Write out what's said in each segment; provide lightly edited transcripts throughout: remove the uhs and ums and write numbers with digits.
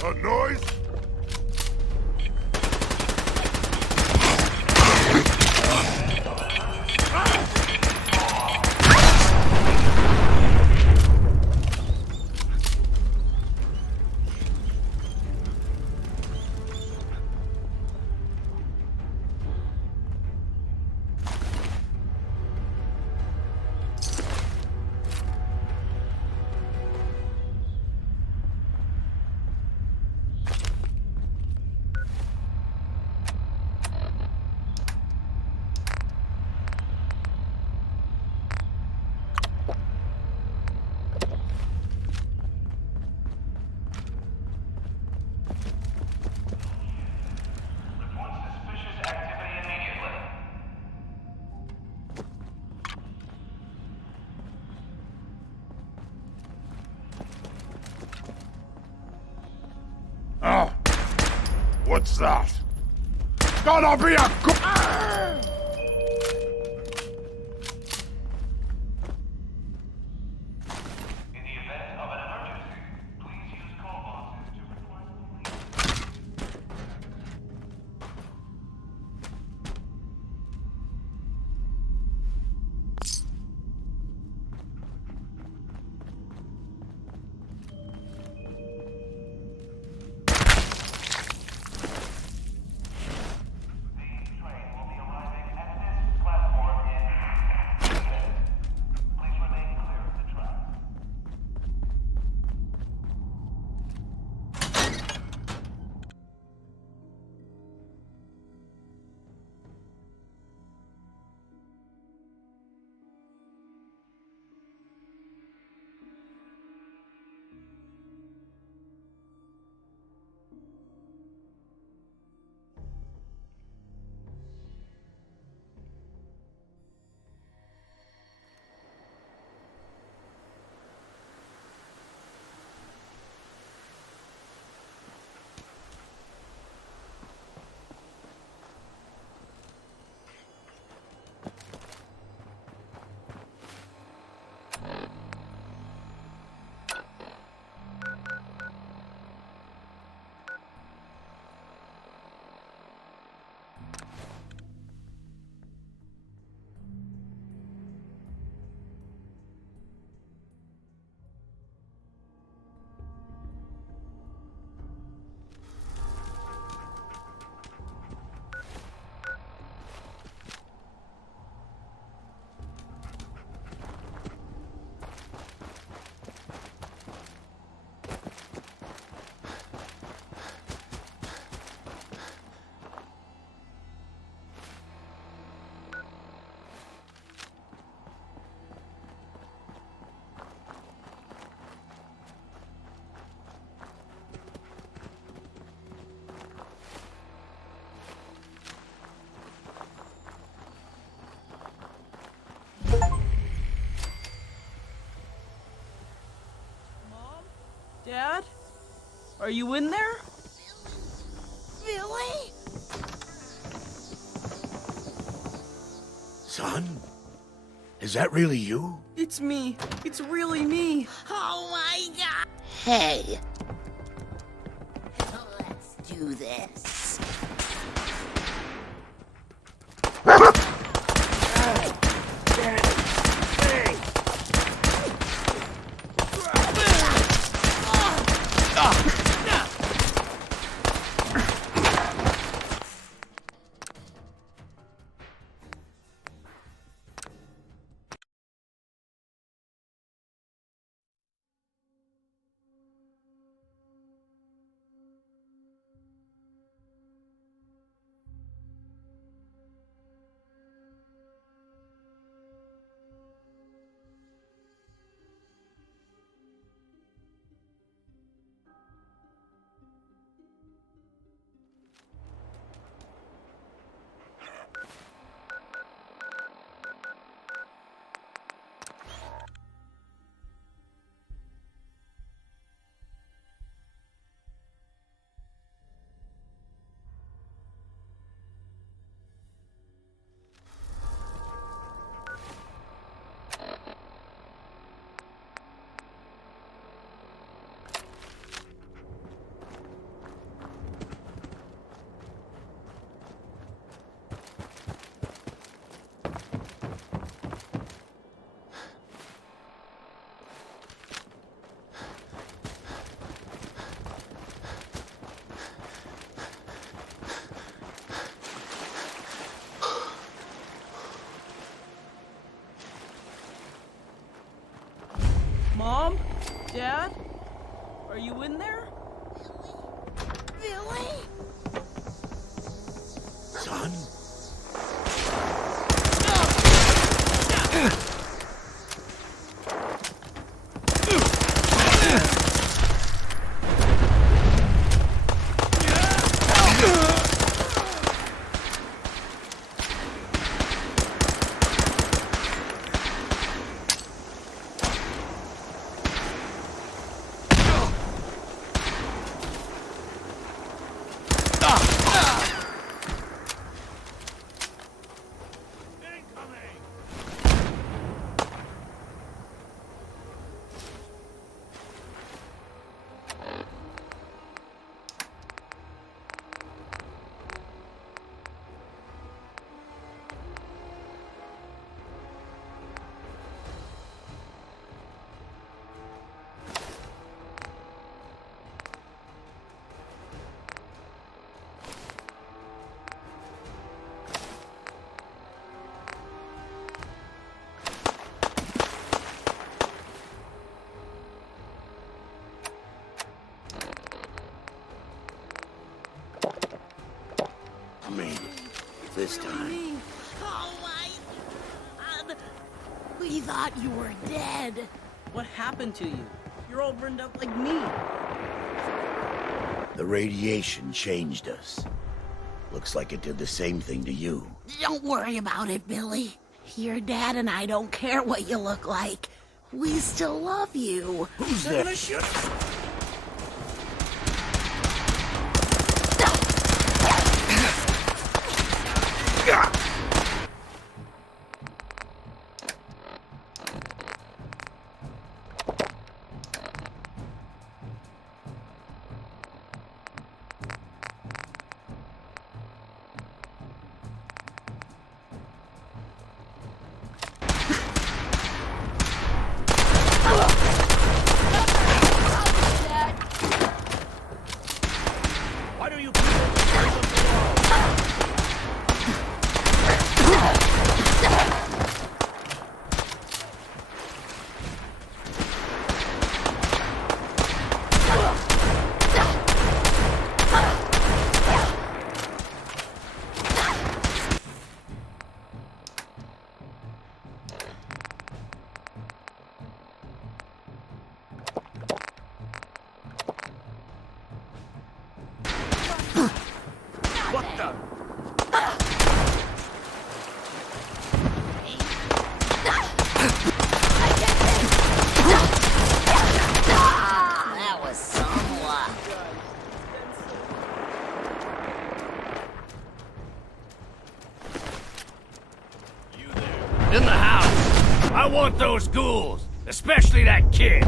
A noise? Oh, what's that? It's gonna be a In the event of an emergency, please use call boxes to report the police. The train will be arriving at this platform in 3 minutes. Please remain clear of the tracks. Dad? Are you in there? Billy? Son? Is that really you? It's me. It's really me. Oh my god! Hey. Let's do this. Are you in there? Billy? Son? I mean, this time. Me. Oh my God. We thought you were dead. What happened to you? You're all burned up like me. The radiation changed us. Looks like it did the same thing to you. Don't worry about it, Billy. Your dad and I don't care what you look like. We still love you. Who's They're that? gonna shoot us. Why do you What the? That was some luck. You there? In the house. I want those ghouls, especially that kid.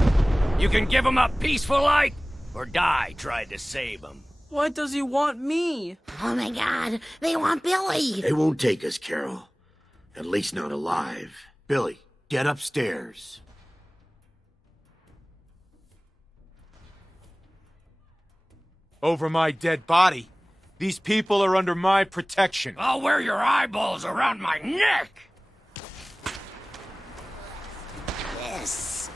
You can give him up peaceful like, or die trying to save him. Why does he want me? Oh my God, they want Billy. They won't take us, Carol. At least not alive. Billy, get upstairs. Over my dead body. These people are under my protection. I'll wear your eyeballs around my neck! This.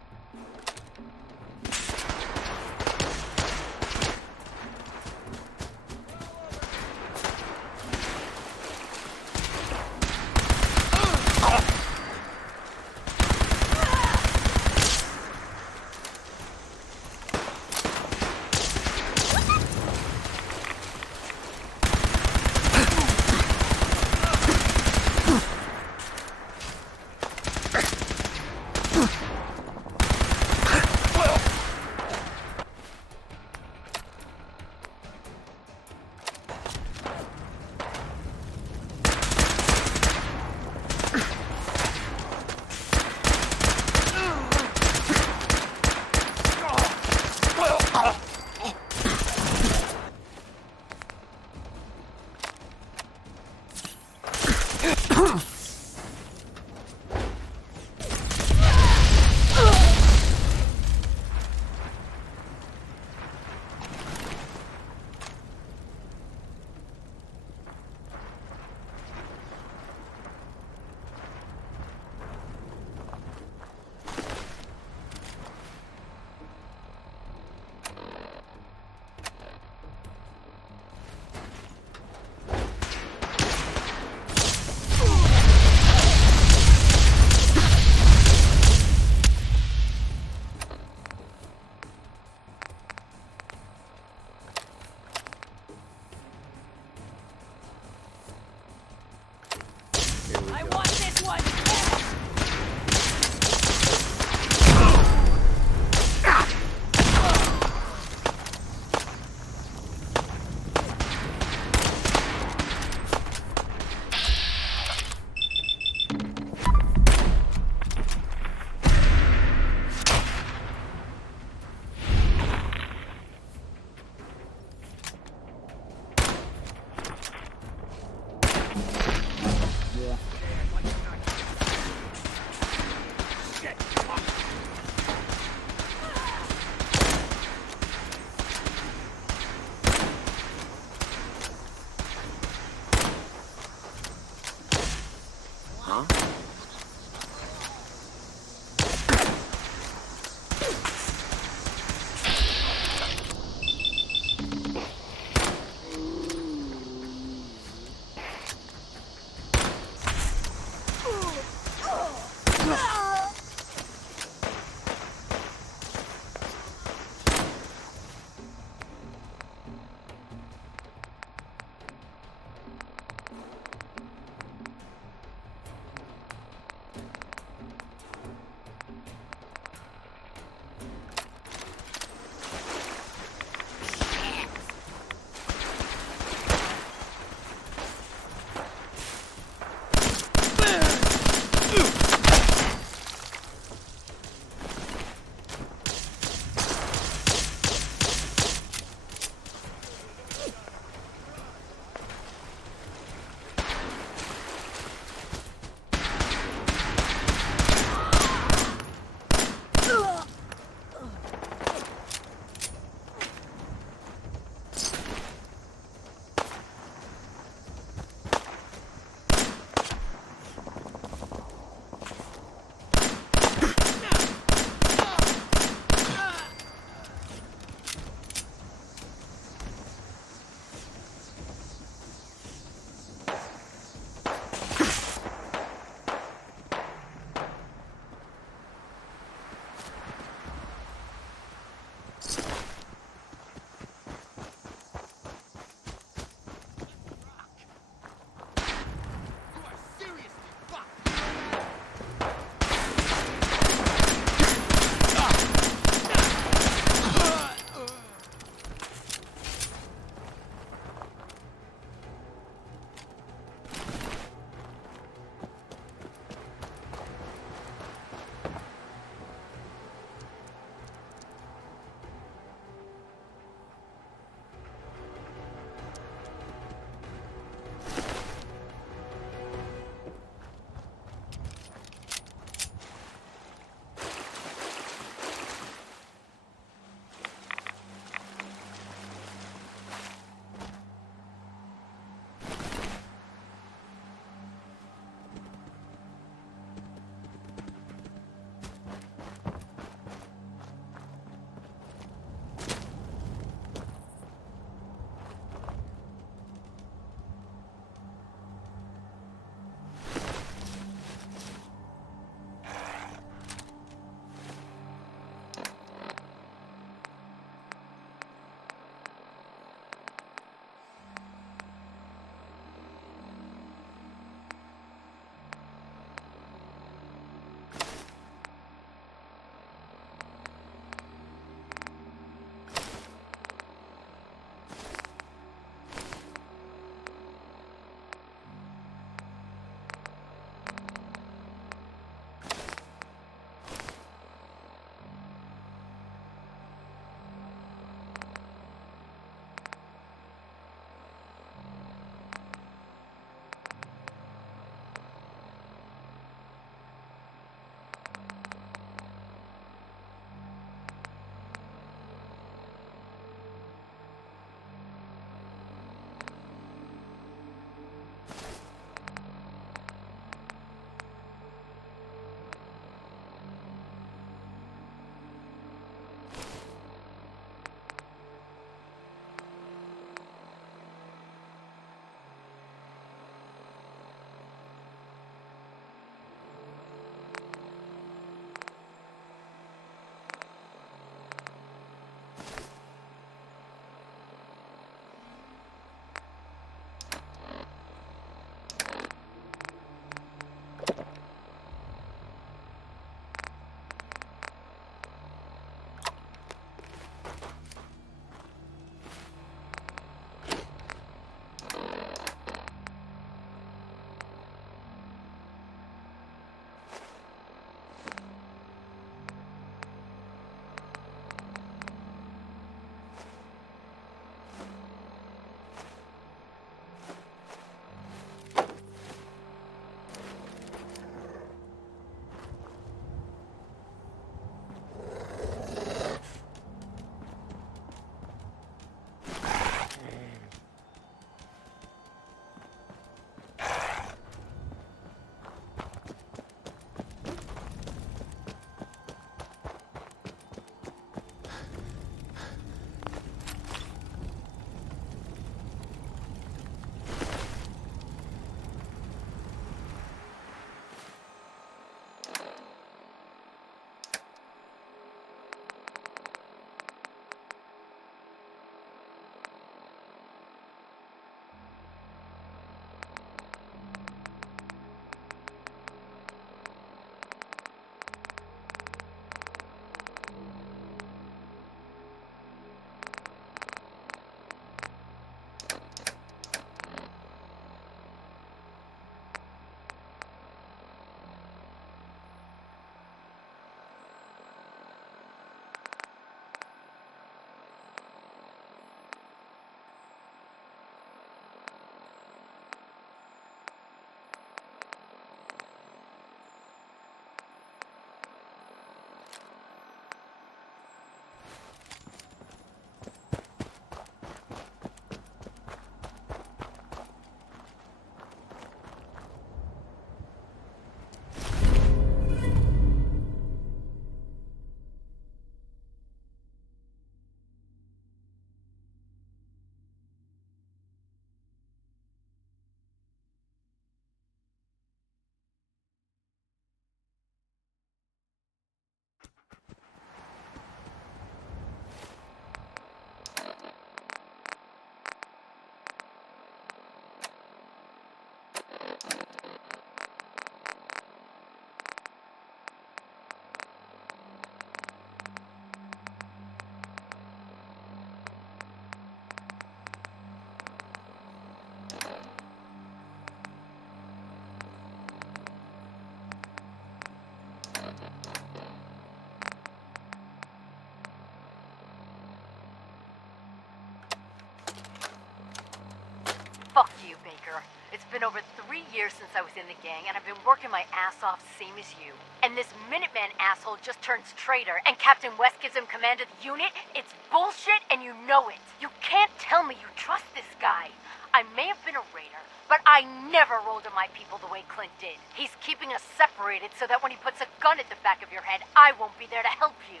you, Baker. It's been over 3 years since I was in the gang, and I've been working my ass off same as you. And this Minuteman asshole just turns traitor, and Captain West gives him command of the unit? It's bullshit, and you know it. You can't tell me you trust this guy. I may have been a raider, but I never rolled on my people the way Clint did. He's keeping us separated so that when he puts a gun at the back of your head, I won't be there to help you.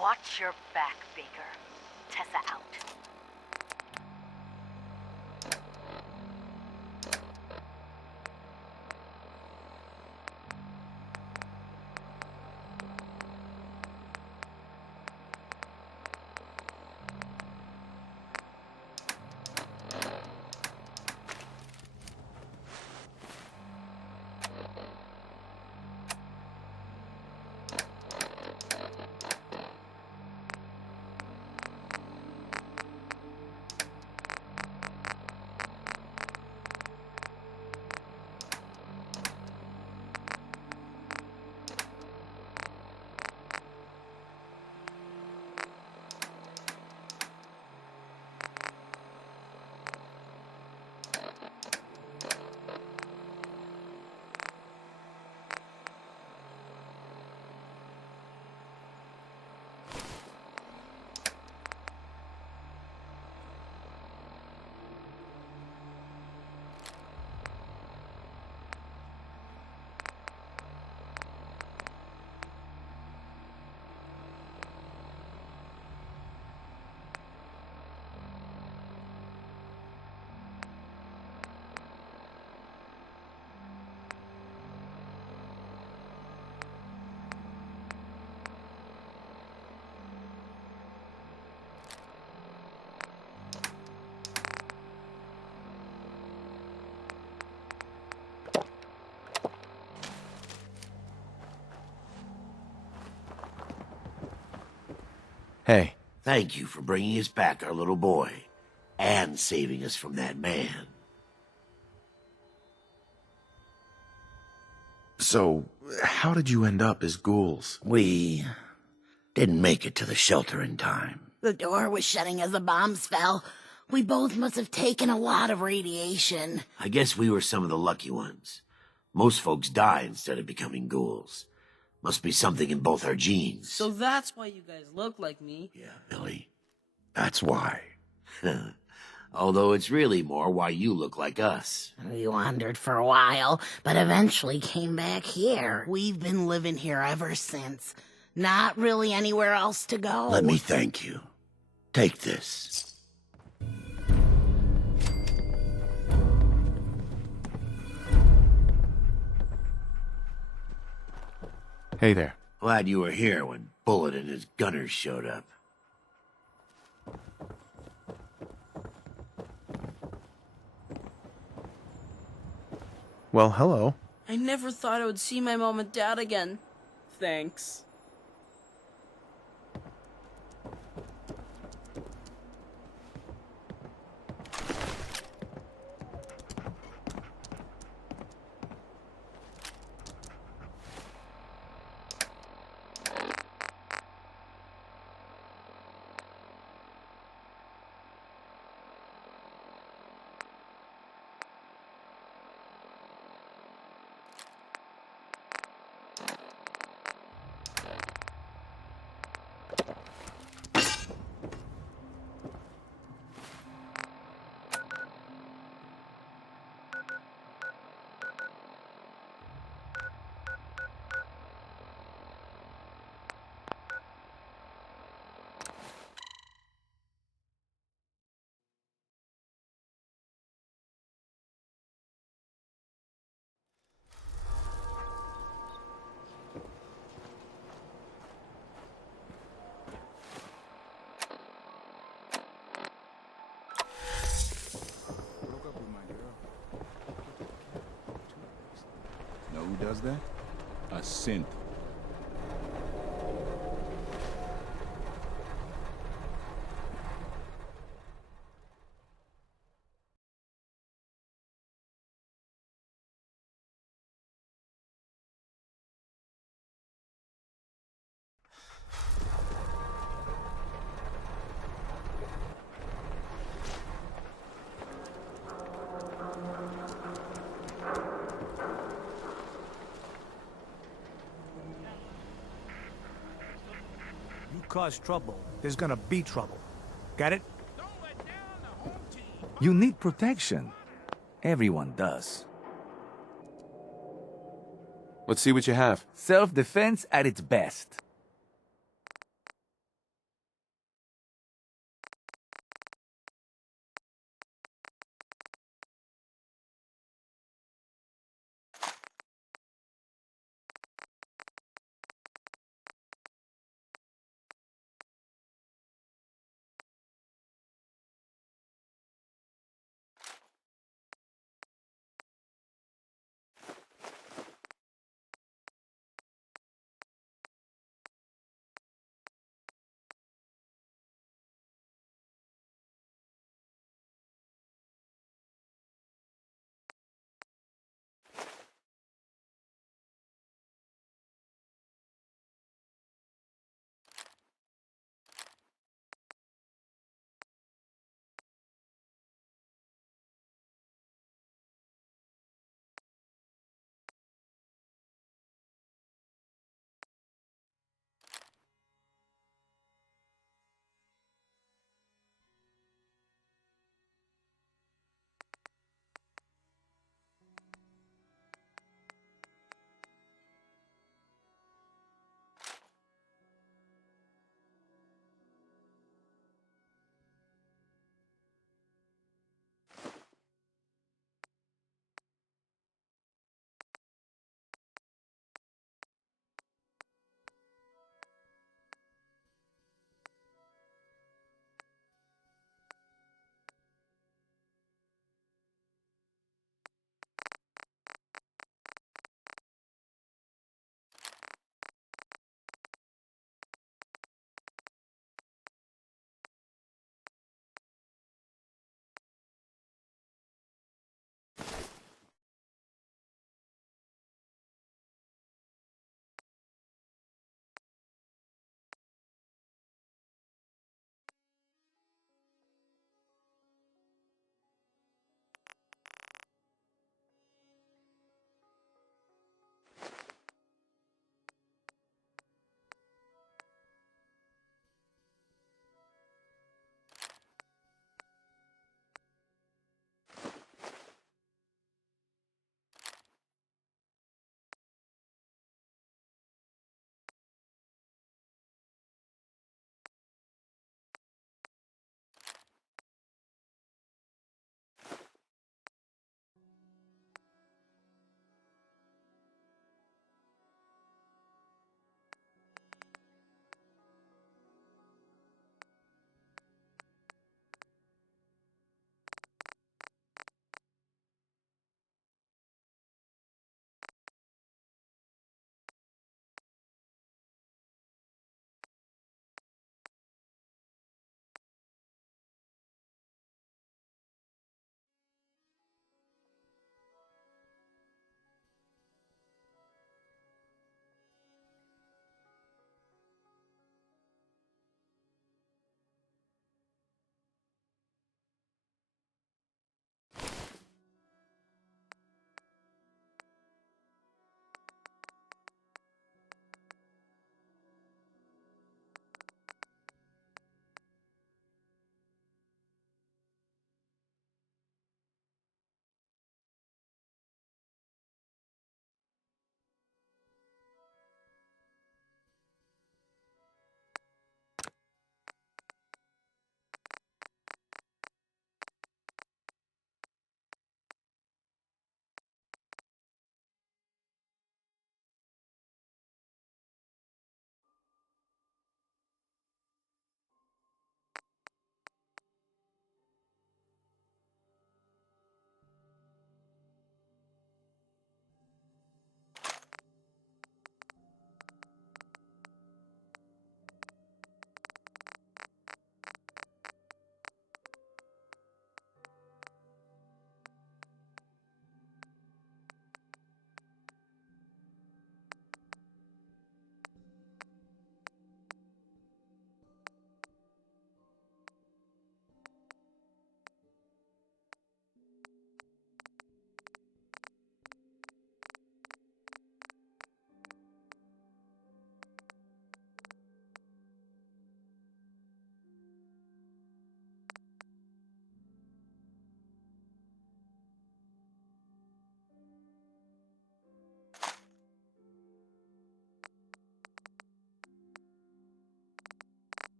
Watch your back, Baker. Tessa out. Hey. Thank you for bringing us back our little boy, and saving us from that man. So, how did you end up as ghouls? We didn't make it to the shelter in time. The door was shutting as the bombs fell. We both must have taken a lot of radiation. I guess we were some of the lucky ones. Most folks die instead of becoming ghouls. Must be something in both our genes. So that's why you guys look like me. Yeah, Billy. That's why. Although it's really more why you look like us. We wandered for a while, but eventually came back here. We've been living here ever since. Not really anywhere else to go. Let me thank you. Take this. Hey there. Glad you were here when Bullet and his gunners showed up. Well, hello. I never thought I would see my mom and dad again. Thanks. Know who does that? A synth. cause trouble, there's gonna be trouble. Got it? You need protection. Everyone does. Let's see what you have. Self-defense at its best.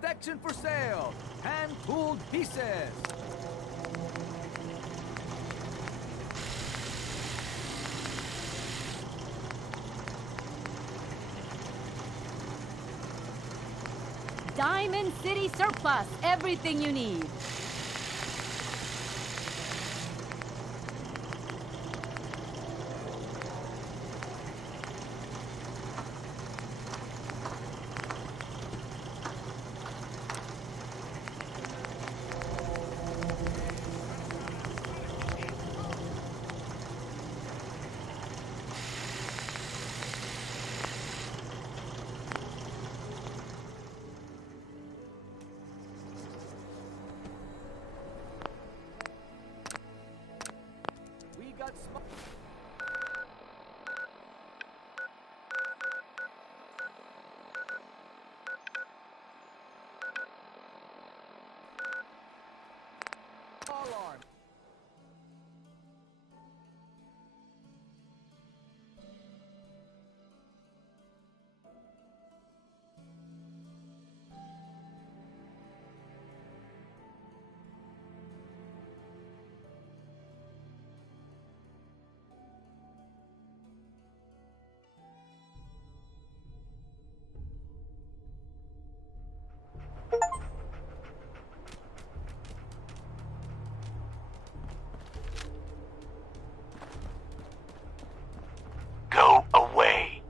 Protection for sale! Hand-tooled pieces! Diamond City Surplus. Everything you need. We got sm- Alarm. Go away.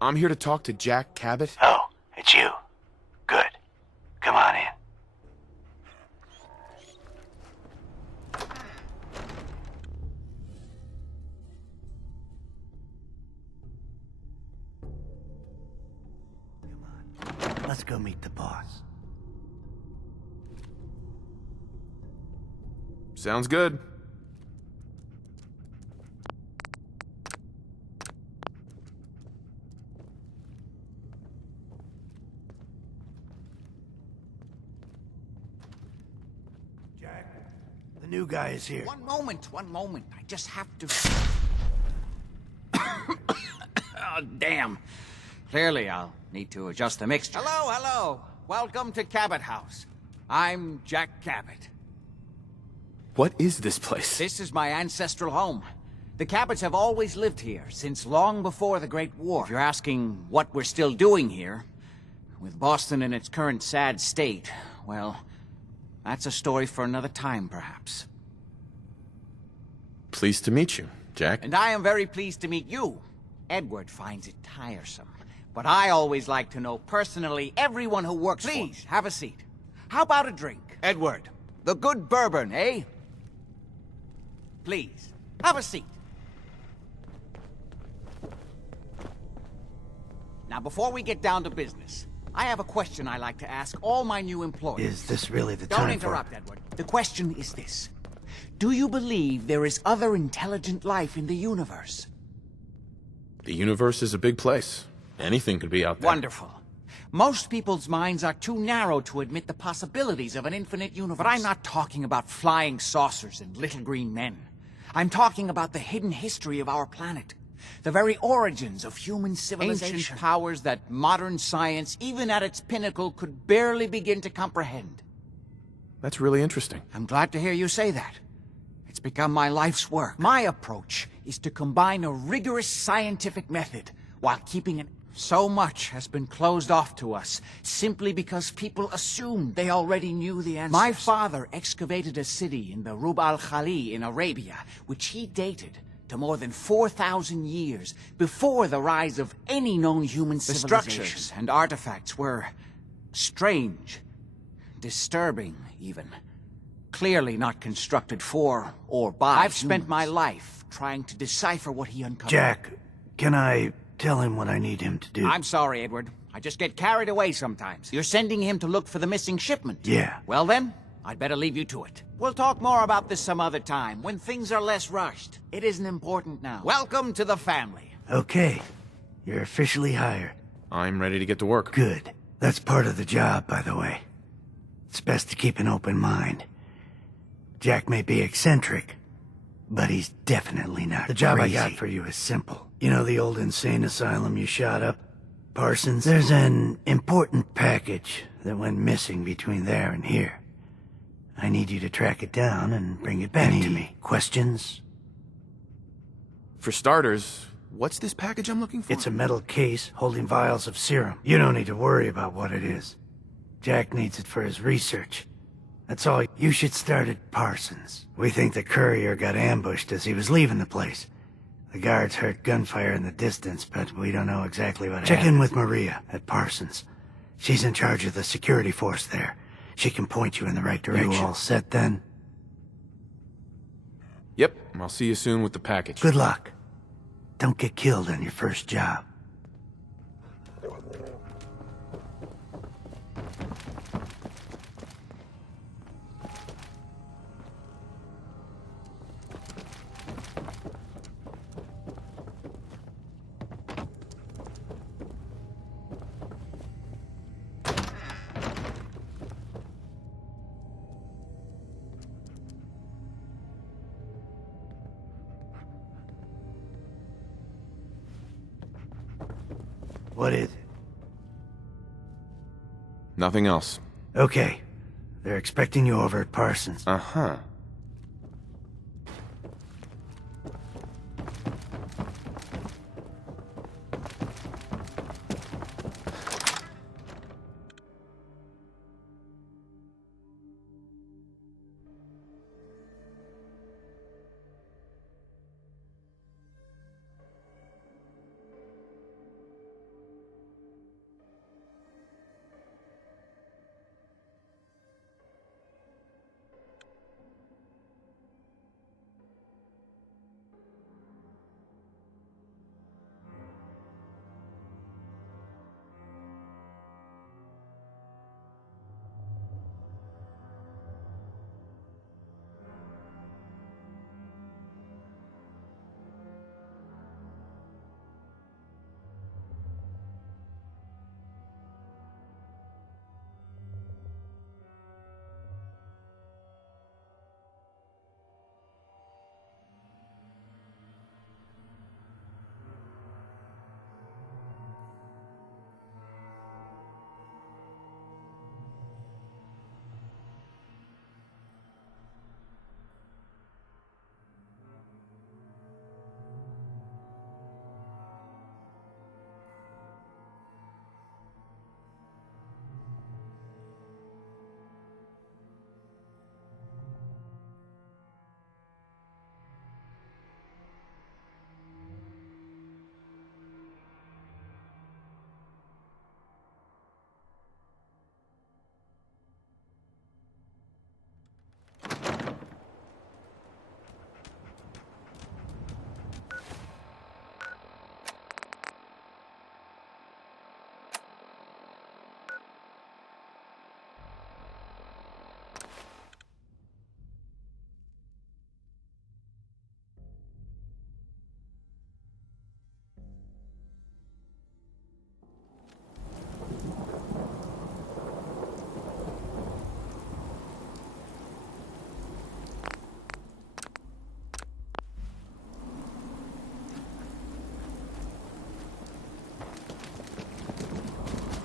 I'm here to talk to Jack Cabot. Oh, it's you. Good. Come on in. Let's go meet the boss. Sounds good. Jack, the new guy is here. One moment. I just have to... Oh, damn. Clearly, I'll need to adjust the mixture. Hello. Welcome to Cabot House. I'm Jack Cabot. What is this place? This is my ancestral home. The Cabots have always lived here, since long before the Great War. If you're asking what we're still doing here, with Boston in its current sad state, well, that's a story for another time, perhaps. Pleased to meet you, Jack. And I am very pleased to meet you. Edward finds it tiresome, but I always like to know personally everyone who works for me. Please, have a seat. How about a drink? Edward, the good bourbon, eh? Please, have a seat. Now, before we get down to business, I have a question I like to ask all my new employees. Is this really the Don't time interrupt, Edward. The question is this. Do you believe there is other intelligent life in the universe? The universe is a big place. Anything could be out there. Wonderful. Most people's minds are too narrow to admit the possibilities of an infinite universe. But I'm not talking about flying saucers and little green men. I'm talking about the hidden history of our planet. The very origins of human civilization. Ancient powers that modern science, even at its pinnacle, could barely begin to comprehend. That's really interesting. I'm glad to hear you say that. It's become my life's work. My approach is to combine a rigorous scientific method while keeping an... So much has been closed off to us, simply because people assumed they already knew the answers. My father excavated a city in the Rub al-Khali in Arabia, which he dated to more than 4,000 years before the rise of any known human civilization. The structures and artifacts were strange, disturbing even. Clearly not constructed for or by I've spent my life trying to decipher what he uncovered. Jack, can I tell him what I need him to do? I'm sorry, Edward. I just get carried away sometimes. You're sending him to look for the missing shipment? Yeah. Well then, I'd better leave you to it. We'll talk more about this some other time, when things are less rushed. It isn't important now. Welcome to the family. Okay. You're officially hired. I'm ready to get to work. Good. That's part of the job, by the way. It's best to keep an open mind. Jack may be eccentric, but he's definitely not The job crazy. I got for you is simple. You know the old insane asylum you shot up? Parsons, there's an important package that went missing between there and here. I need you to track it down and bring it back to me. Questions? For starters, what's this package I'm looking for? It's a metal case holding vials of serum. You don't need to worry about what it is. Jack needs it for his research. That's all. You should start at Parsons. We think the courier got ambushed as he was leaving the place. The guards heard gunfire in the distance, but we don't know exactly what happened. Check in with Maria at Parsons. She's in charge of the security force there. She can point you in the right direction. You all set then? Yep, I'll see you soon with the package. Good luck. Don't get killed on your first job. What is it? Nothing else. Okay. They're expecting you over at Parsons. Uh-huh.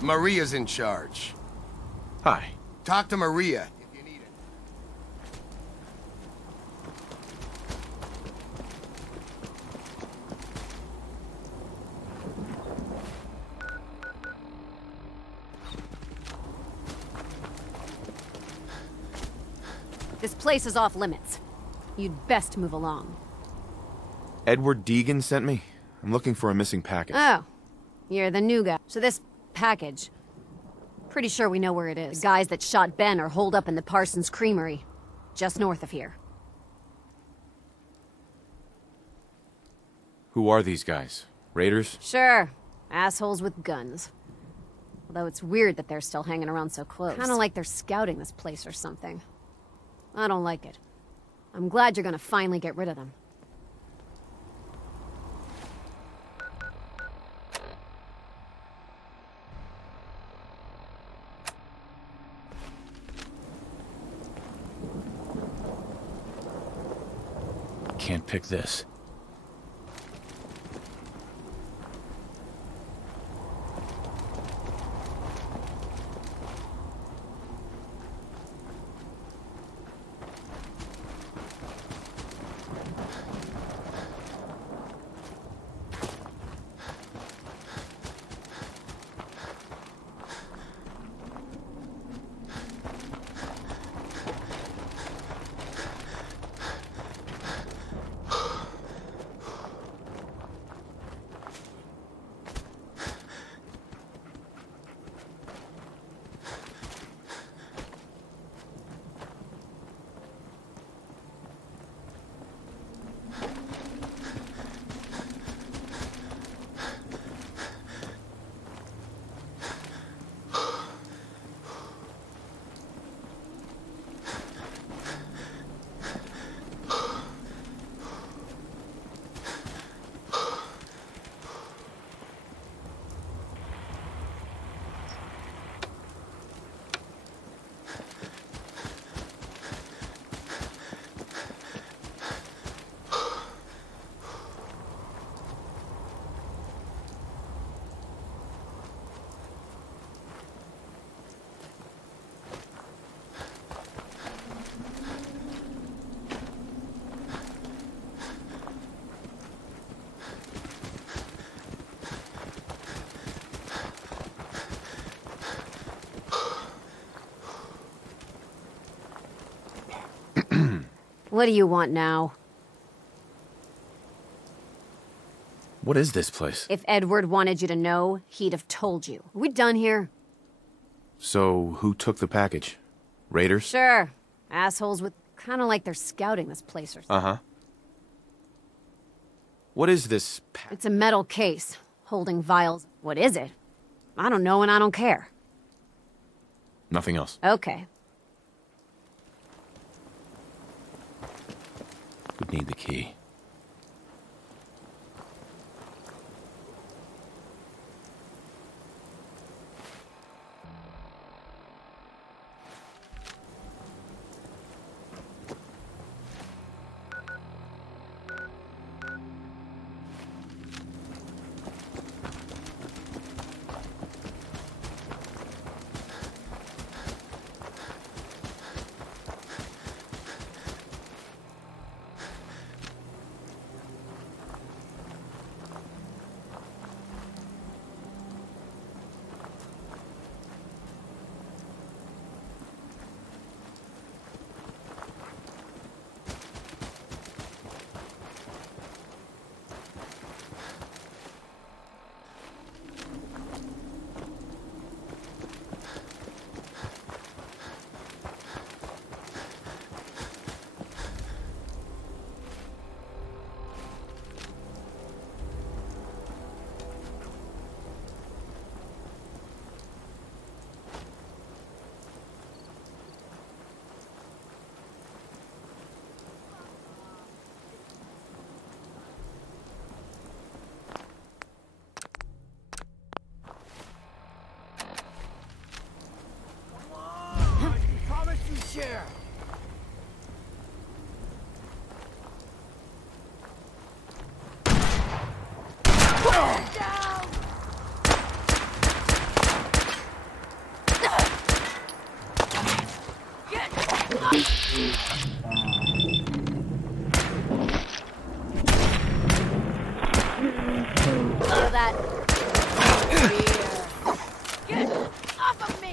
Maria's in charge. Hi. Talk to Maria if you need it. This place is off limits. You'd best move along. Edward Deegan sent me. I'm looking for a missing package. Oh, you're the new guy. So this package, pretty sure we know where it is. The guys that shot Ben are holed up in the Parsons Creamery, just north of here. Who are these guys? Raiders? Sure, assholes with guns. Although it's weird that they're still hanging around so close. Kinda like they're scouting this place or something. I don't like it. I'm glad you're gonna finally get rid of them. Can't pick this. What do you want now? What is this place? If Edward wanted you to know, he'd have told you. Are we done here? So, who took the package? Raiders? Sure. Assholes with... Kinda like they're scouting this place or something. Uh-huh. What is this It's a metal case, holding vials. What is it? I don't know and I don't care. Nothing else. Okay. Would need the key. Promise you share. Feel that? Fear. Get off of me!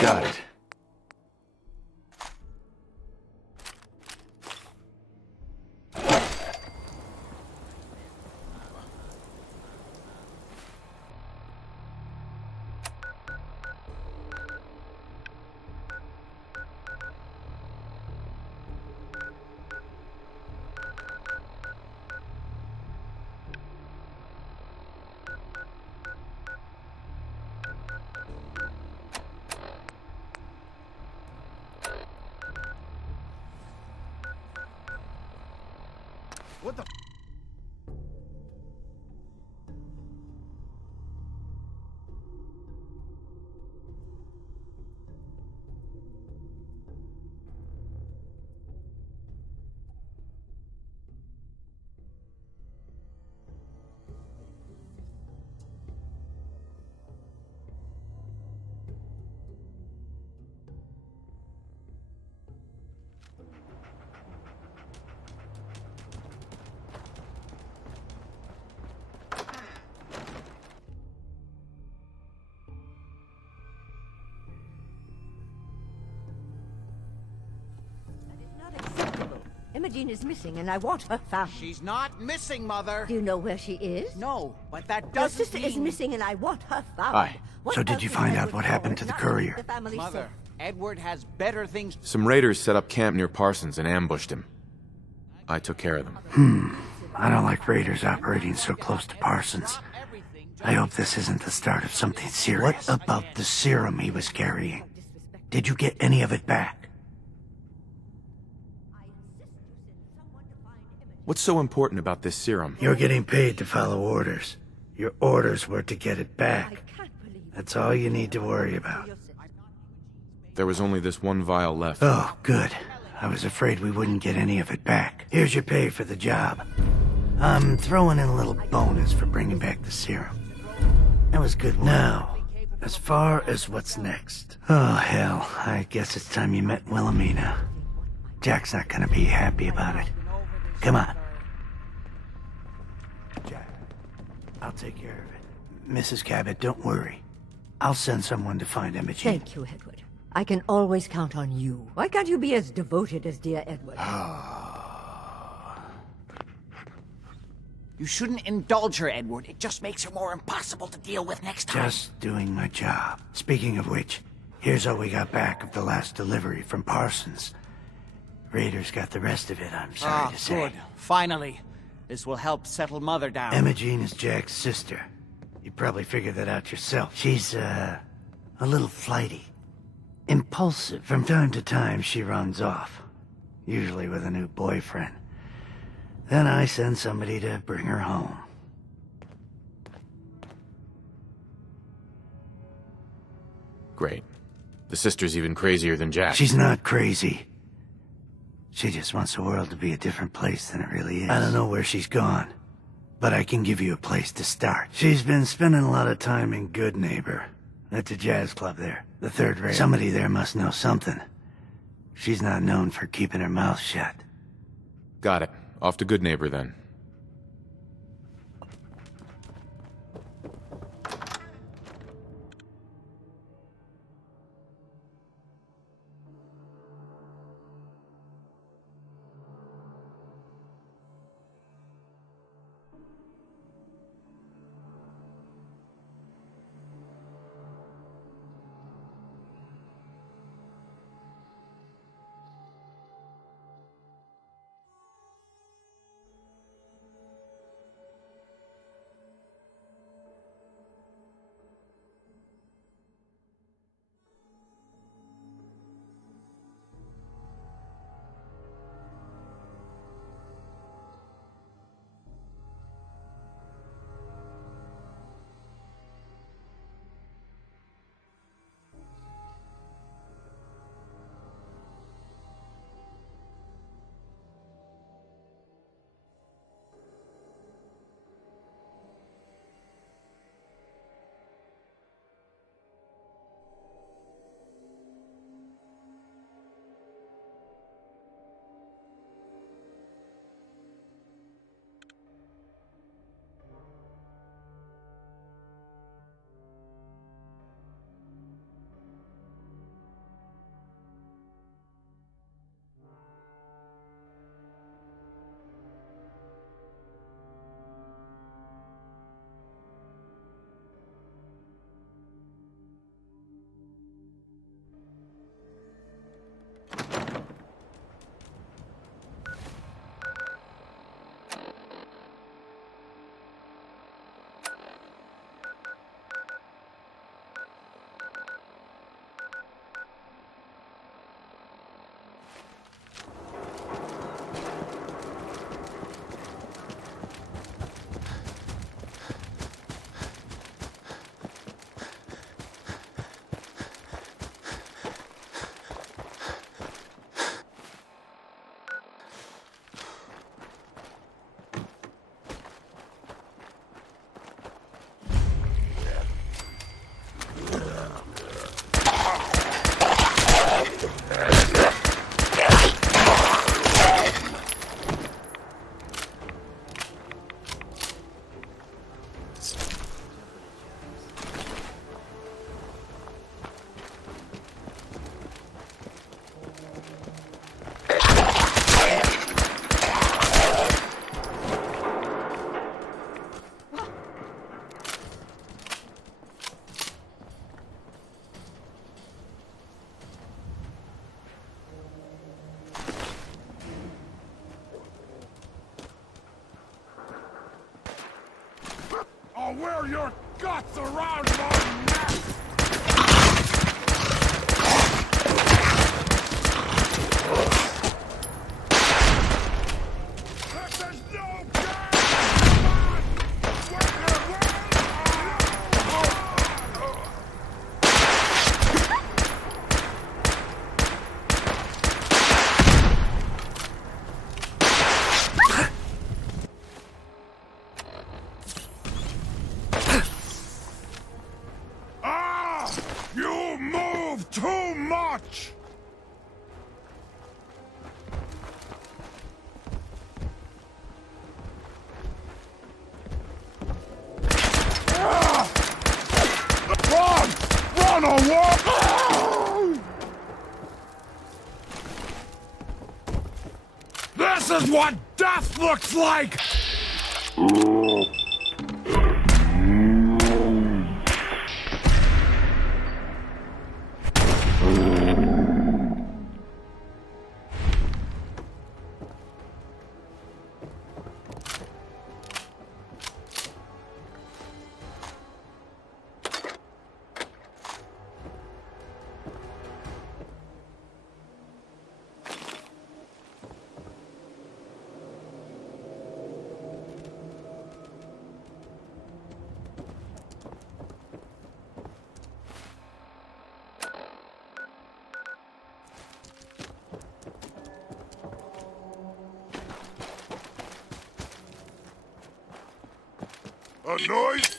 Got it. What the? Imogene is missing, and I want her found. She's not missing, Mother. Do you know where she is? No, but that Your doesn't sister mean... is missing, and I want her found. Hi. What So did else you is find out Edward what happened for? to the Not to keep courier? the family Mother, safe. Edward has better things... Some raiders set up camp near Parsons and ambushed him. I took care of them. I don't like raiders operating so close to Parsons. I hope this isn't the start of something serious. What about the serum he was carrying? Did you get any of it back? What's so important about this serum? You're getting paid to follow orders. Your orders were to get it back. That's all you need to worry about. There was only this one vial left. Oh, good. I was afraid we wouldn't get any of it back. Here's your pay for the job. I'm throwing in a little bonus for bringing back the serum. That was good work. Now, as far as what's next. Oh, hell. I guess it's time you met Wilhelmina. Jack's not gonna be happy about it. Come on. Jack, I'll take care of it. Mrs. Cabot, don't worry. I'll send someone to find Imogene. Thank you, Edward. I can always count on you. Why can't you be as devoted as dear Edward? You shouldn't indulge her, Edward. It just makes her more impossible to deal with next time. Just doing my job. Speaking of which, here's all we got back of the last delivery from Parsons. Raiders got the rest of it, I'm sorry to say. Good. Finally. This will help settle Mother down. Imogene is Jack's sister. You probably figured that out yourself. She's, a little flighty. Impulsive. From time to time, she runs off. Usually with a new boyfriend. Then I send somebody to bring her home. Great. The sister's even crazier than Jack. She's not crazy. She just wants the world to be a different place than it really is. I don't know where she's gone, but I can give you a place to start. She's been spending a lot of time in Good Neighbor. That's a jazz club there, the third rail. Somebody there must know something. She's not known for keeping her mouth shut. Got it. Off to Good Neighbor, then. wear your guts around my neck! There's no You move too much! Run! Run away! This is what death looks like! A noise?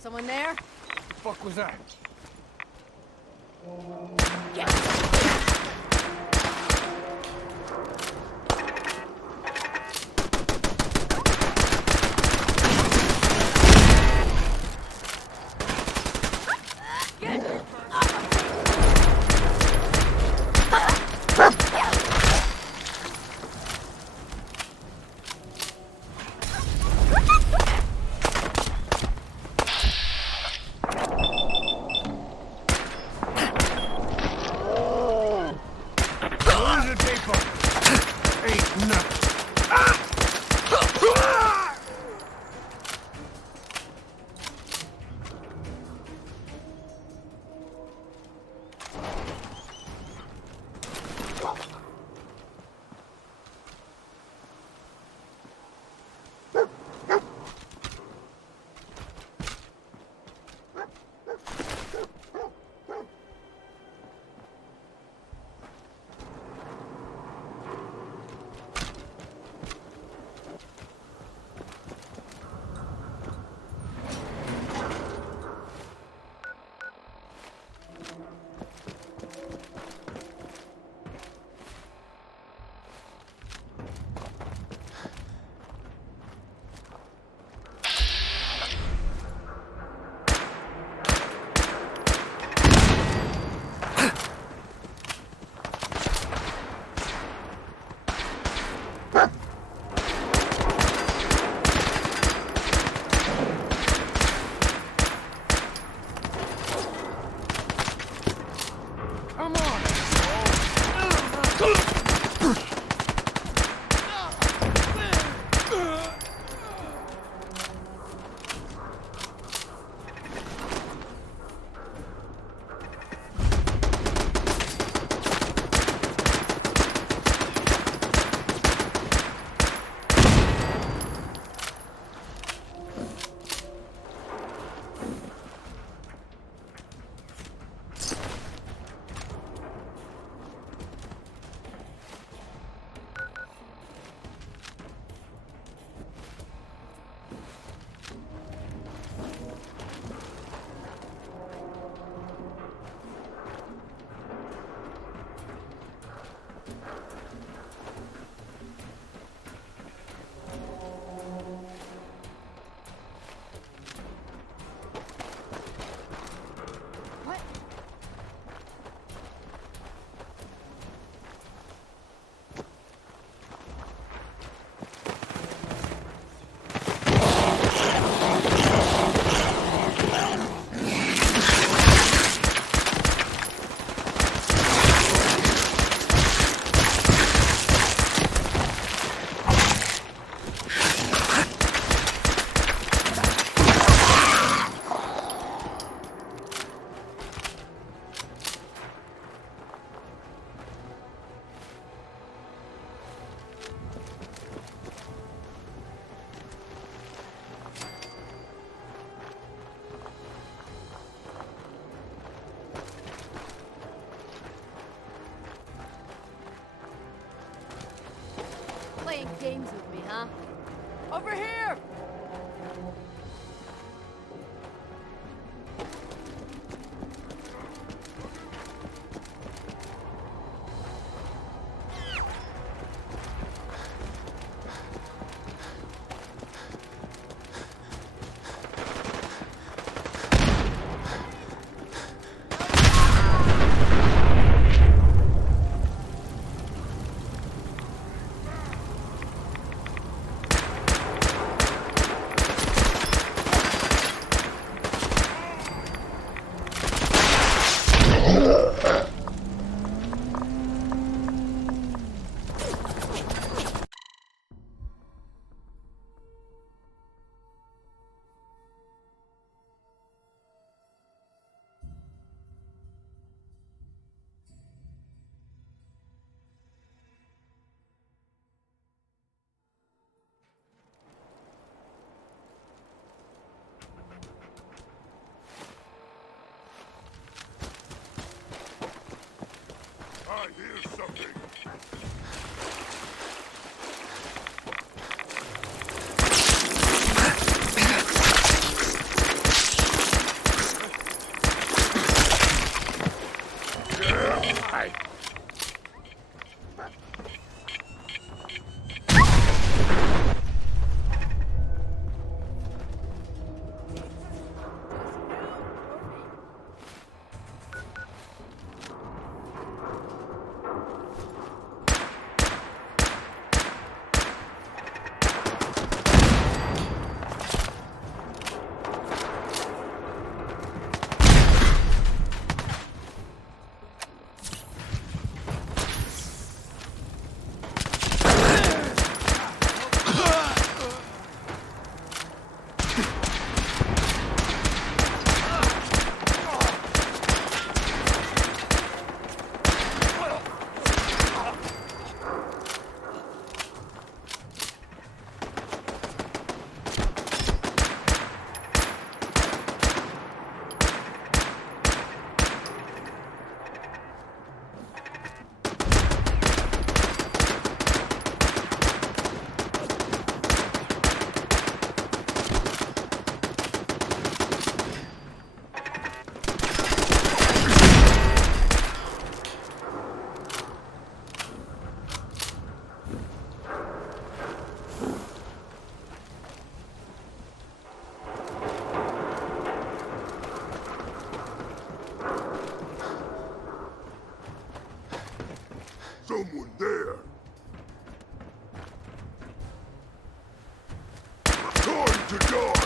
Someone there? What the fuck was that? playing games with me, huh? Over here! I hear something. Someone there. Time to die.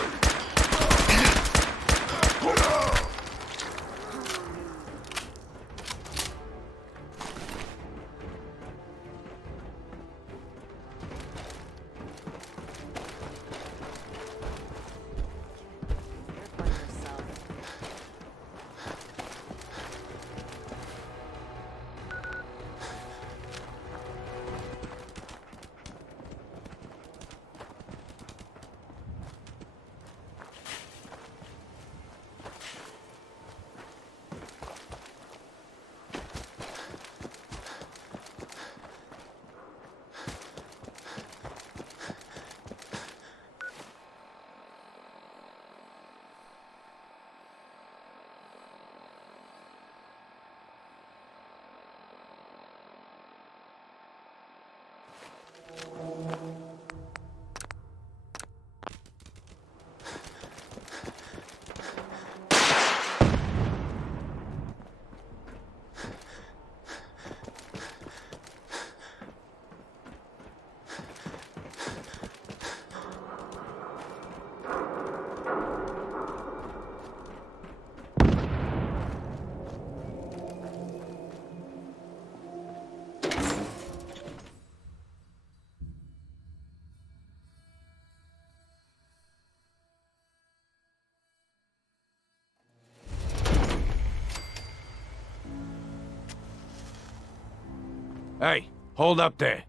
Hey, hold up there.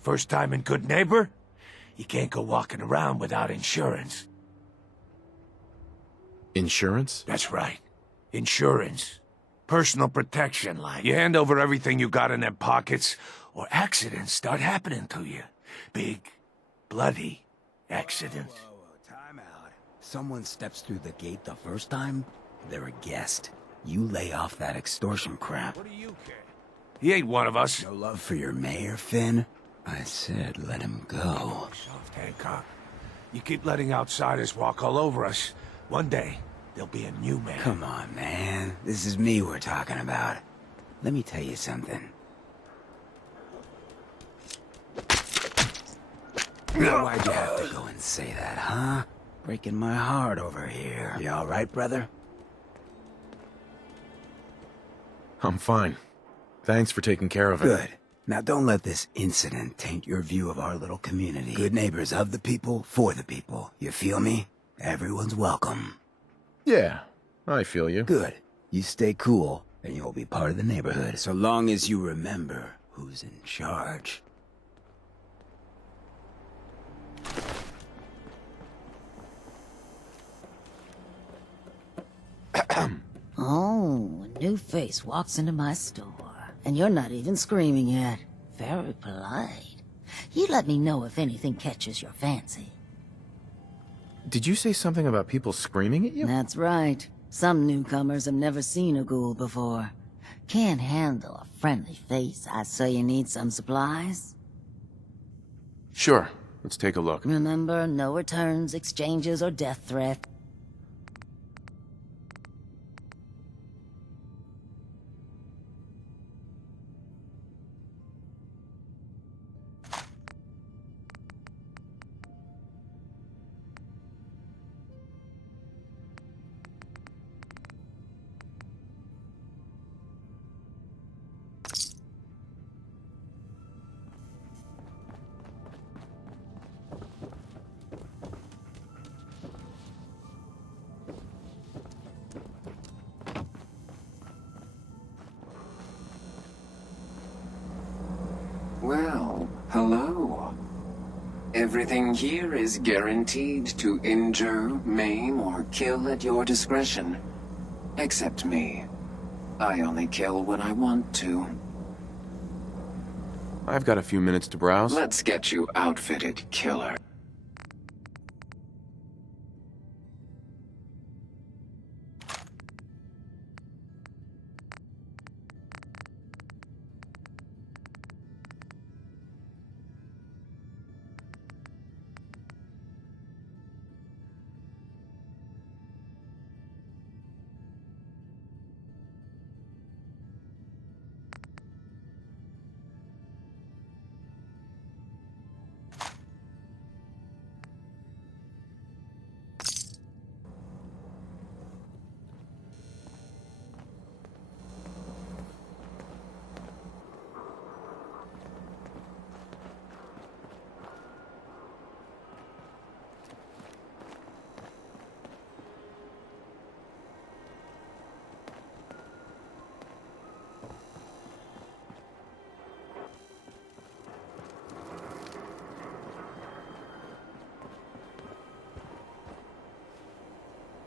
First time in Good Neighbor? You can't go walking around without insurance. Insurance? That's right. Insurance. Personal protection, like. You hand over everything you got in them pockets, or accidents start happening to you. Big, bloody accident. Time out. Someone steps through the gate the first time, they're a guest. You lay off that extortion crap. What do you care? He ain't one of us. No love for your mayor, Finn? I said let him go. Soft, Hancock. You keep letting outsiders walk all over us. One day, there'll be a new man. Come on, man. This is me we're talking about. Let me tell you something. Why'd you have to go and say that, huh? Breaking my heart over here. You all right, brother? I'm fine. Thanks for taking care of it. Good. Now don't let this incident taint your view of our little community. Good neighbors of the people, for the people. You feel me? Everyone's welcome. Yeah, I feel you. Good. You stay cool, and you'll be part of the neighborhood, so long as you remember who's in charge. Oh, a new face walks into my store, and you're not even screaming yet. Very polite. You let me know if anything catches your fancy. Did you say something about people screaming at you? That's right. Some newcomers have never seen a ghoul before. Can't handle a friendly face. I say you need some supplies. Sure. Let's take a look. Remember, no returns, exchanges, or death threat. Well, hello. Everything here is guaranteed to injure, maim, or kill at your discretion. Except me. I only kill when I want to. I've got a few minutes to browse. Let's get you outfitted, killer.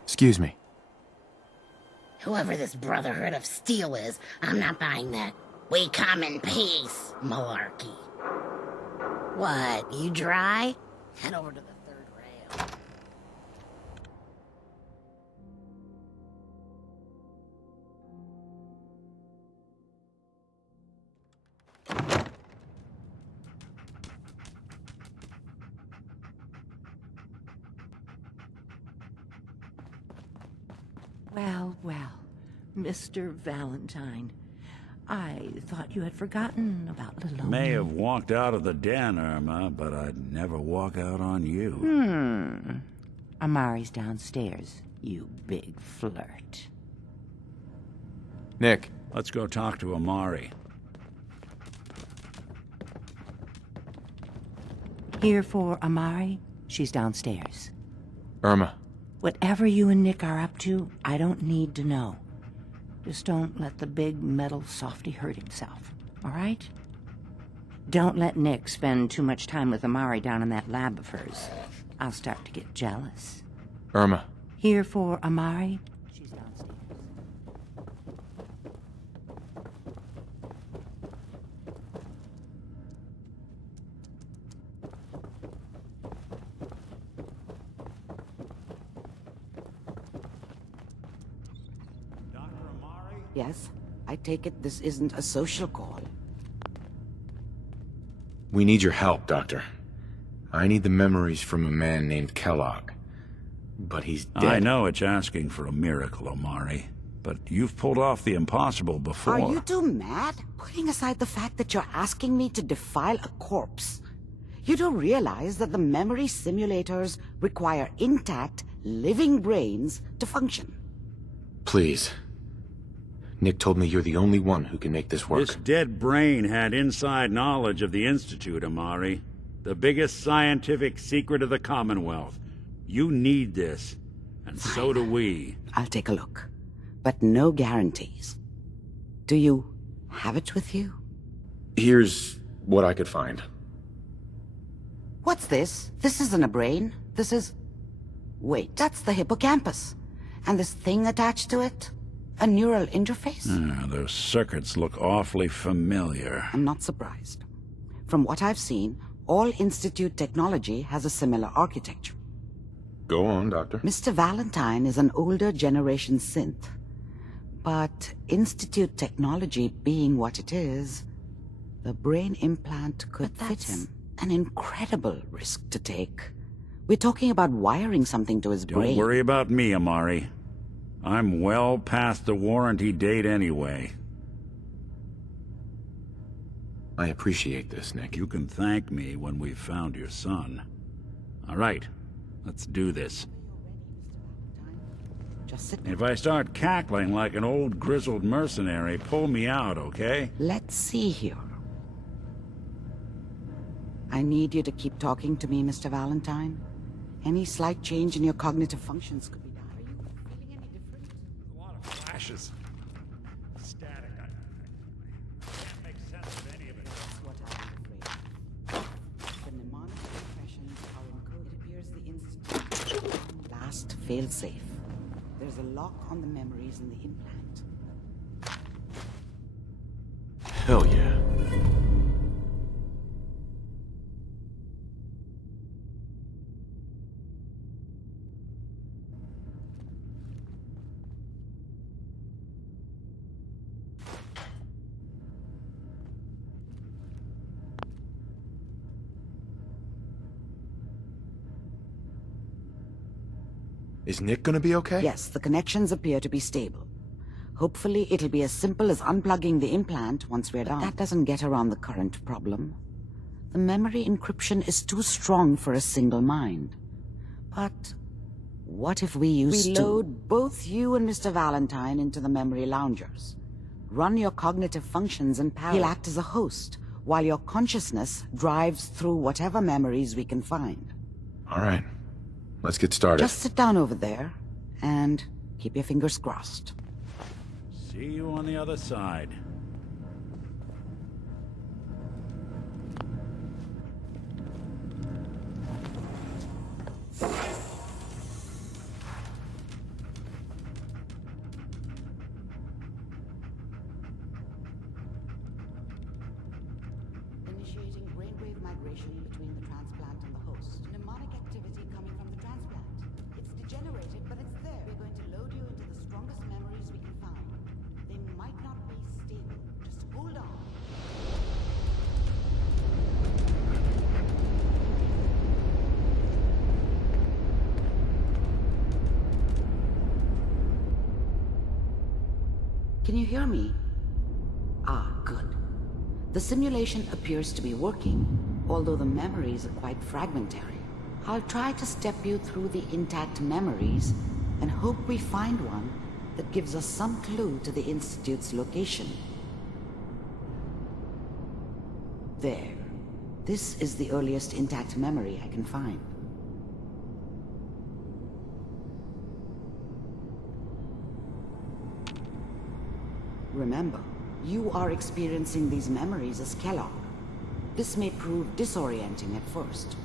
Excuse me. Whoever this Brotherhood of Steel is, I'm not buying that "we come in peace" malarkey. What, you dry? Head over to the third rail. Well, well, Mr. Valentine. I thought you had forgotten about little... May have walked out of the den, Irma, but I'd never walk out on you. Amari's downstairs, you big flirt. Nick. Let's go talk to Amari. Here for Amari? She's downstairs. Irma. Whatever you and Nick are up to, I don't need to know. Just don't let the big metal softy hurt himself, all right? Don't let Nick spend too much time with Amari down in that lab of hers. I'll start to get jealous. Irma. Here for Amari? She's downstairs. Yes, I take it this isn't a social call. We need your help, Doctor. I need the memories from a man named Kellogg. But he's dead. I know it's asking for a miracle, Omari. But you've pulled off the impossible before. Are you two mad? Putting aside the fact that you're asking me to defile a corpse, you do realize that the memory simulators require intact, living brains to function. Please. Nick told me you're the only one who can make this work. This dead brain had inside knowledge of the Institute, Omari. The biggest scientific secret of the Commonwealth. You need this, and so do we. I'll take a look, but no guarantees. Do you have it with you? Here's what I could find. What's this? This isn't a brain. This is... Wait, that's the hippocampus. And this thing attached to it? A neural interface? Those circuits look awfully familiar. I'm not surprised. From what I've seen, all Institute technology has a similar architecture. Go on, Doctor. Mr. Valentine is an older generation synth. But Institute technology being what it is, the brain implant could fit him. An incredible risk to take. We're talking about wiring something to his brain. Don't worry about me, Omari. I'm well past the warranty date anyway. I appreciate this, Nick. You can thank me when we've found your son. All right, let's do this. Just sit. If I start cackling like an old grizzled mercenary, pull me out, okay? Let's see here. I need you to keep talking to me, Mr. Valentine. Any slight change in your cognitive functions could be done. Are you feeling any different? A lot of flashes. Static. I can't make sense of any of it. That's what I'm afraid of. The mnemonic impressions are encoded. It appears the Institute last fail-safe. There's a lock on the memories in the implant. Hell yeah. Is Nick gonna be okay? Yes, the connections appear to be stable. Hopefully it'll be as simple as unplugging the implant once we're done. That doesn't get around the current problem. The memory encryption is too strong for a single mind. But what if we load both you and Mr. Valentine into the memory loungers? Run your cognitive functions in parallel. He'll act as a host, while your consciousness drives through whatever memories we can find. All right. Let's get started. Just sit down over there, and keep your fingers crossed. See you on the other side. Initiating brainwave migration between the transplant and the host. Mnemonic activity coming from the transplant. It's degenerated, but it's there. We're going to load you into the strongest memories we can find. They might not be stable. Just hold on. Can you hear me? Ah, good. The simulation appears to be working, although the memories are quite fragmentary. I'll try to step you through the intact memories and hope we find one that gives us some clue to the Institute's location. There. This is the earliest intact memory I can find. Remember, you are experiencing these memories as Kellogg. This may prove disorienting at first.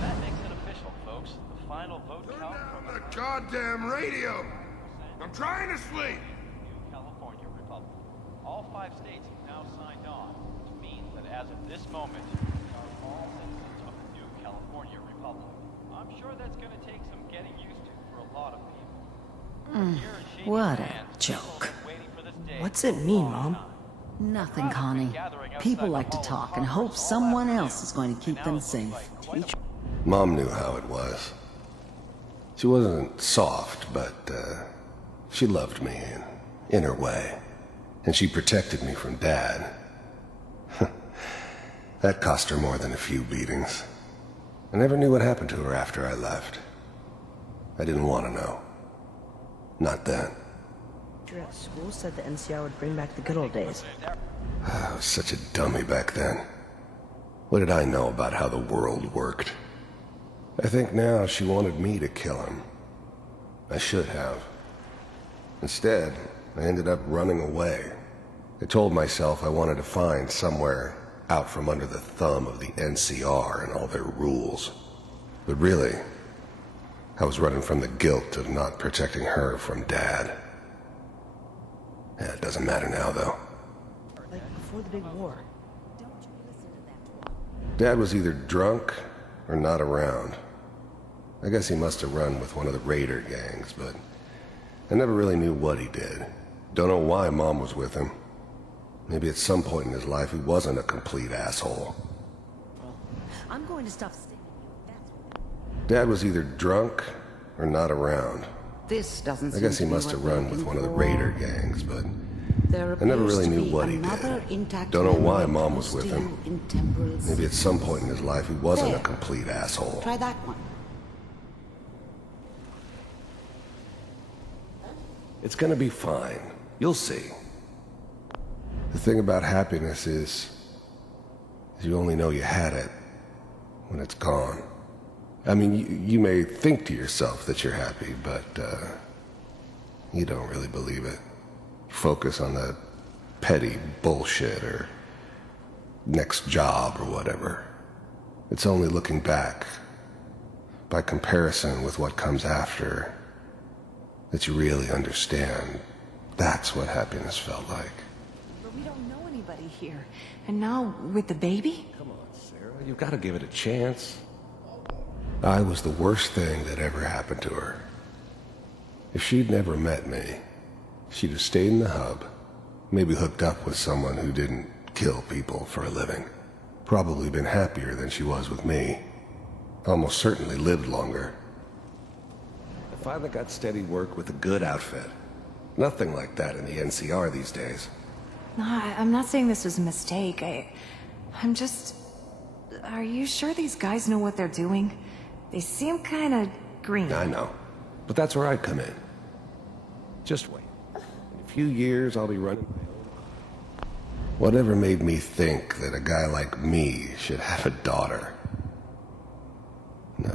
That makes it official, folks. The final vote count from the goddamn radio! I'm trying to sleep! New California Republic. All 5 states have now signed on, which means that as of this moment, we are all citizens of the new California Republic. I'm sure that's gonna take some getting used to for a lot of people. What a joke. What's it mean, Mom? Nothing, Connie. People like to talk and hope someone else is going to keep them safe. Mom knew how it was. She wasn't soft, but she loved me in her way. And she protected me from Dad. That cost her more than a few beatings. I never knew what happened to her after I left. I didn't want to know. Not then. At school said the NCR would bring back the good old days. I was such a dummy back then. What did I know about how the world worked? I think now she wanted me to kill him. I should have. Instead, I ended up running away. I told myself I wanted to find somewhere out from under the thumb of the NCR and all their rules. But really, I was running from the guilt of not protecting her from Dad. Yeah, it doesn't matter now, though. Like before the big war. Dad was either drunk or not around. I guess he must have run with one of the raider gangs, but I never really knew what he did. Don't know why Mom was with him. Maybe at some point in his life he wasn't a complete asshole. I'm going to stop sticking you. Dad was either drunk or not around. This doesn't I guess he seem to be must what have we're run with looking one of the for. raider gangs, but There I never appears really to knew be what he another did. intact Don't know why memory Mom was close with to him. you in temporal Maybe at some point in his life he wasn't a There. complete asshole. Try that one. It's gonna be fine. You'll see. The thing about happiness is you only know you had it when it's gone. I mean, you may think to yourself that you're happy, but you don't really believe it. You focus on the petty bullshit or next job or whatever. It's only looking back, by comparison with what comes after, that you really understand. That's what happiness felt like. But we don't know anybody here. And now, with the baby? Come on, Sarah, you gotta give it a chance. I was the worst thing that ever happened to her. If she'd never met me, she'd have stayed in the hub, maybe hooked up with someone who didn't kill people for a living. Probably been happier than she was with me. Almost certainly lived longer. I finally got steady work with a good outfit. Nothing like that in the NCR these days. No, I'm not saying this was a mistake. I'm just... Are you sure these guys know what they're doing? They seem kind of green. I know. But that's where I come in. Just wait. In a few years, I'll be running my own. Whatever made me think that a guy like me should have a daughter? No,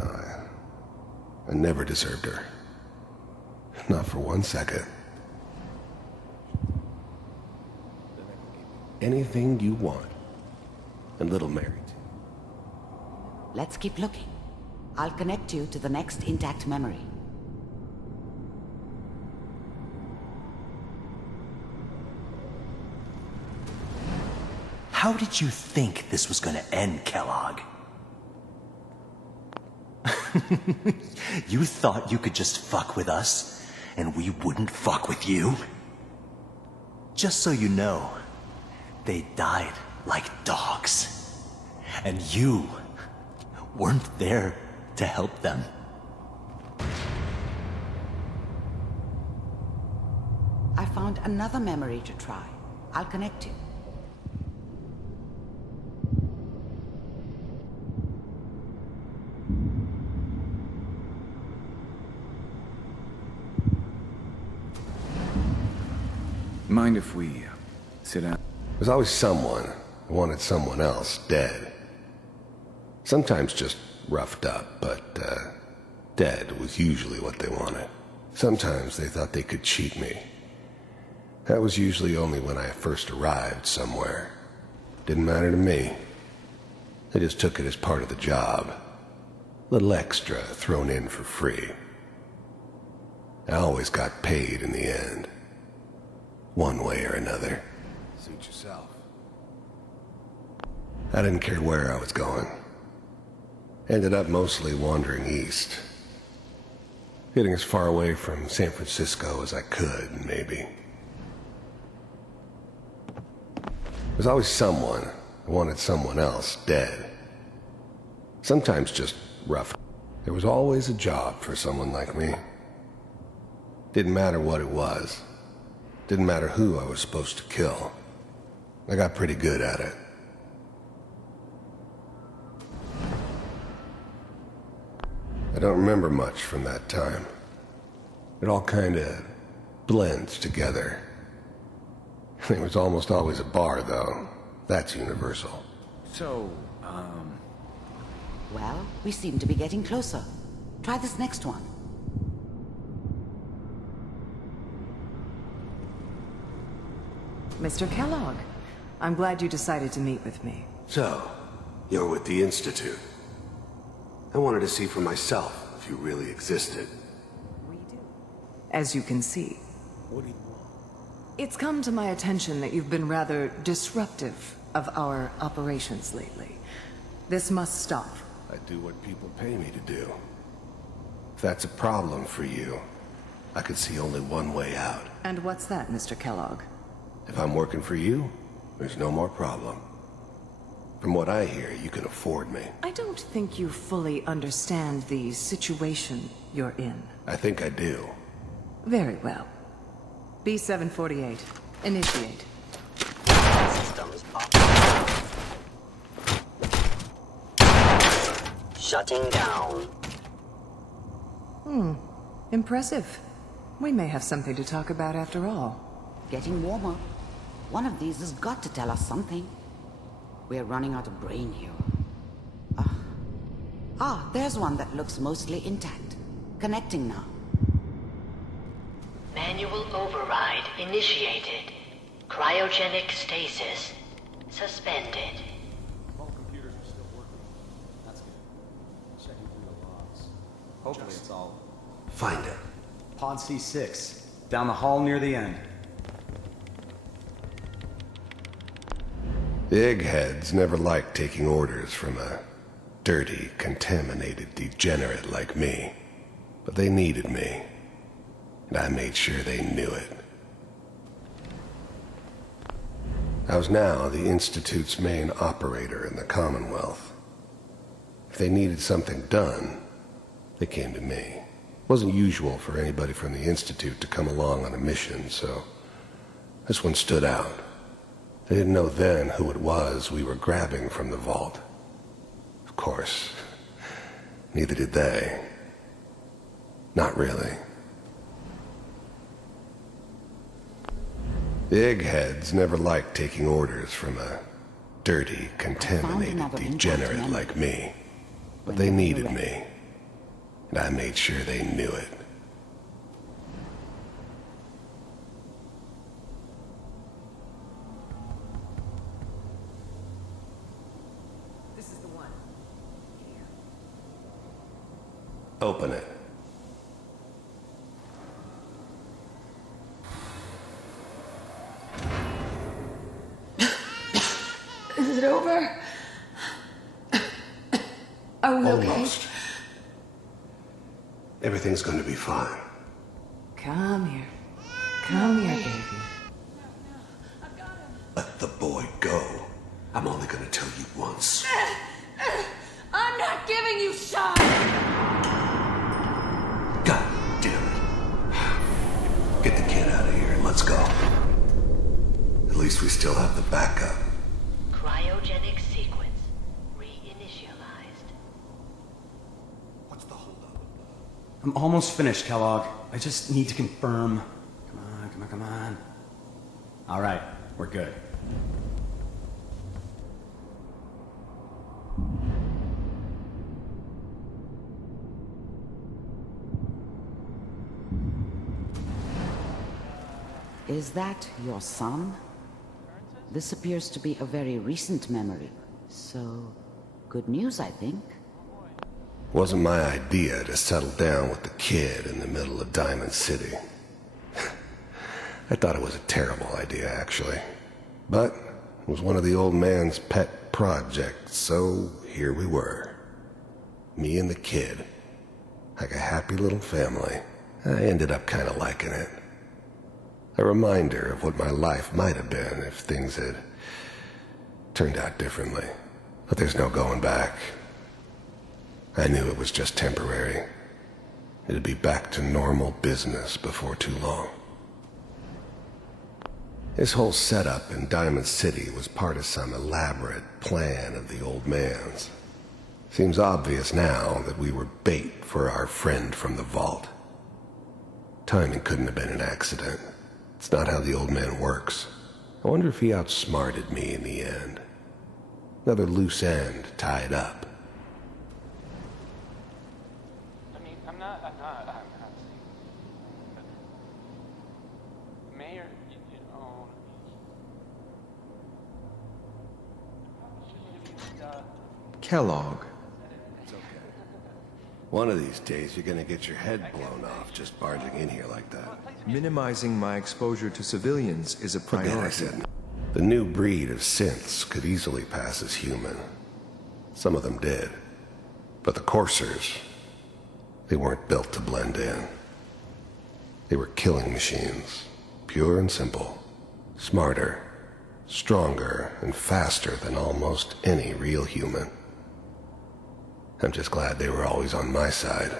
I never deserved her. Not for 1 second. Anything you want. And little Mary, too. Let's keep looking. I'll connect you to the next intact memory. How did you think this was gonna end, Kellogg? You thought you could just fuck with us, and we wouldn't fuck with you? Just so you know, they died like dogs. And you weren't there to help them. I found another memory to try. I'll connect you. Mind if we sit down? There's always someone who wanted someone else dead. Sometimes just roughed up, but dead was usually what they wanted. Sometimes they thought they could cheat me. That was usually only when I first arrived somewhere. Didn't matter to me. I just took it as part of the job. Little extra thrown in for free. I always got paid in the end. One way or another. Suit yourself. I didn't care where I was going. Ended up mostly wandering east. Getting as far away from San Francisco as I could, maybe. There's always someone who wanted someone else dead. Sometimes just rough. There was always a job for someone like me. Didn't matter what it was. Didn't matter who I was supposed to kill. I got pretty good at it. I don't remember much from that time. It all kinda blends together. There was almost always a bar, though. That's universal. So, Well, we seem to be getting closer. Try this next one. Mr. Kellogg, I'm glad you decided to meet with me. So, you're with the Institute. I wanted to see for myself if you really existed. As you can see. What do you want? It's come to my attention that you've been rather disruptive of our operations lately. This must stop. I do what people pay me to do. If that's a problem for you, I could see only one way out. And what's that, Mr. Kellogg? If I'm working for you, there's no more problem. From what I hear, you can afford me. I don't think you fully understand the situation you're in. I think I do. Very well. B-748, initiate. Systems shutting down. Impressive. We may have something to talk about after all. Getting warmer. One of these has got to tell us something. We're running out of brain here. There's one that looks mostly intact. Connecting now. Manual override initiated. Cryogenic stasis suspended. All computers are still working. That's good. Checking through the logs. Hopefully it's all... Find it. Pod C6. Down the hall near the end. The eggheads never liked taking orders from a dirty, contaminated degenerate like me. But they needed me. And I made sure they knew it. I was now the Institute's main operator in the Commonwealth. If they needed something done, they came to me. It wasn't usual for anybody from the Institute to come along on a mission, so this one stood out. They didn't know then who it was we were grabbing from the vault. Of course, neither did they. Not really. The eggheads never liked taking orders from a dirty, contaminated degenerate like me. But they needed me. And I made sure they knew it. This is the one. Open it. Is it over? Are we okay? Almost. Everything's going to be fine. Come here. Come here, baby. Let the boy go. I'm only going to tell you once. I'm not giving you shot! God damn it. Get the kid out of here and let's go. At least we still have the backup. Cryogenic sequence reinitialized. What's the holdup? I'm almost finished, Kellogg. I just need to confirm. Come on, come on, come on. All right, we're good. Is that your son? This appears to be a very recent memory. So, good news, I think. Wasn't my idea to settle down with the kid in the middle of Diamond City. I thought it was a terrible idea, actually. But it was one of the old man's pet projects, so here we were. Me and the kid. Like a happy little family. I ended up kind of liking it. A reminder of what my life might have been if things had turned out differently. But there's no going back. I knew it was just temporary. It'd be back to normal business before too long. This whole setup in Diamond City was part of some elaborate plan of the old man's. Seems obvious now that we were bait for our friend from the vault. Timing couldn't have been an accident. It's not how the old man works. I wonder if he outsmarted me in the end. Another loose end tied up. I mean, I'm not saying Mayor, you know, Kellogg. It's okay. One of these days, you're gonna get your head blown off just barging in here like that. Minimizing my exposure to civilians is a priority. The new breed of synths could easily pass as human. Some of them did. But the coursers, they weren't built to blend in. They were killing machines, pure and simple. Smarter, stronger, and faster than almost any real human. I'm just glad they were always on my side.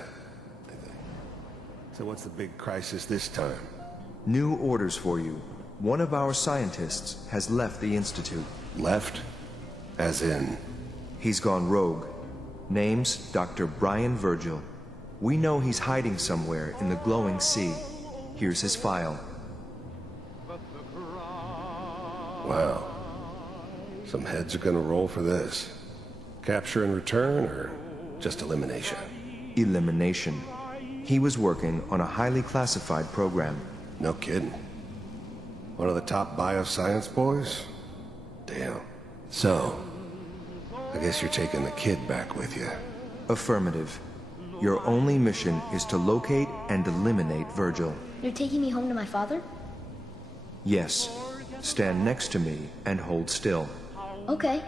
So what's the big crisis this time? New orders for you. One of our scientists has left the Institute. Left? As in? He's gone rogue. Name's Dr. Brian Virgil. We know he's hiding somewhere in the glowing sea. Here's his file. Wow. Some heads are gonna roll for this. Capture and return, or just elimination? Elimination. He was working on a highly classified program. No kidding. One of the top bioscience boys? Damn. So, I guess you're taking the kid back with you. Affirmative. Your only mission is to locate and eliminate Virgil. You're taking me home to my father? Yes. Stand next to me and hold still. Okay.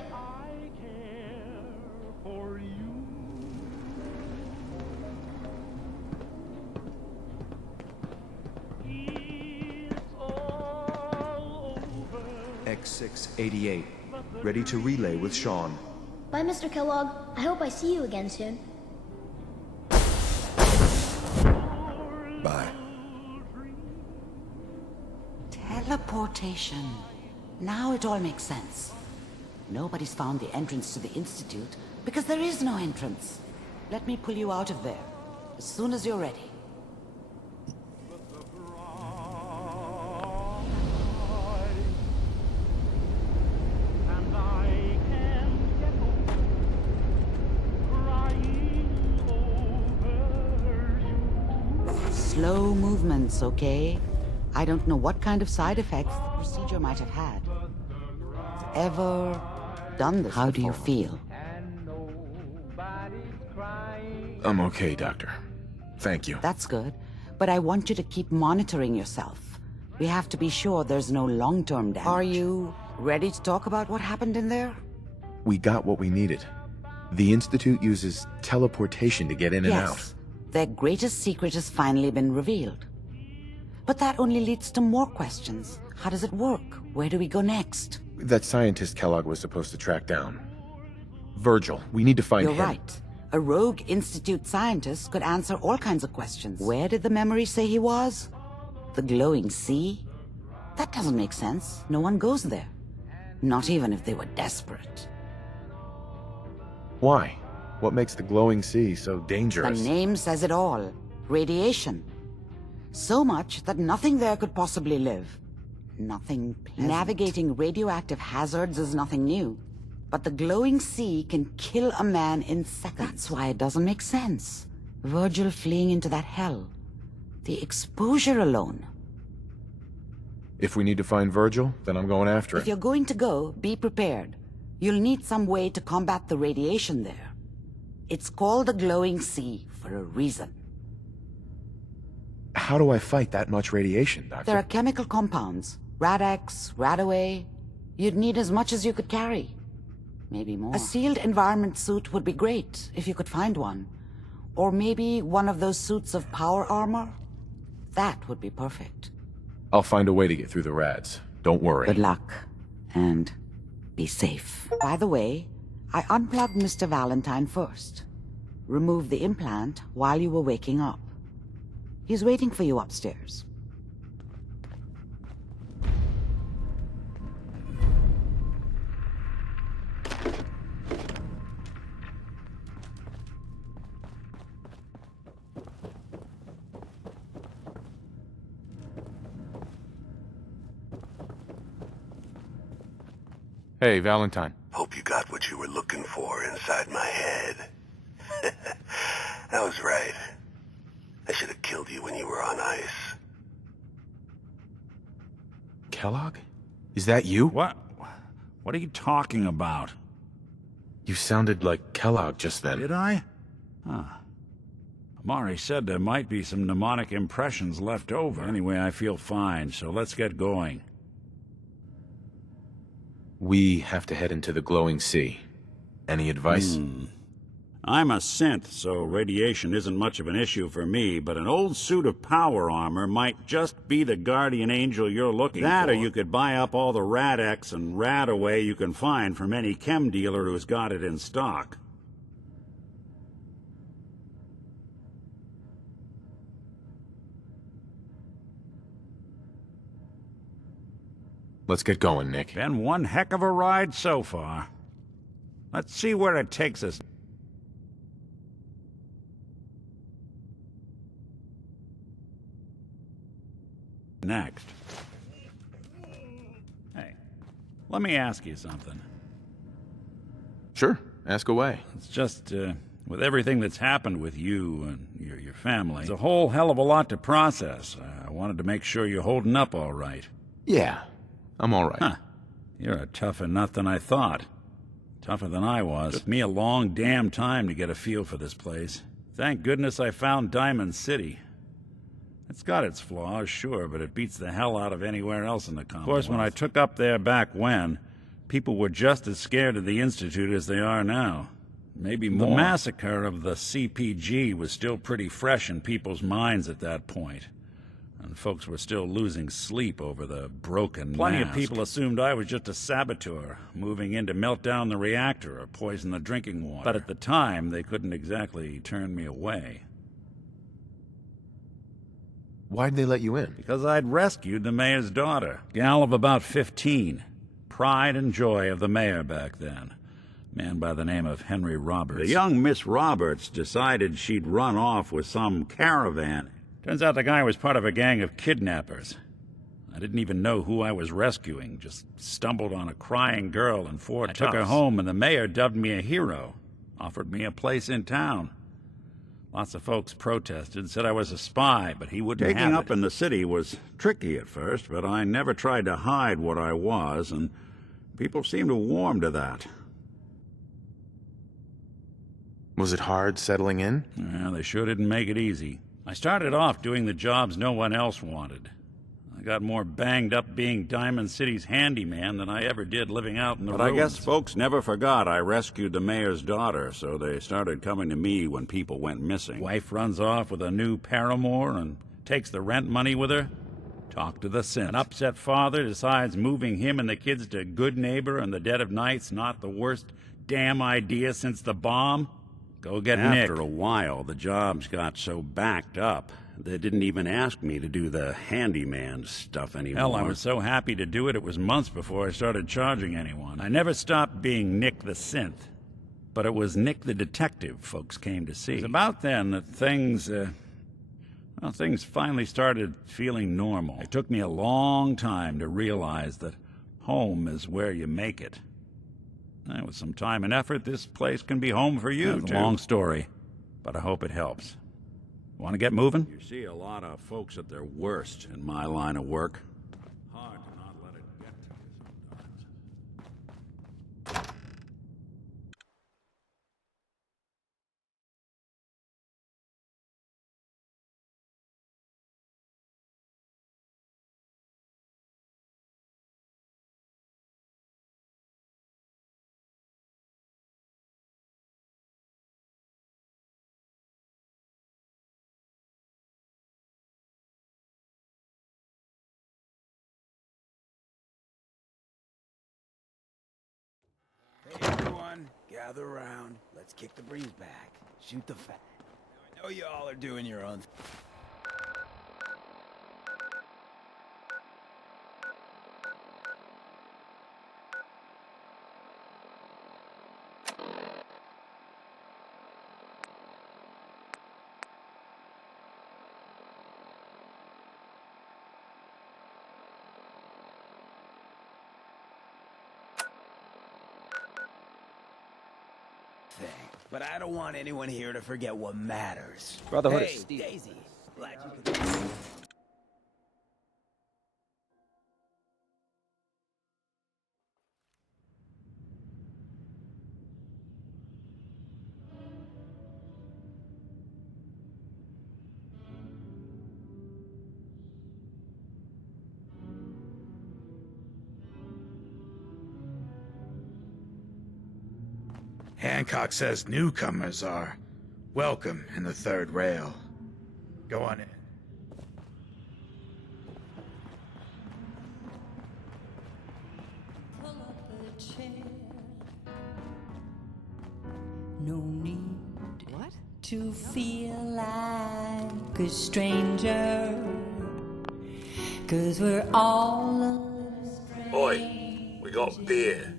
X688. Ready to relay with Sean. Bye, Mr. Kellogg. I hope I see you again soon. Bye. Teleportation. Now it all makes sense. Nobody's found the entrance to the Institute because there is no entrance. Let me pull you out of there as soon as you're ready. Slow movements, okay? I don't know what kind of side effects the procedure might have had. Ever done this How do you feel? I'm okay, Doctor. Thank you. That's good. But I want you to keep monitoring yourself. We have to be sure there's no long-term damage. Are you ready to talk about what happened in there? We got what we needed. The Institute uses teleportation to get in and out. Yes. Their greatest secret has finally been revealed. But that only leads to more questions. How does it work? Where do we go next? That scientist Kellogg was supposed to track down. Virgil, we need to find him. You're right. A rogue Institute scientist could answer all kinds of questions. Where did the memory say he was? The glowing sea? That doesn't make sense. No one goes there. Not even if they were desperate. Why? What makes the glowing sea so dangerous? The name says it all. Radiation. So much that nothing there could possibly live. Nothing pleasant. Navigating radioactive hazards is nothing new. But the glowing sea can kill a man in seconds. That's why it doesn't make sense. Virgil fleeing into that hell. The exposure alone. If we need to find Virgil, then I'm going after him. If you're going to go, be prepared. You'll need some way to combat the radiation there. It's called the glowing sea for a reason. How do I fight that much radiation, Doctor? There are chemical compounds. Rad-X, Radaway. You'd need as much as you could carry. Maybe more. A sealed environment suit would be great, if you could find one. Or maybe one of those suits of power armor? That would be perfect. I'll find a way to get through the rats. Don't worry. Good luck. And be safe. By the way, I unplugged Mr. Valentine first. Removed the implant while you were waking up. He's waiting for you upstairs. Hey, Valentine. Hope you got what you were looking for inside my head. I was right. I should have killed you when you were on ice. Kellogg? Is that you? What are you talking about? You sounded like Kellogg just then. Did I? Huh. Amari said there might be some mnemonic impressions left over. Anyway, I feel fine, so let's get going. We have to head into the glowing sea. Any advice? I'm a synth, so radiation isn't much of an issue for me, but an old suit of power armor might just be the guardian angel you're looking for. That, or you could buy up all the Rad-X and Rad-Away you can find from any chem dealer who's got it in stock. Let's get going, Nick. Been one heck of a ride so far. Let's see where it takes us. Next. Hey, let me ask you something. Sure, ask away. It's just, with everything that's happened with you and your family, it's a whole hell of a lot to process. I wanted to make sure you're holding up all right. Yeah, I'm all right. Huh. You're a tougher nut than I thought. Tougher than I was. Took me a long damn time to get a feel for this place. Thank goodness I found Diamond City. It's got its flaws, sure, but it beats the hell out of anywhere else in the Commonwealth. Of course, when I took up there back when, people were just as scared of the Institute as they are now. Maybe more. The massacre of the CPG was still pretty fresh in people's minds at that point. And folks were still losing sleep over the broken Plenty of people assumed I was just a saboteur, moving in to melt down the reactor or poison the drinking water. But at the time, they couldn't exactly turn me away. Why'd they let you in? Because I'd rescued the mayor's daughter. Gal of about 15. Pride and joy of the mayor back then. Man by the name of Henry Roberts. The young Miss Roberts decided she'd run off with some caravan. Turns out the guy was part of a gang of kidnappers. I didn't even know who I was rescuing, just stumbled on a crying girl and I took her home, and the mayor dubbed me a hero, offered me a place in town. Lots of folks protested, said I was a spy, but he wouldn't have it. Taking up in the city was tricky at first, but I never tried to hide what I was, and people seemed to warm to that. Was it hard settling in? Yeah, they sure didn't make it easy. I started off doing the jobs no one else wanted. I got more banged up being Diamond City's handyman than I ever did living out in the roads. But I guess folks never forgot I rescued the mayor's daughter, so they started coming to me when people went missing. Wife runs off with a new paramour and takes the rent money with her. Talk to the synth. An upset father decides moving him and the kids to Good Neighbor in the dead of night's not the worst damn idea since the bomb. Go get Nick. After a while, the jobs got so backed up, they didn't even ask me to do the handyman stuff anymore. Hell, I was so happy to do it, it was months before I started charging anyone. I never stopped being Nick the Synth, but it was Nick the Detective folks came to see. It was about then that things finally started feeling normal. It took me a long time to realize that home is where you make it. With some time and effort, this place can be home for you, too. Long story, but I hope it helps. Want to get moving? You see a lot of folks at their worst in my line of work. on, gather around. Let's kick the breeze back. Shoot the fat. I know you all are doing your own. But I don't want anyone here to forget what matters. Brotherhood hey, of Steel. Daisy. Glad you could... Hancock says newcomers are welcome in the third rail. Go on in. No need to feel like a stranger, 'cause we're all Oi, we got beer.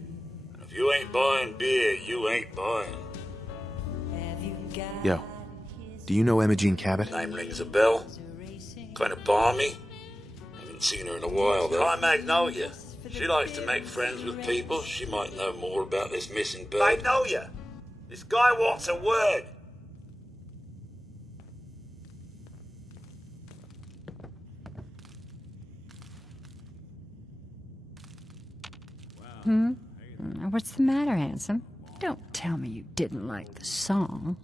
And if you ain't buying beer, you ain't buying. Yo, do you know Imogene Cabot? Name rings a bell. Kind of balmy. Haven't seen her in a while, though. Hi, Magnolia. She likes to make friends with people. She might know more about this missing bird. Magnolia! This guy wants a word. What's the matter, handsome? Don't tell me you didn't like the song.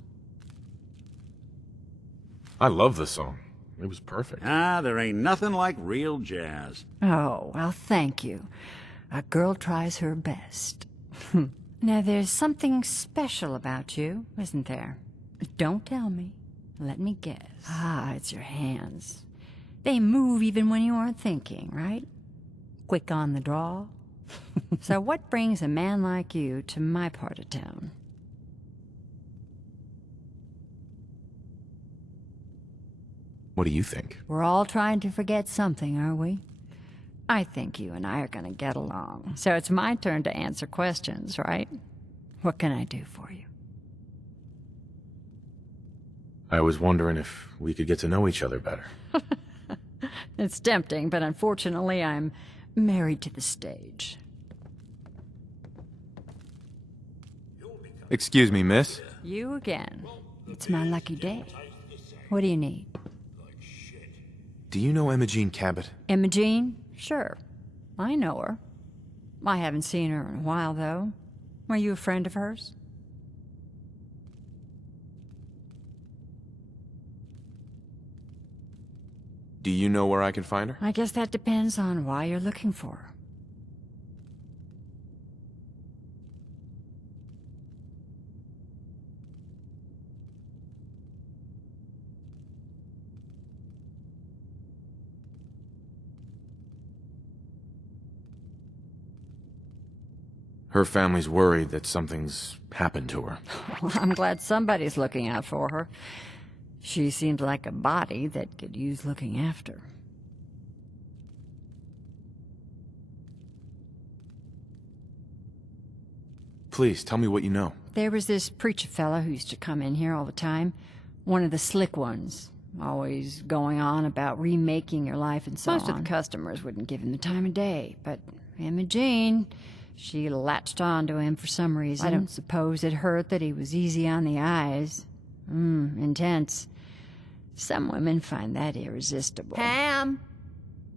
I love the song. It was perfect. Ah, there ain't nothing like real jazz. Oh, well, thank you. A girl tries her best. Now, there's something special about you, isn't there? Don't tell me. Let me guess. Ah, it's your hands. They move even when you aren't thinking, right? Quick on the draw. So what brings a man like you to my part of town? What do you think? We're all trying to forget something, are we? I think you and I are gonna get along. So it's my turn to answer questions, right? What can I do for you? I was wondering if we could get to know each other better. It's tempting, but unfortunately I'm married to the stage. Excuse me, miss? You again. It's my lucky day. What do you need? Do you know Imogene Cabot? Imogene? Sure. I know her. I haven't seen her in a while, though. Are you a friend of hers? Do you know where I can find her? I guess that depends on why you're looking for her. Her family's worried that something's happened to her. Well, I'm glad somebody's looking out for her. She seems like a body that could use looking after. Please, tell me what you know. There was this preacher fella who used to come in here all the time. One of the slick ones. Always going on about remaking your life and so on. Most of the customers wouldn't give him the time of day, but Imogene, she latched on to him for some reason. I don't suppose it hurt that he was easy on the eyes. Intense. Some women find that irresistible. Pam,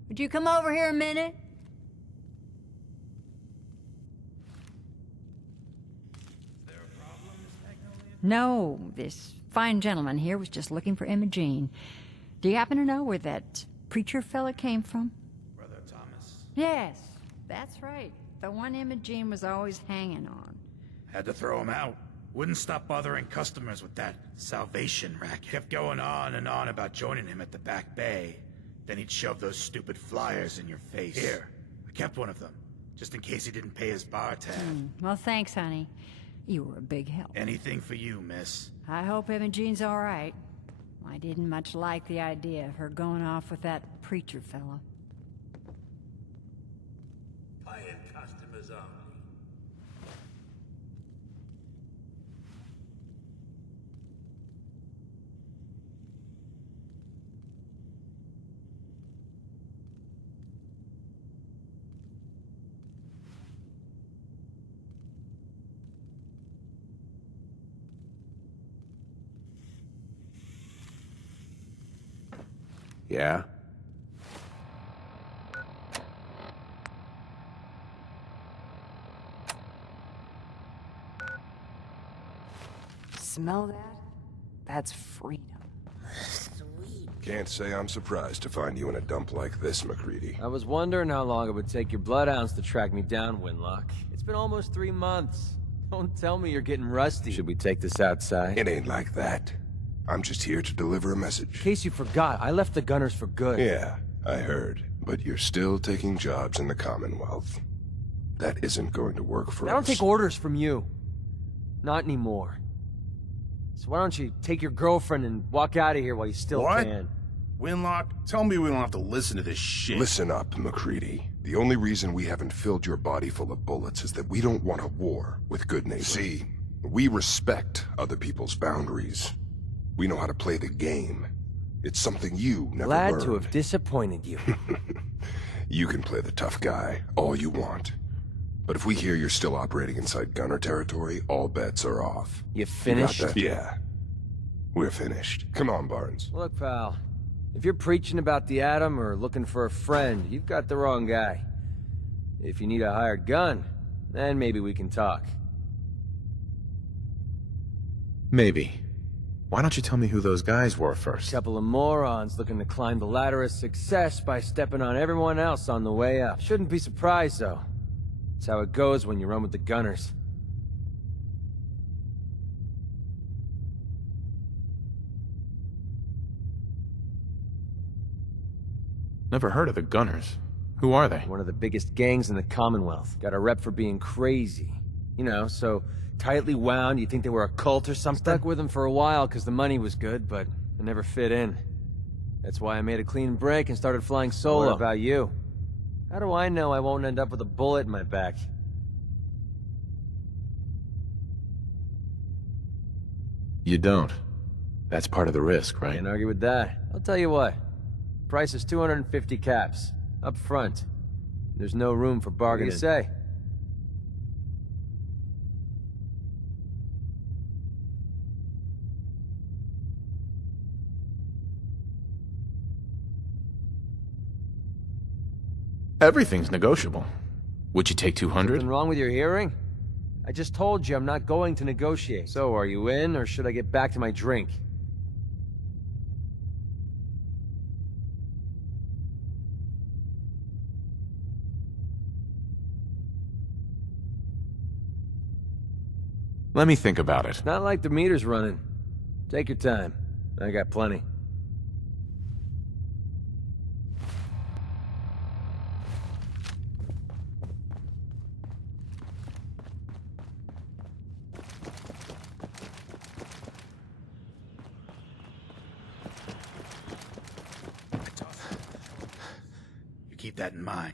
would you come over here a minute? No, this fine gentleman here was just looking for Imogene. Do you happen to know where that preacher fella came from? Brother Thomas. Yes, that's right. The one Imogene was always hanging on. Had to throw him out. Wouldn't stop bothering customers with that salvation racket. Kept going on and on about joining him at the back bay. Then he'd shove those stupid flyers in your face. Here, I kept one of them, just in case he didn't pay his bar tab. Well, thanks, honey. You were a big help. Anything for you, miss. I hope Imogene's all right. I didn't much like the idea of her going off with that preacher fella. Paying customers only. Yeah? Smell that? That's freedom. Can't say I'm surprised to find you in a dump like this, MacReady. I was wondering how long it would take your bloodhounds to track me down, Winlock. It's been almost 3 months. Don't tell me you're getting rusty. Should we take this outside? It ain't like that. I'm just here to deliver a message. In case you forgot, I left the Gunners for good. Yeah, I heard. But you're still taking jobs in the Commonwealth. That isn't going to work for us. I don't take orders from you. Not anymore. So why don't you take your girlfriend and walk out of here while you still can? Winlock, tell me we don't have to listen to this shit. Listen up, MacReady. The only reason we haven't filled your body full of bullets is that we don't want a war with good neighbors. See, we respect other people's boundaries. We know how to play the game. It's something you never Glad learned. to have disappointed you. You can play the tough guy all you want. But if we hear you're still operating inside Gunner territory, all bets are off. You finished? got that? Yeah. We're finished. Come on, Barnes. Look, pal. If you're preaching about the atom or looking for a friend, you've got the wrong guy. If you need a hired gun, then maybe we can talk. Maybe. Why don't you tell me who those guys were first? Couple of morons looking to climb the ladder of success by stepping on everyone else on the way up. Shouldn't be surprised, though. It's how it goes when you run with the Gunners. Never heard of the Gunners. Who are they? One of the biggest gangs in the Commonwealth. Got a rep for being crazy. You know, so tightly wound, you think they were a cult or something? Stuck with them for a while because the money was good, but it never fit in. That's why I made a clean break and started flying solo. What about you? How do I know I won't end up with a bullet in my back? You don't. That's part of the risk, right? Can't argue with that. I'll tell you what. Price is 250 caps. Up front. There's no room for bargaining. What do you say? Everything's negotiable. Would you take 200? Something wrong with your hearing? I just told you I'm not going to negotiate. So, are you in, or should I get back to my drink? Let me think about it. Not like the meter's running. Take your time. I got plenty. You keep that in mind.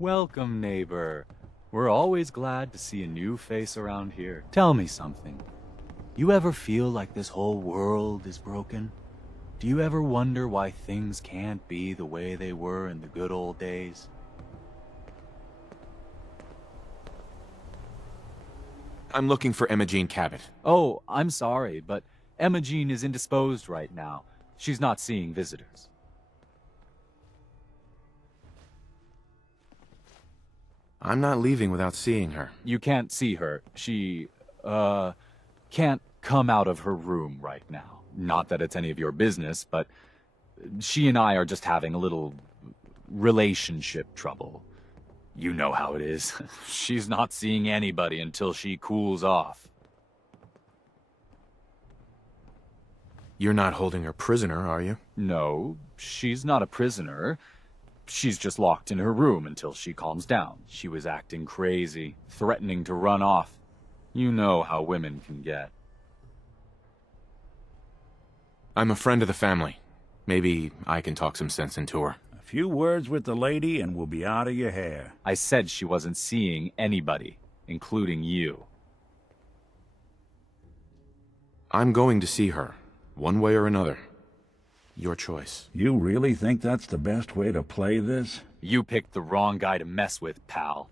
Welcome, neighbor. We're always glad to see a new face around here. Tell me something. You ever feel like this whole world is broken? Do you ever wonder why things can't be the way they were in the good old days? I'm looking for Emma Jean Cabot. Oh, I'm sorry, but Emma Jean is indisposed right now. She's not seeing visitors. I'm not leaving without seeing her. You can't see her. She, can't come out of her room right now. Not that it's any of your business, but she and I are just having a little relationship trouble. You know how it is. She's not seeing anybody until she cools off. You're not holding her prisoner, are you? No, she's not a prisoner. She's just locked in her room until she calms down. She was acting crazy, threatening to run off. You know how women can get. I'm a friend of the family. Maybe I can talk some sense into her. A few words with the lady and we'll be out of your hair. I said she wasn't seeing anybody, including you. I'm going to see her, one way or another. Your choice. You really think that's the best way to play this? You picked the wrong guy to mess with, pal.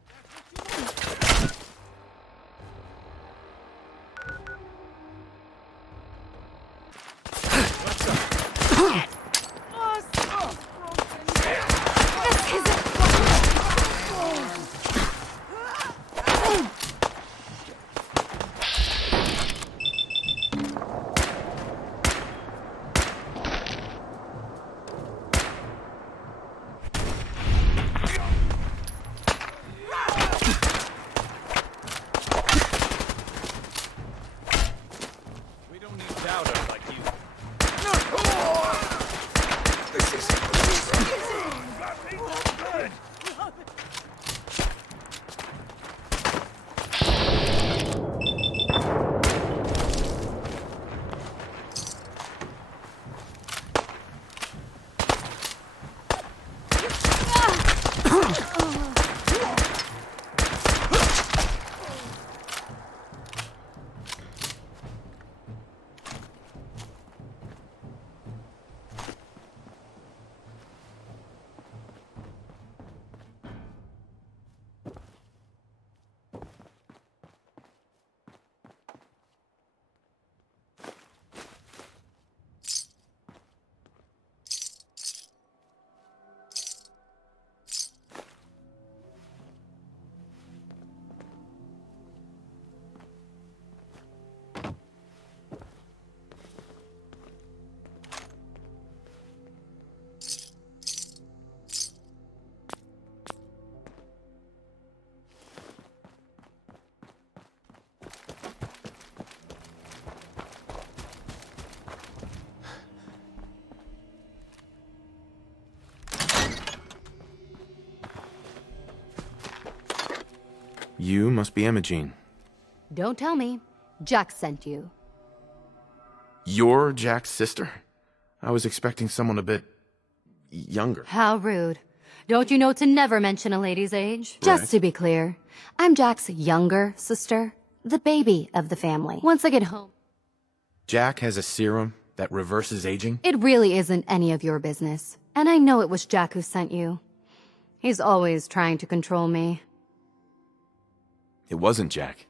You must be Emma Jean. Don't tell me. Jack sent you. You're Jack's sister? I was expecting someone a bit younger. How rude. Don't you know to never mention a lady's age? Just to be clear, I'm Jack's younger sister, the baby of the family. Once I get home... Jack has a serum that reverses aging? It really isn't any of your business. And I know it was Jack who sent you. He's always trying to control me. It wasn't Jack.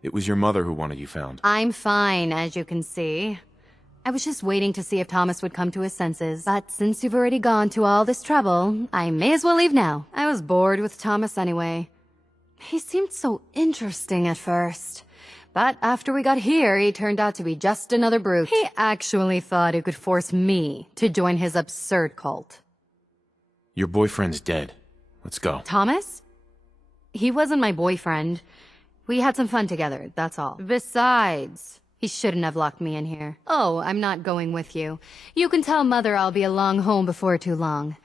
It was your mother who wanted you found. I'm fine, as you can see. I was just waiting to see if Thomas would come to his senses. But since you've already gone to all this trouble, I may as well leave now. I was bored with Thomas anyway. He seemed so interesting at first. But after we got here, he turned out to be just another brute. He actually thought he could force me to join his absurd cult. Your boyfriend's dead. Let's go. Thomas? He wasn't my boyfriend. We had some fun together, that's all. Besides, he shouldn't have locked me in here. Oh, I'm not going with you. You can tell Mother I'll be along home before too long.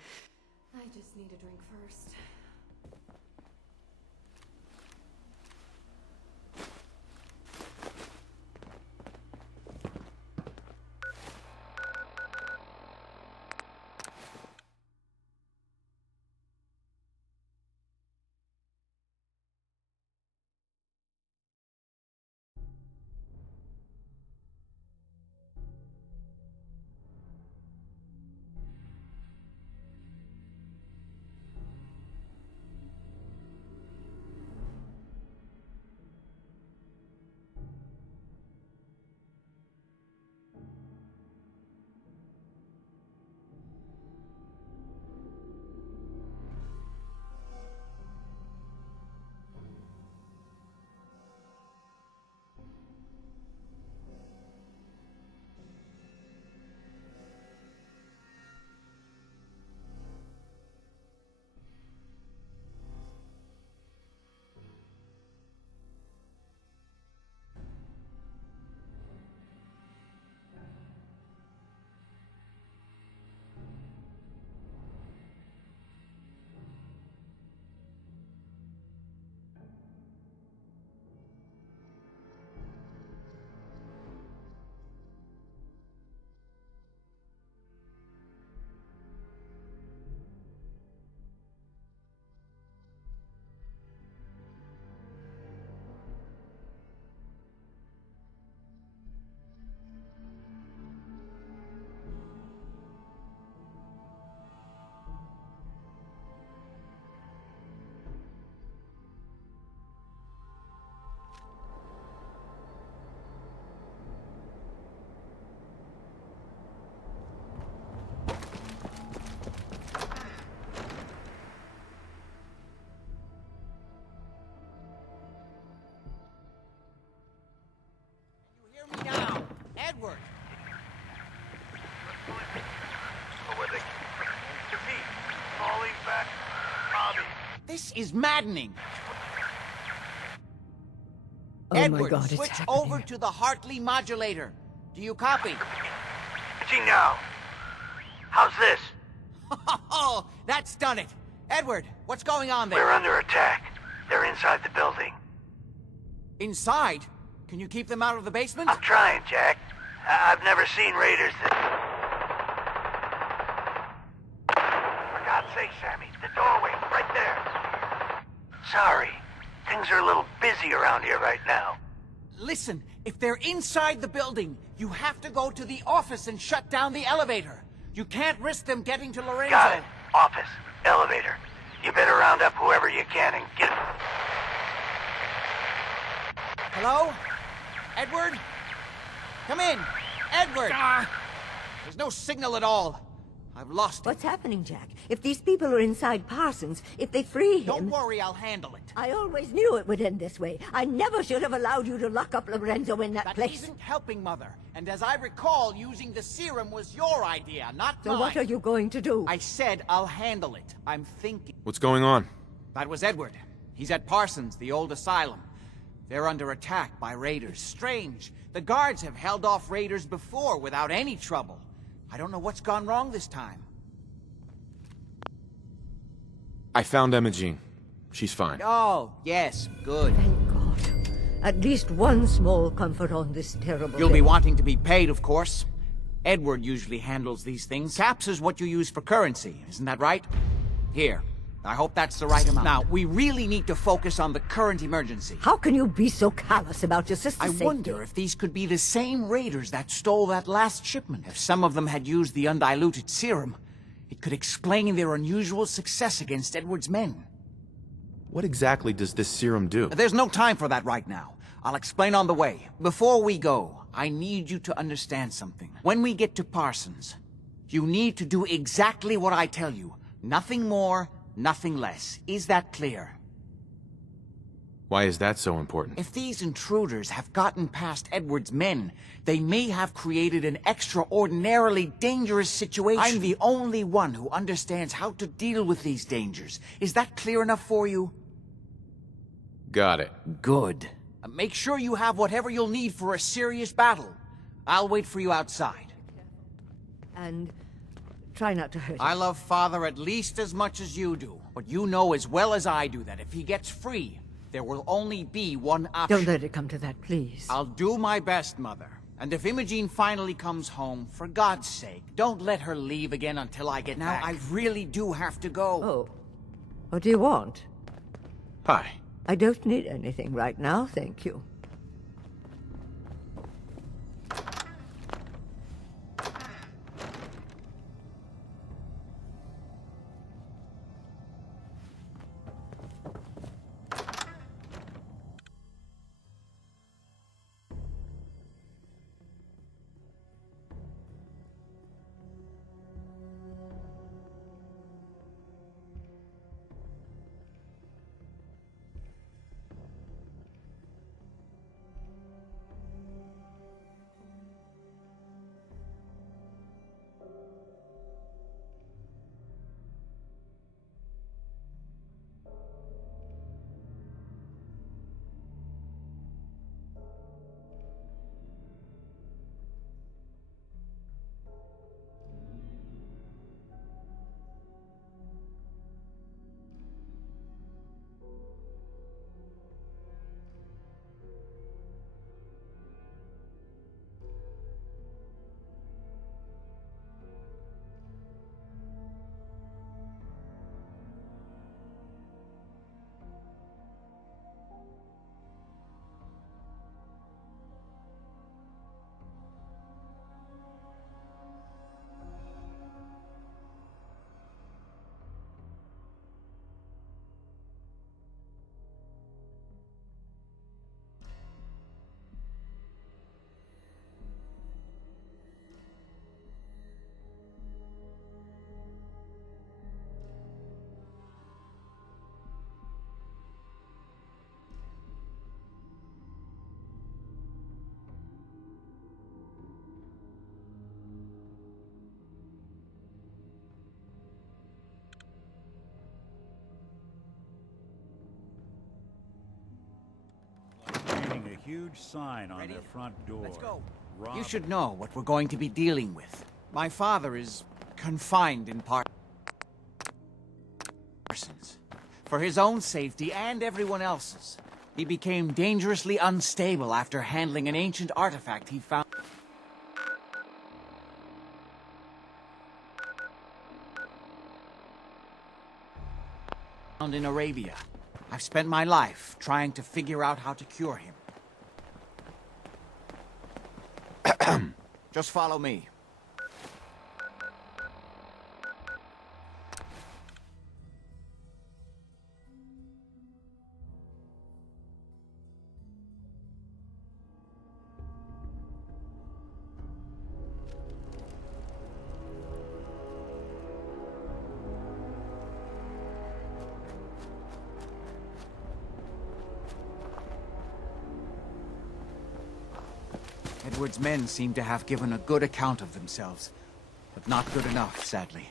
Edward! Or were they... Defeat! Falling back. Bobby! This is maddening! Oh my Edward, God, it's switch happening. over to the Hartley modulator. Do you copy? Switching now. How's this? Oh, that's done it. Edward, what's going on there? We're under attack. They're inside the building. Inside? Can you keep them out of the basement? I'm trying, Jack. I've never seen raiders that... For God's sake, Sammy, the doorway, right there. Sorry. Things are a little busy around here right now. Listen, if they're inside the building, you have to go to the office and shut down the elevator. You can't risk them getting to Lorenzo. Got it. Office. Elevator. You better round up whoever you can and get... Hello? Edward? Come in. Edward! There's no signal at all. I've lost it. What's happening, Jack? If these people are inside Parsons, if they free him... Don't worry, I'll handle it. I always knew it would end this way. I never should have allowed you to lock up Lorenzo in that place. That isn't helping, Mother. And as I recall, using the serum was your idea, not So mine. what are you going to do? I said I'll handle it. I'm thinking. What's going on? That was Edward. He's at Parsons, the old asylum. They're under attack by raiders. Strange. The guards have held off raiders before without any trouble. I don't know what's gone wrong this time. I found Imogene. She's fine. Oh, yes, good. Thank God. At least one small comfort on this terrible You'll day. be wanting to be paid, of course. Edward usually handles these things. Caps is what you use for currency, isn't that right? Here. I hope that's the right amount. Now, we really need to focus on the current emergency. How can you be so callous about your sister's I safety? wonder if these could be the same raiders that stole that last shipment. If some of them had used the undiluted serum, it could explain their unusual success against Edward's men. What exactly does this serum do? There's no time for that right now. I'll explain on the way. Before we go, I need you to understand something. When we get to Parsons, you need to do exactly what I tell you. Nothing more, nothing less. Is that clear? Why is that so important? If these intruders have gotten past Edward's men, they may have created an extraordinarily dangerous situation. I'm the only one who understands how to deal with these dangers. Is that clear enough for you? Got it. Good. Make sure you have whatever you'll need for a serious battle. I'll wait for you outside. And try not to hurt him. I love Father at least as much as you do. But you know as well as I do that if he gets free, there will only be one option. Don't let it come to that, please. I'll do my best, Mother. And if Imogene finally comes home, for God's sake, don't let her leave again until I get back. Now, I really do have to go. Oh. What do you want? Hi. I don't need anything right now, thank you. huge sign on their front door. Let's go. Rob- You should know what we're going to be dealing with. My father is confined in Parsons. For his own safety and everyone else's. He became dangerously unstable after handling an ancient artifact he found in Arabia. I've spent my life trying to figure out how to cure him. Just follow me. Edward's men seem to have given a good account of themselves, but not good enough, sadly.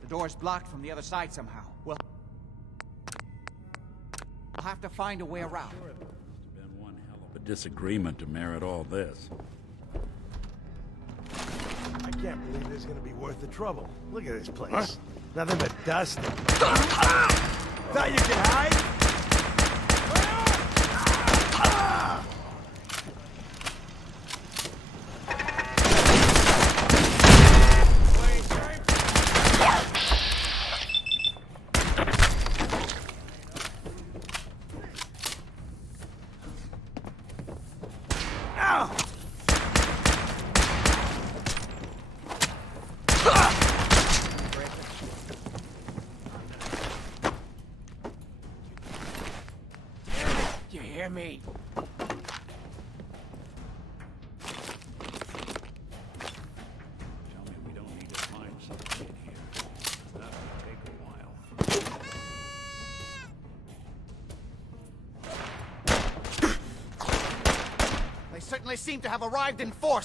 The door's blocked from the other side somehow. Well, I'll have to find a way around. Sure, it must have been one hell of a disagreement to merit all this. I can't believe this is gonna be worth the trouble. Look at this place. Nothing but dust. Thought you could hide? You hear me? Tell me we don't need to find something in here. That would take a while. They certainly seem to have arrived in force.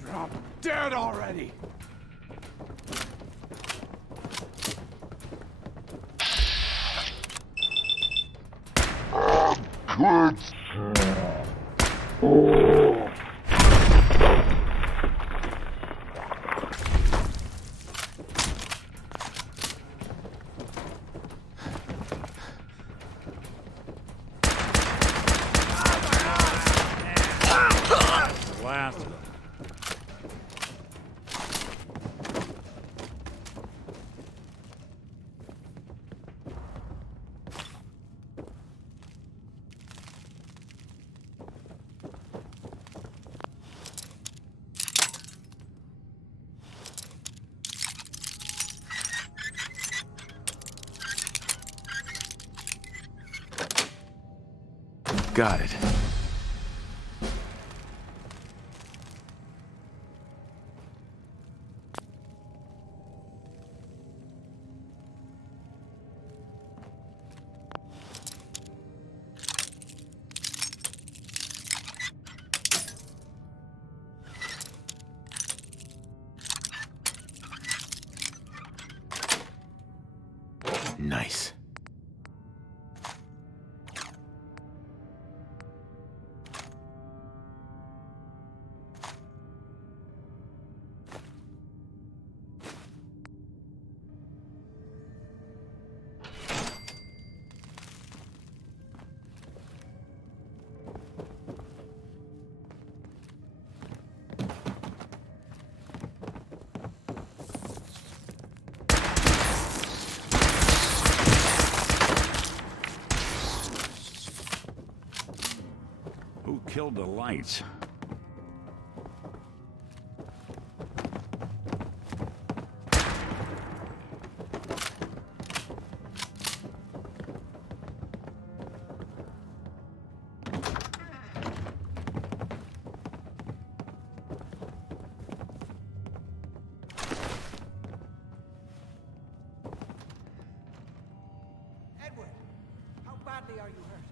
Drop dead already. Good. Last of them. Got it. Nice. Who killed the lights?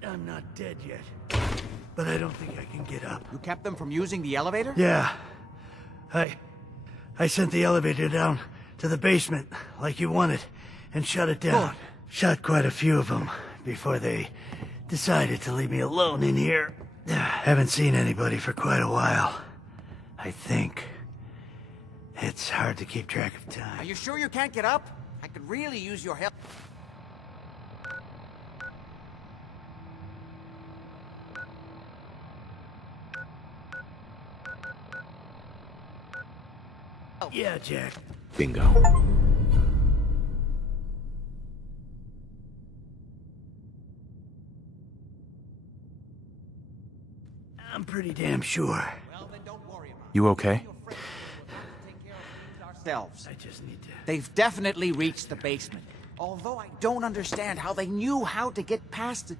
I'm not dead yet, but I don't think I can get up. You kept them from using the elevator? Yeah. I sent the elevator down to the basement, like you wanted, and shut it down. Shot quite a few of them before they decided to leave me alone in here. Haven't seen anybody for quite a while. I think. It's hard to keep track of time. Are you sure you can't get up? I could really use your help. Yeah, Jack. Bingo. I'm pretty damn sure. You okay? Ourselves. I just need to... They've definitely reached the basement. Although I don't understand how they knew how to get past it.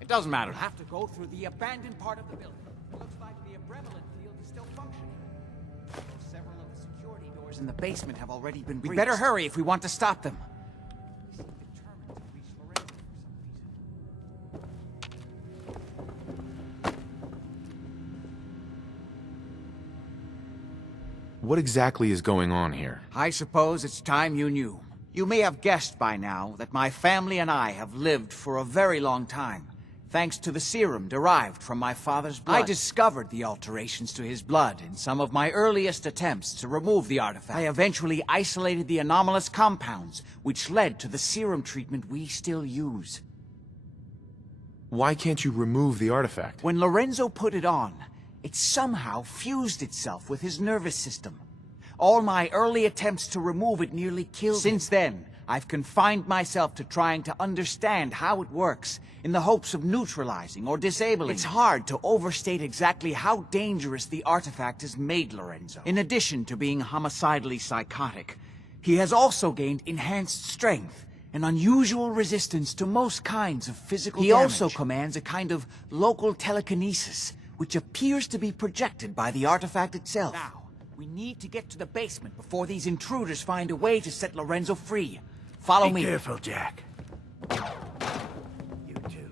It doesn't matter. They'll have to go through the abandoned part of the building. It looks like the Abremelin field is still functioning. Though several of the security doors in the basement have already been breached. We better hurry if we want to stop them. They seem determined to reach Lorenzo for some reason. What exactly is going on here? I suppose it's time you knew. You may have guessed by now that my family and I have lived for a very long time, thanks to the serum derived from my father's blood. I discovered the alterations to his blood in some of my earliest attempts to remove the artifact. I eventually isolated the anomalous compounds, which led to the serum treatment we still use. Why can't you remove the artifact? When Lorenzo put it on, it somehow fused itself with his nervous system. All my early attempts to remove it nearly killed him. Since then, I've confined myself to trying to understand how it works, in the hopes of neutralizing or disabling. It's hard to overstate exactly how dangerous the artifact has made Lorenzo. In addition to being homicidally psychotic, he has also gained enhanced strength and unusual resistance to most kinds of physical damage. He also commands a kind of local telekinesis, which appears to be projected by the artifact itself. Now, we need to get to the basement before these intruders find a way to set Lorenzo free. Follow me. Be careful, Jack. You too.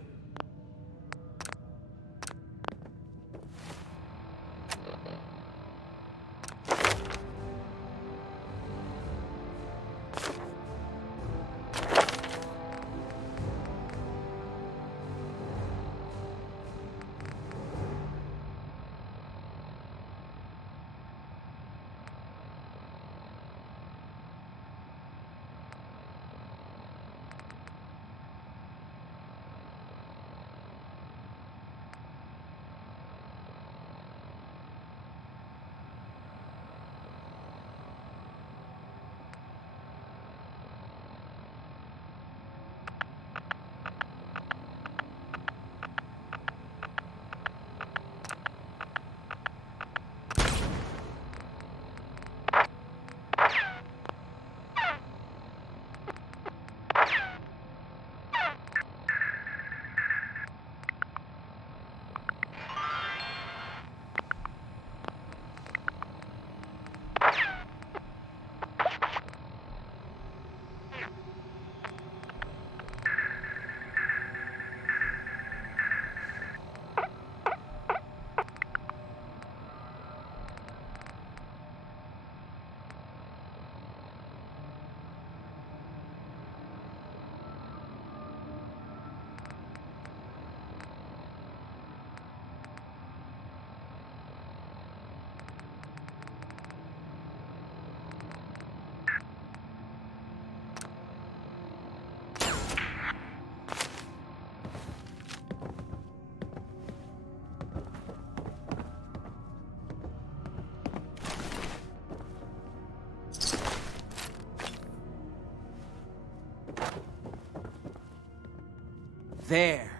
There.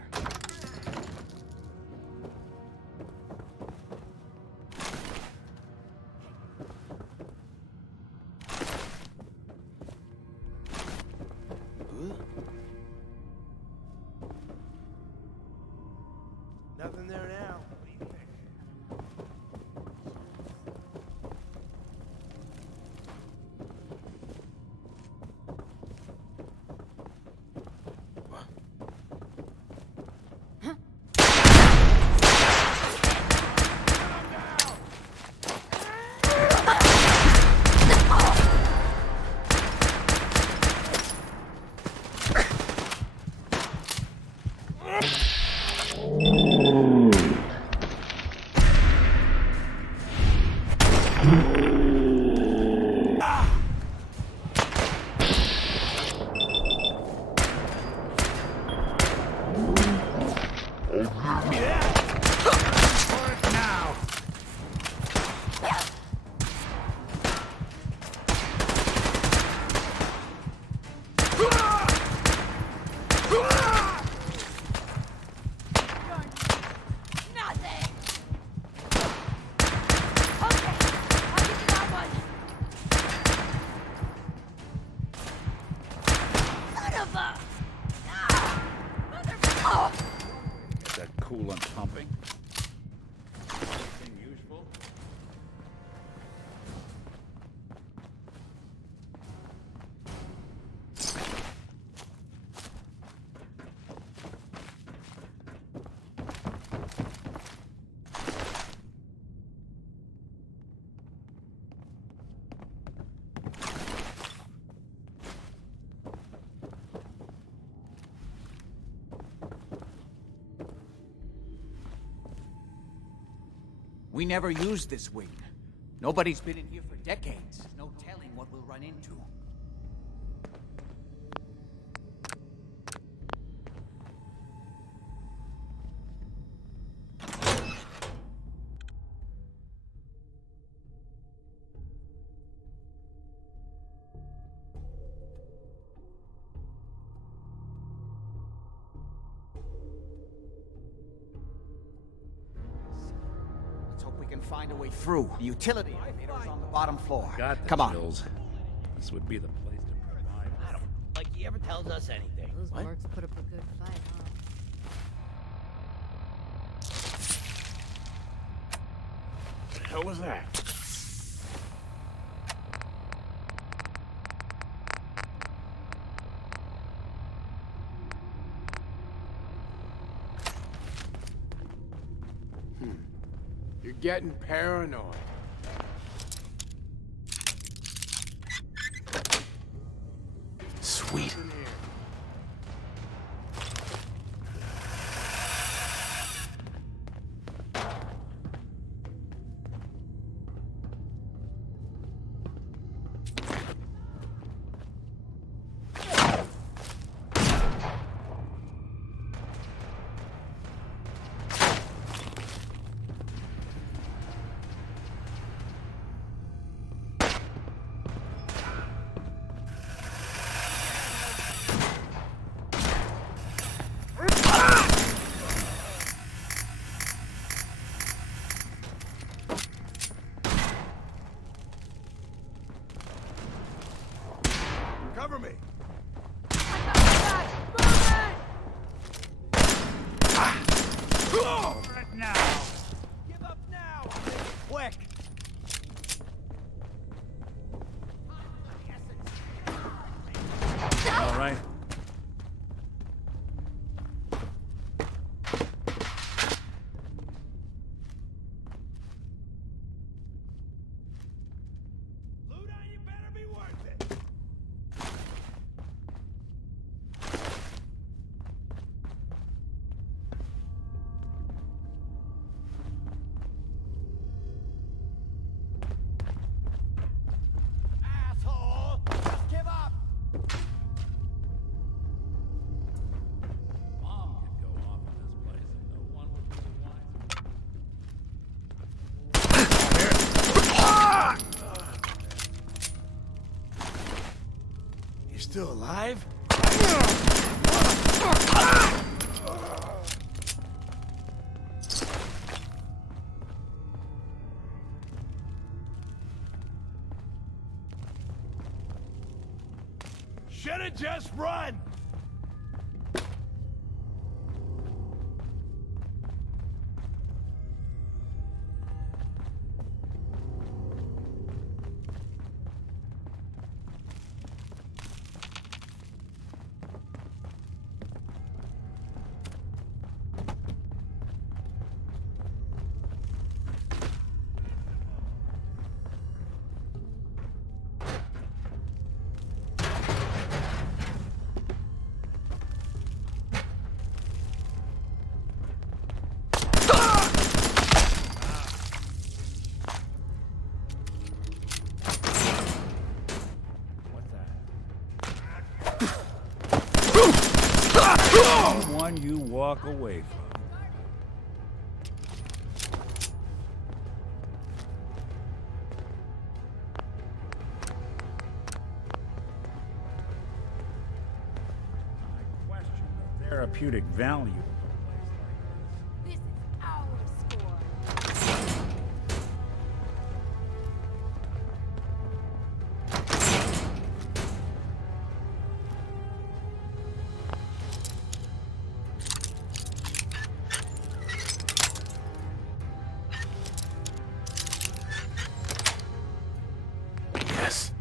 Is that coolant pumping? Anything useful? We never used this wing. Nobody's been in here for decades. No telling what we'll run into. Let's hope we can find a way through. The utility elevator is on the bottom floor. Got the Come on. chills. This would be the place to provide. I don't like he ever tells us anything. Those What? mercs put up a good fight, huh? The hell was that? You're getting paranoid. Sweet. Cover me. Over it now! Give up now! Quick! All right. Luda, you better be worth it! Asshole! Just give up! Bomb could go off in this place and no one would be the wiser. You still alive? Should've just run! One you walk away from. I question the therapeutic value. Yes.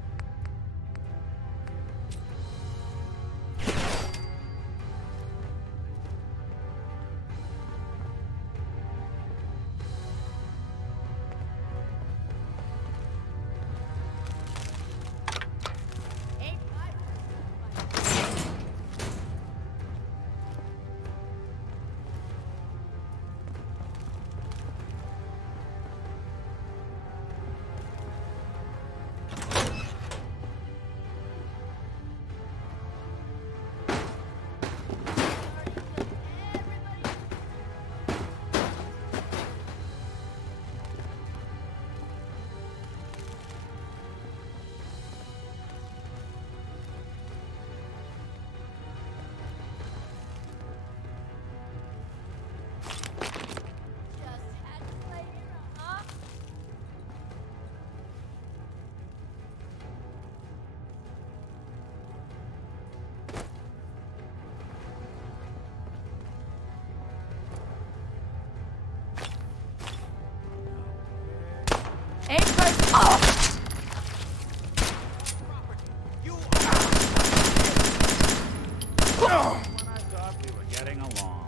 I thought we were getting along.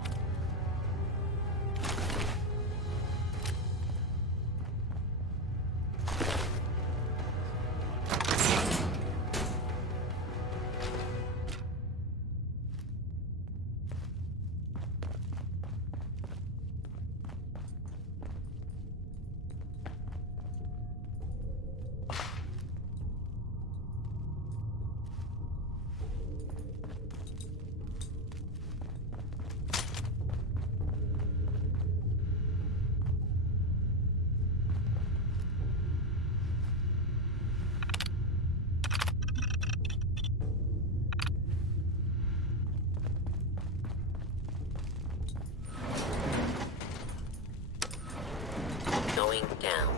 Going down.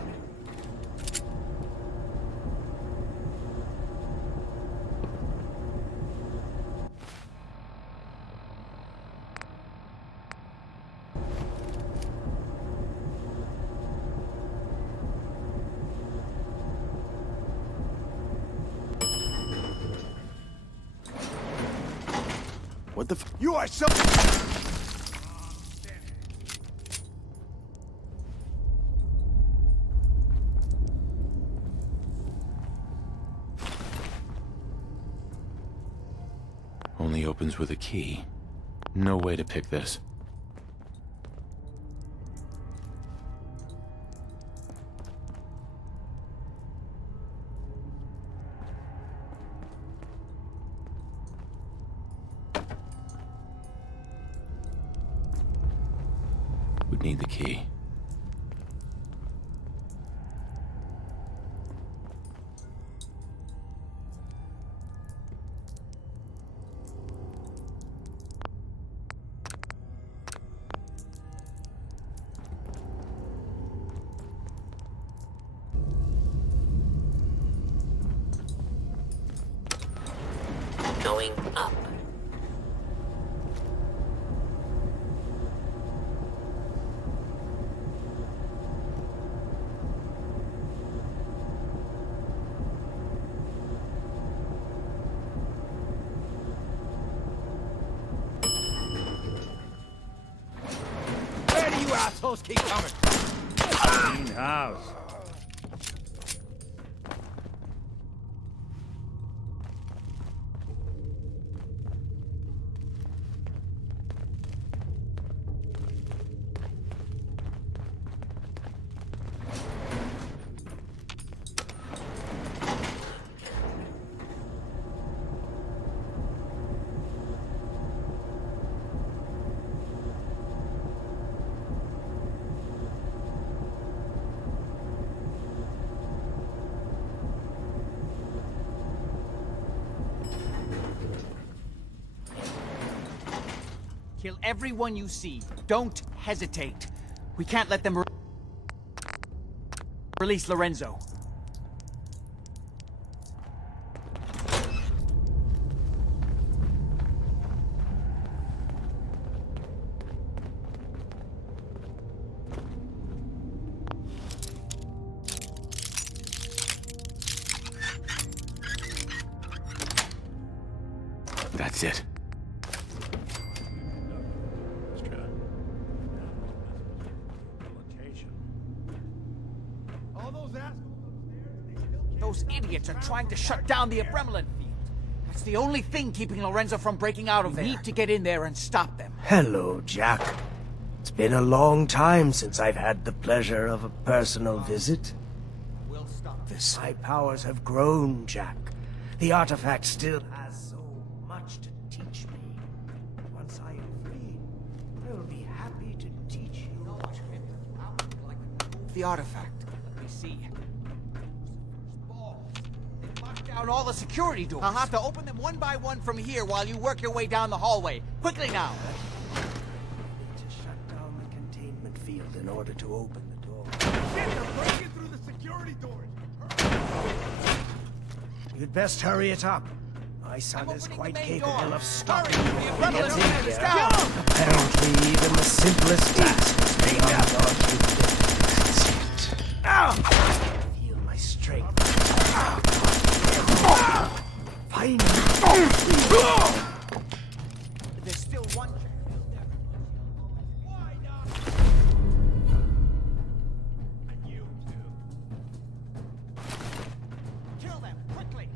What the f- You are so- Only opens with a key. No way to pick this. Would need the key. Going up. Where do you assholes keep coming? Clean house. Kill everyone you see. Don't hesitate. We can't let them release Lorenzo. That's it. Those idiots are trying to shut down the Abremlin field. That's the only thing keeping Lorenzo from breaking out of there. We need to get in there and stop them. Hello, Jack. It's been a long time since I've had the pleasure of a personal visit. We'll stop this. My powers have grown, Jack. The artifact still has so much to teach me. Once I am free, I will be happy to teach you. The artifact. Let me see. They locked down all the security doors. I'll have to open them one by one from here while you work your way down the hallway. Quickly now. To shut down the containment field in order to open the door. Shit, they're breaking through the security doors! You'd best hurry it up. My son is quite capable of stopping Hurry! what The gets in Abremlin here. down! Apparently, even the simplest task is beyond our capabilities. Feel my strength. Finally. There's still one. Kill them quickly.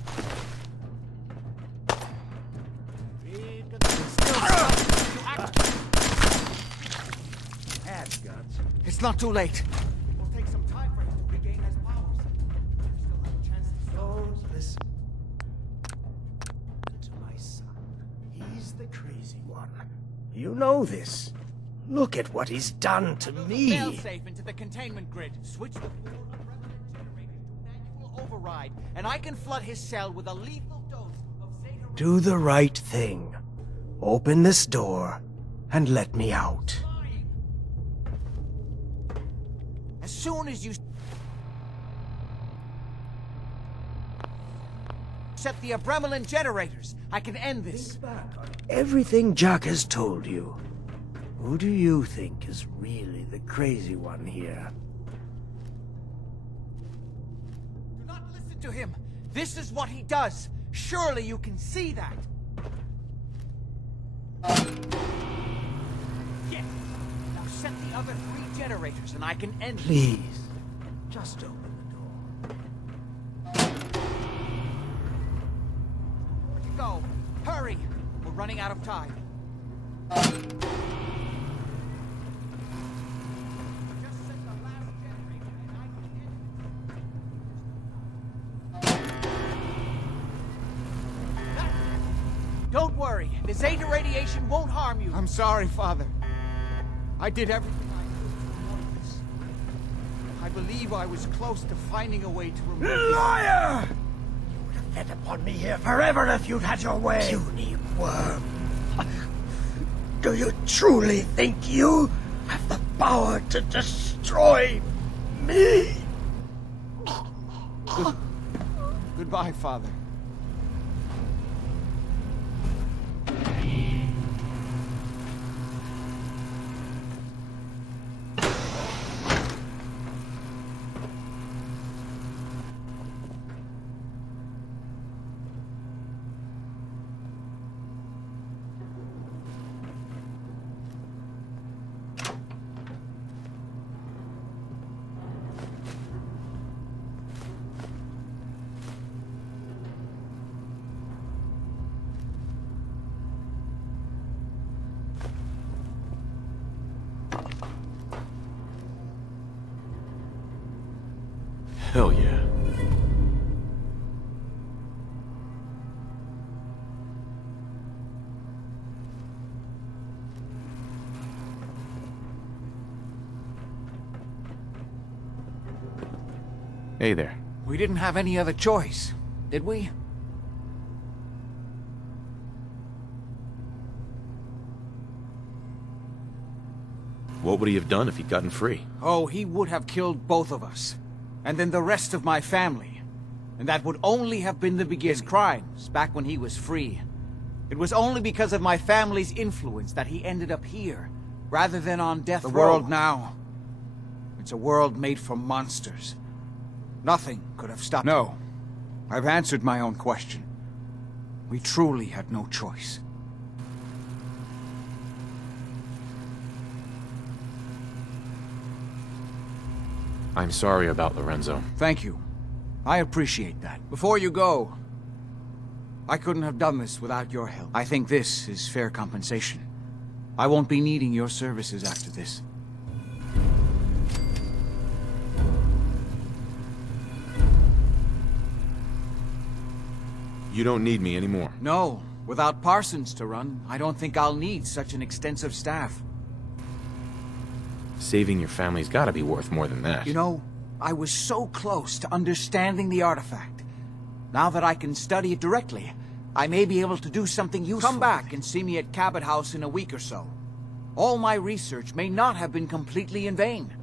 It's not too late. It'll take some time for him to regain his powers. We still have a chance to Don't listen to my son. He's the crazy one. You know this. Look at what he's done to me. Failsafe into the containment grid. Switch the 4 Abremlin generators to manual override, and I can flood his cell with a lethal dose of Zeta. Do the right thing. Open this door and let me out. As soon as you set the Abremlin generators, I can end this. Everything Jack has told you. Who do you think is really the crazy one here? Do not listen to him. This is what he does. Surely you can see that. Yes. Now set the other 3 generators and I can end this. Please, just open the door. Where to go? Hurry! We're running out of time. Just set the last generator and I can end it. Don't worry. The Zeta radiation won't harm you. I'm sorry, Father. I did everything I could to avoid this. I believe I was close to finding a way to remove... Liar! You would have fed upon me here forever if you'd had your way. Puny worm. Do you truly think you have the power to destroy me? Goodbye, Father. Hell yeah. Hey there. We didn't have any other choice, did we? What would he have done if he'd gotten free? Oh, he would have killed both of us. And then the rest of my family. And that would only have been the beginning. His crimes, back when he was free. It was only because of my family's influence that he ended up here, rather than on death row. The world now, it's a world made for monsters. Nothing could have stopped him. No, I've answered my own question. We truly had no choice. I'm sorry about Lorenzo. Thank you. I appreciate that. Before you go, I couldn't have done this without your help. I think this is fair compensation. I won't be needing your services after this. You don't need me anymore. No. Without Parsons to run, I don't think I'll need such an extensive staff. Saving your family's gotta be worth more than that. You know, I was so close to understanding the artifact. Now that I can study it directly, I may be able to do something useful. Come back and see me at Cabot House in a week or so. All my research may not have been completely in vain.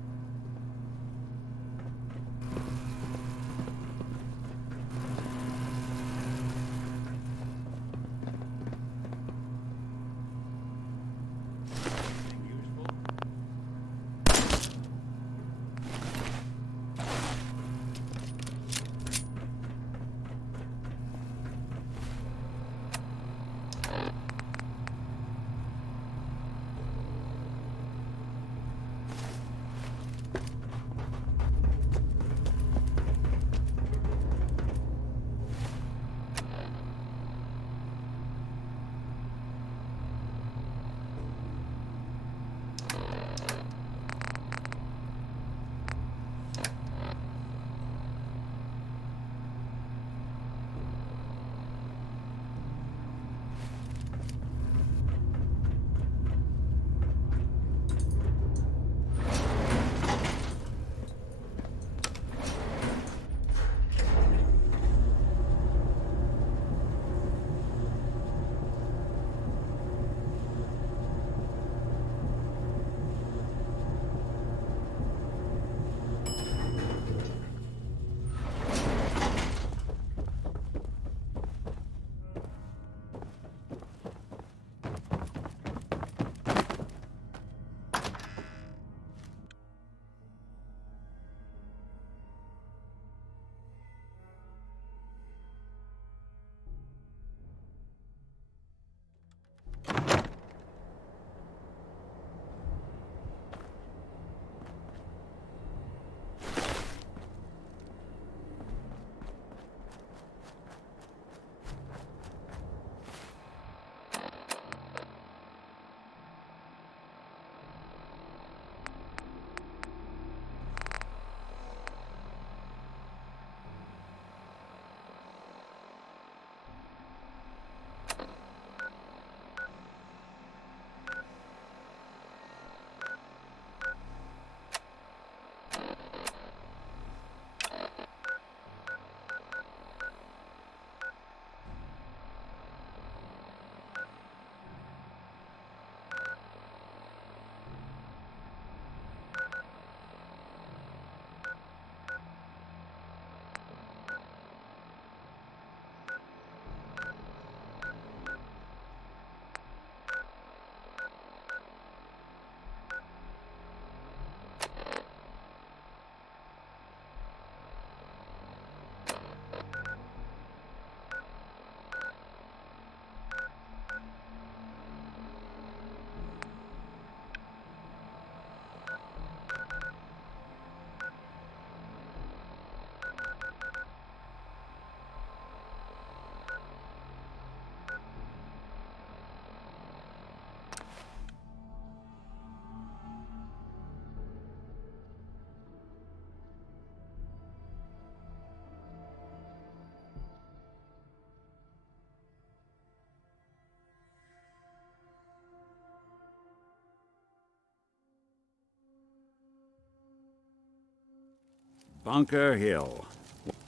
Bunker Hill.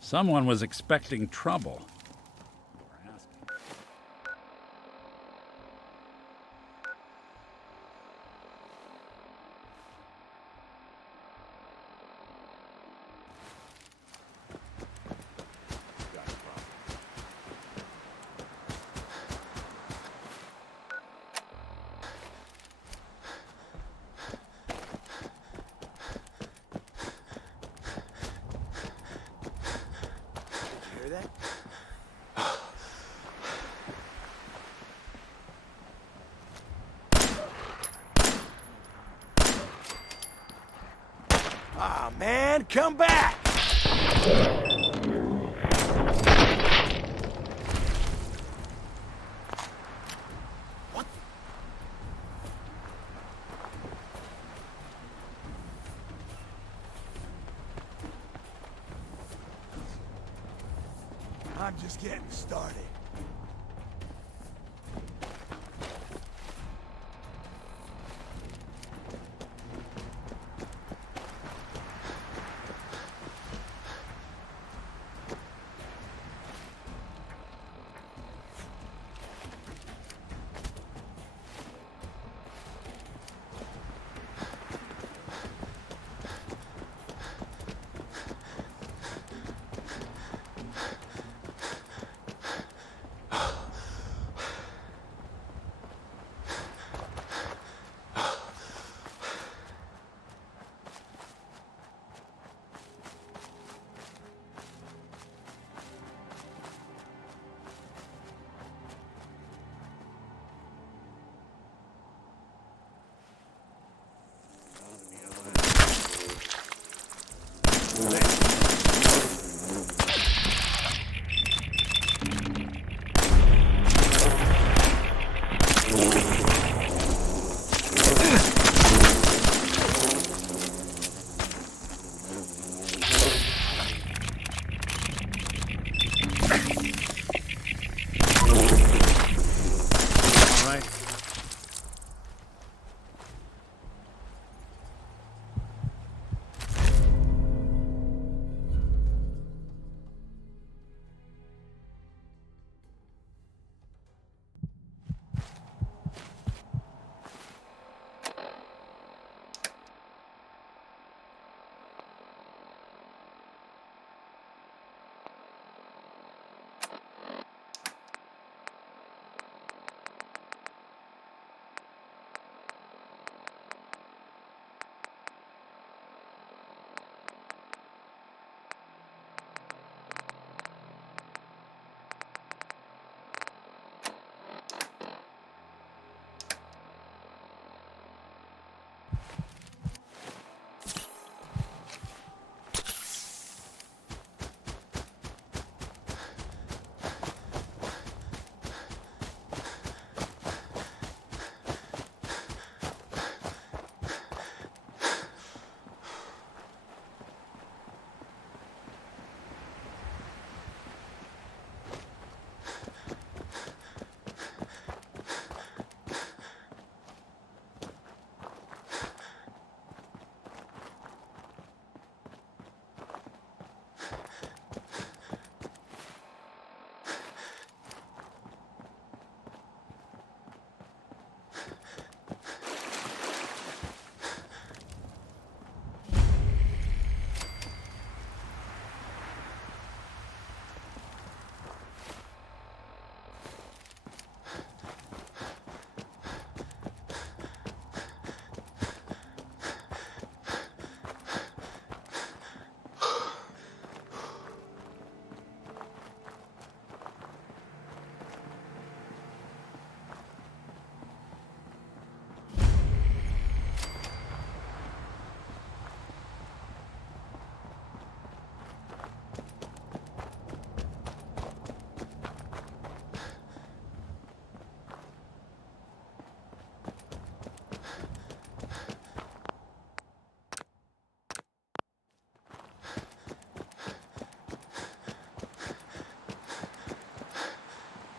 Someone was expecting trouble. Ah, man, come back! I'm just getting started.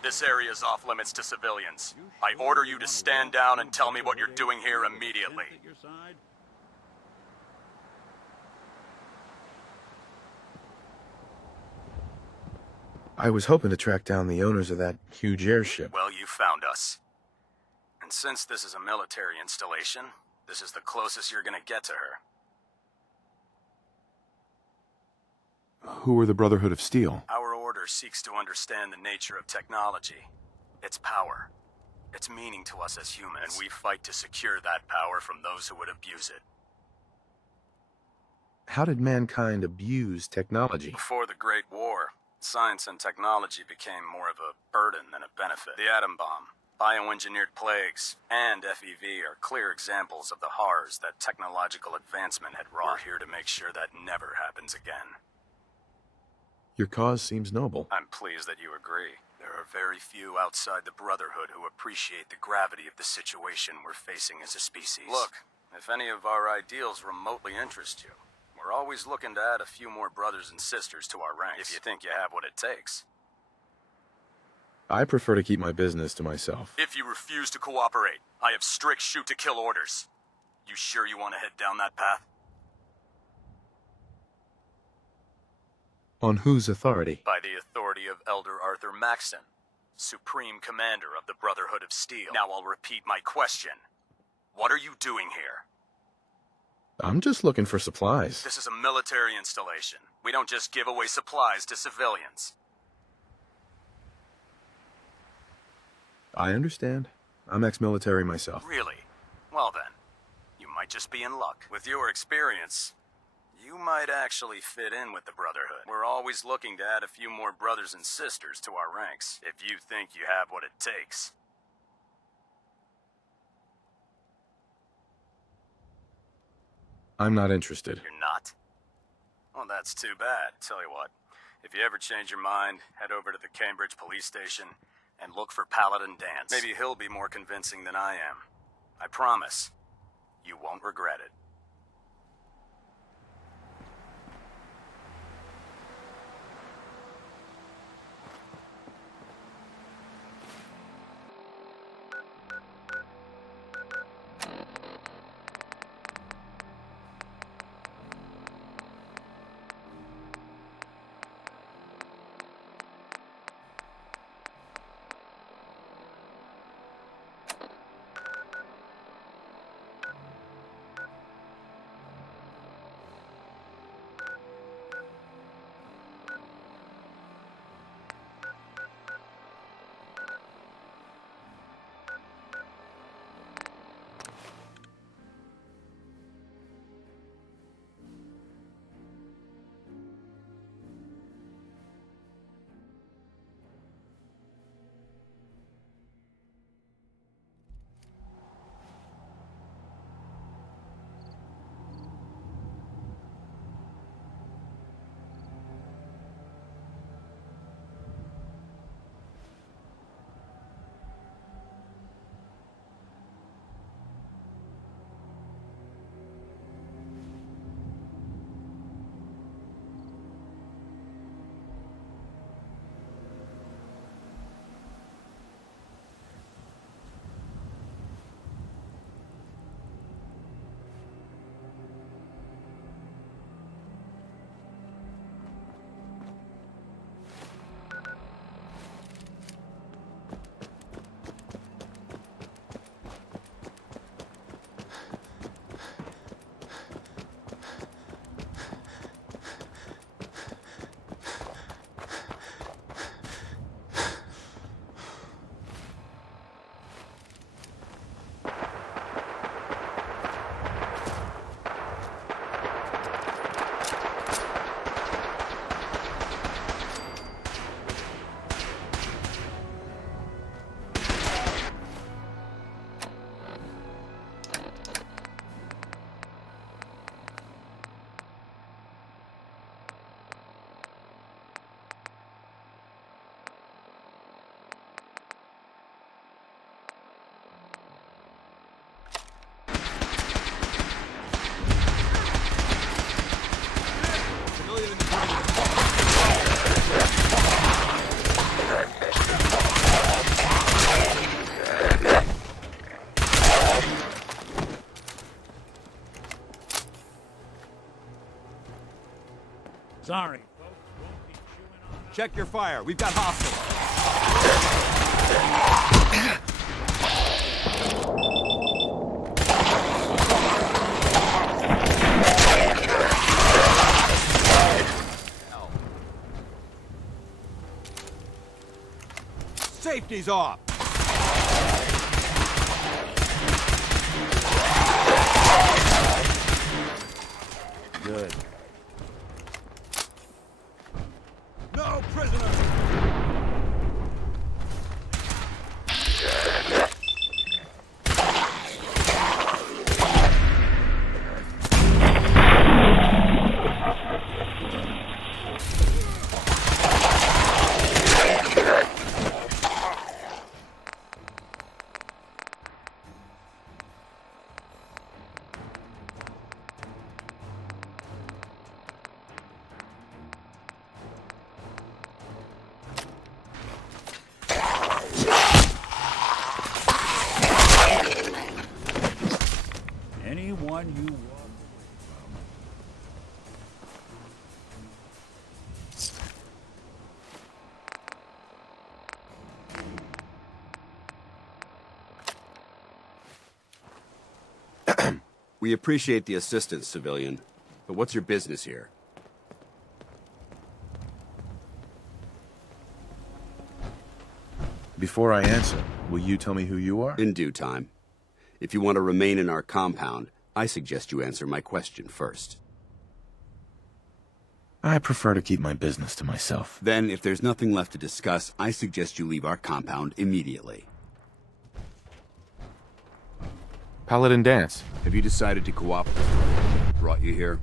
This area is off limits to civilians. I order you to stand down and tell me what you're doing here immediately. I was hoping to track down the owners of that huge airship. Well, you found us. And since this is a military installation, this is the closest you're gonna get to her. Who are the Brotherhood of Steel? Our order seeks to understand the nature of technology, its power, its meaning to us as humans, and we fight to secure that power from those who would abuse it. How did mankind abuse technology? Before the Great War, science and technology became more of a burden than a benefit. The atom bomb, Bioengineered plagues and FEV are clear examples of the horrors that technological advancement had wrought. We're here to make sure that never happens again. Your cause seems noble. I'm pleased that you agree. There are very few outside the Brotherhood who appreciate the gravity of the situation we're facing as a species. Look, if any of our ideals remotely interest you, we're always looking to add a few more brothers and sisters to our ranks, if you think you have what it takes. I prefer to keep my business to myself. If you refuse to cooperate, I have strict shoot-to-kill orders. You sure you want to head down that path? On whose authority? By the authority of Elder Arthur Maxson, Supreme Commander of the Brotherhood of Steel. Now I'll repeat my question. What are you doing here? I'm just looking for supplies. This is a military installation. We don't just give away supplies to civilians. I understand. I'm ex-military myself. Really? Well then, you might just be in luck. With your experience, you might actually fit in with the Brotherhood. We're always looking to add a few more brothers and sisters to our ranks, if you think you have what it takes. I'm not interested. You're not? Well, that's too bad. Tell you what, if you ever change your mind, head over to the Cambridge police station and look for Paladin Dance. Maybe he'll be more convincing than I am. I promise, you won't regret it. Sorry. Check your fire. We've got hostiles. Safety's off. Good. No prisoners! We appreciate the assistance, civilian. But what's your business here? Before I answer, will you tell me who you are? In due time. If you want to remain in our compound, I suggest you answer my question first. I prefer to keep my business to myself. Then, if there's nothing left to discuss, I suggest you leave our compound immediately. Paladin Dance. Have you decided to cooperate? Brought you here?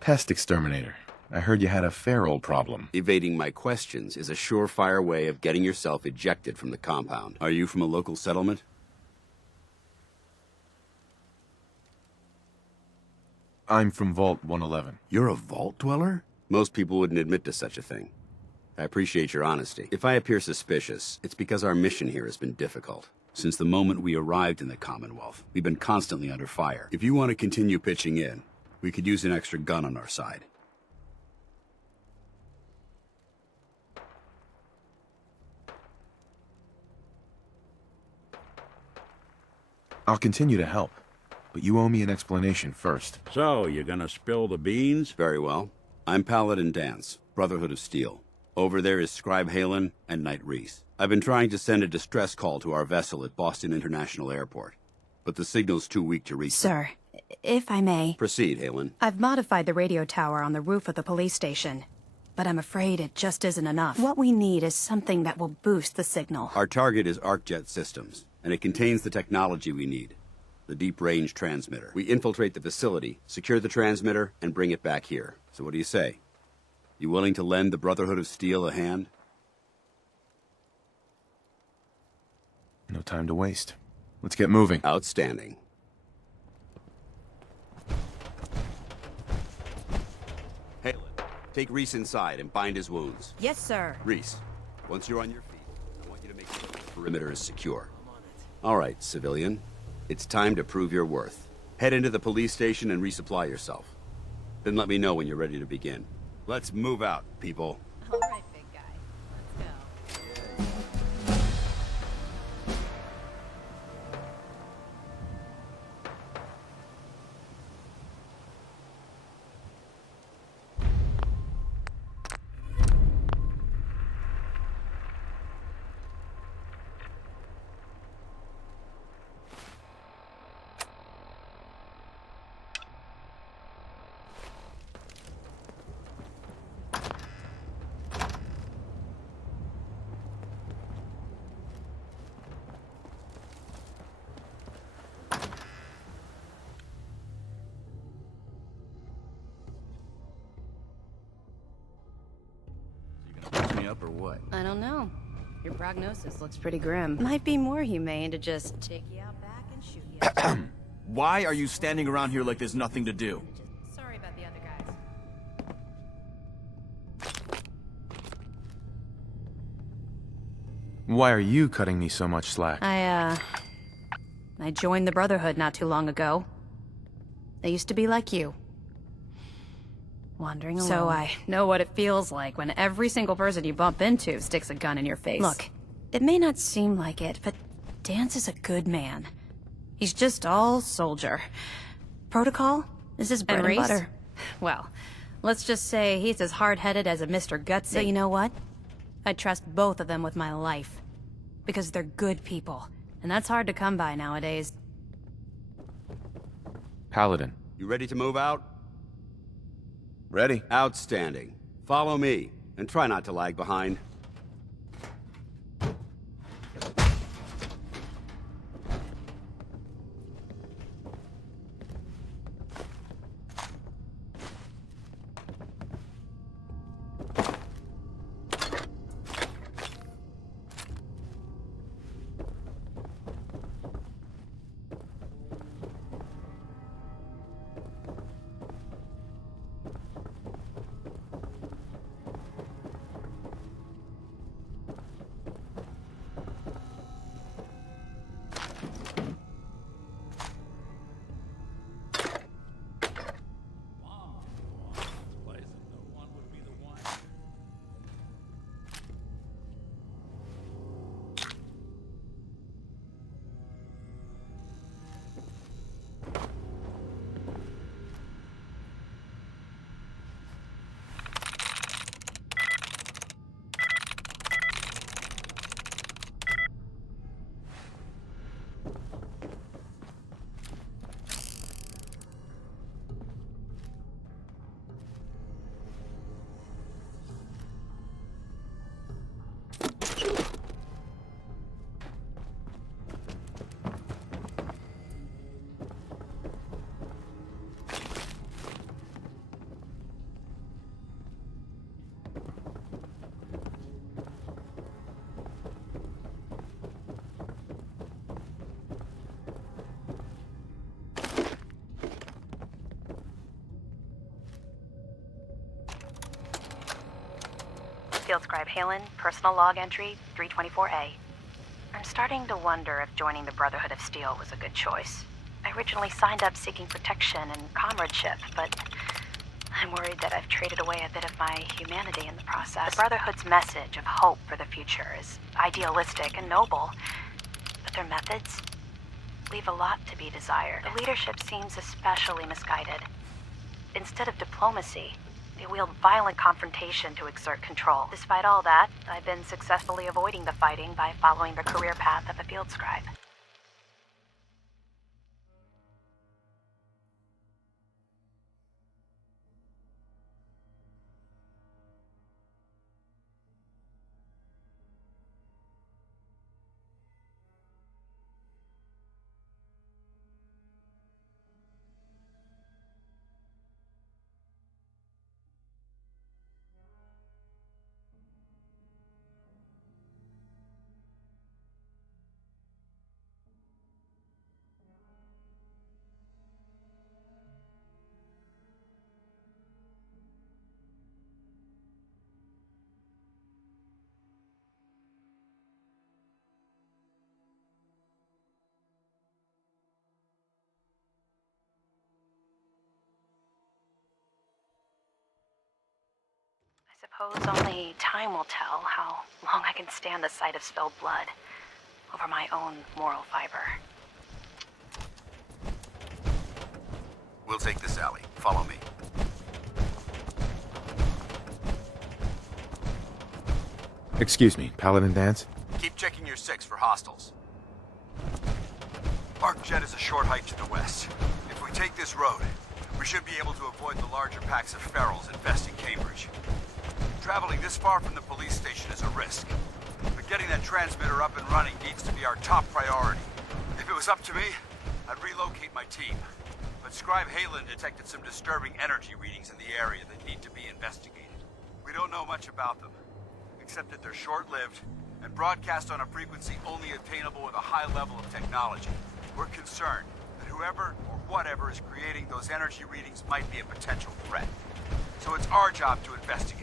Pest exterminator. I heard you had a fair old problem. Evading my questions is a surefire way of getting yourself ejected from the compound. Are you from a local settlement? I'm from Vault 111. You're a vault dweller? Most people wouldn't admit to such a thing. I appreciate your honesty. If I appear suspicious, it's because our mission here has been difficult. Since the moment we arrived in the Commonwealth, we've been constantly under fire. If you want to continue pitching in, we could use an extra gun on our side. I'll continue to help, but you owe me an explanation first. So, you gonna spill the beans? Very well. I'm Paladin Dance, Brotherhood of Steel. Over there is Scribe Halen and Knight Reese. I've been trying to send a distress call to our vessel at Boston International Airport, but the signal's too weak to reach them. Sir, if I may... Proceed, Halen. I've modified the radio tower on the roof of the police station, but I'm afraid it just isn't enough. What we need is something that will boost the signal. Our target is ArcJet Systems, and it contains the technology we need. The deep-range transmitter. We infiltrate the facility, secure the transmitter, and bring it back here. So what do you say? You willing to lend the Brotherhood of Steel a hand? No time to waste. Let's get moving. Outstanding. Halen, take Reese inside and bind his wounds. Yes, sir. Reese, once you're on your feet, I want you to make sure the perimeter is secure. All right, civilian. It's time to prove your worth. Head into the police station and resupply yourself. Then let me know when you're ready to begin. Let's move out, people. All right, big guy. Let's go. Up or what? I don't know. Your prognosis looks pretty grim. Might be more humane to just take you out back and shoot you. Why are you standing around here like there's nothing to do? Sorry about the other guys. Why are you cutting me so much slack? I joined the Brotherhood not too long ago. I used to be like you. Wandering alone. So I know what it feels like when every single person you bump into sticks a gun in your face. Look, it may not seem like it, but Dance is a good man. He's just all soldier. Protocol is his bread and butter. Well, let's just say he's as hard-headed as a Mr. Gutsy. So you know what? I trust both of them with my life. Because they're good people. And that's hard to come by nowadays. Paladin. You ready to move out? Ready. Outstanding. Follow me, and try not to lag behind. Scribe Halen, personal log entry 324A. I'm starting to wonder if joining the Brotherhood of Steel was a good choice. I originally signed up seeking protection and comradeship, but I'm worried that I've traded away a bit of my humanity in the process. The Brotherhood's message of hope for the future is idealistic and noble, but their methods leave a lot to be desired. The leadership seems especially misguided. Instead of diplomacy, they wield violent confrontation to exert control. Despite all that, I've been successfully avoiding the fighting by following the career path of a field scribe. I suppose only time will tell how long I can stand the sight of spilled blood over my own moral fiber. We'll take this alley. Follow me. Excuse me, Paladin Dance? Keep checking your 6 for hostiles. ArcJet is a short hike to the west. If we take this road, we should be able to avoid the larger packs of ferals infesting Cambridge. Traveling this far from the police station is a risk, but getting that transmitter up and running needs to be our top priority. If it was up to me, I'd relocate my team. But Scribe Halen detected some disturbing energy readings in the area that need to be investigated. We don't know much about them, except that they're short-lived and broadcast on a frequency only attainable with a high level of technology. We're concerned that whoever or whatever is creating those energy readings might be a potential threat. So it's our job to investigate.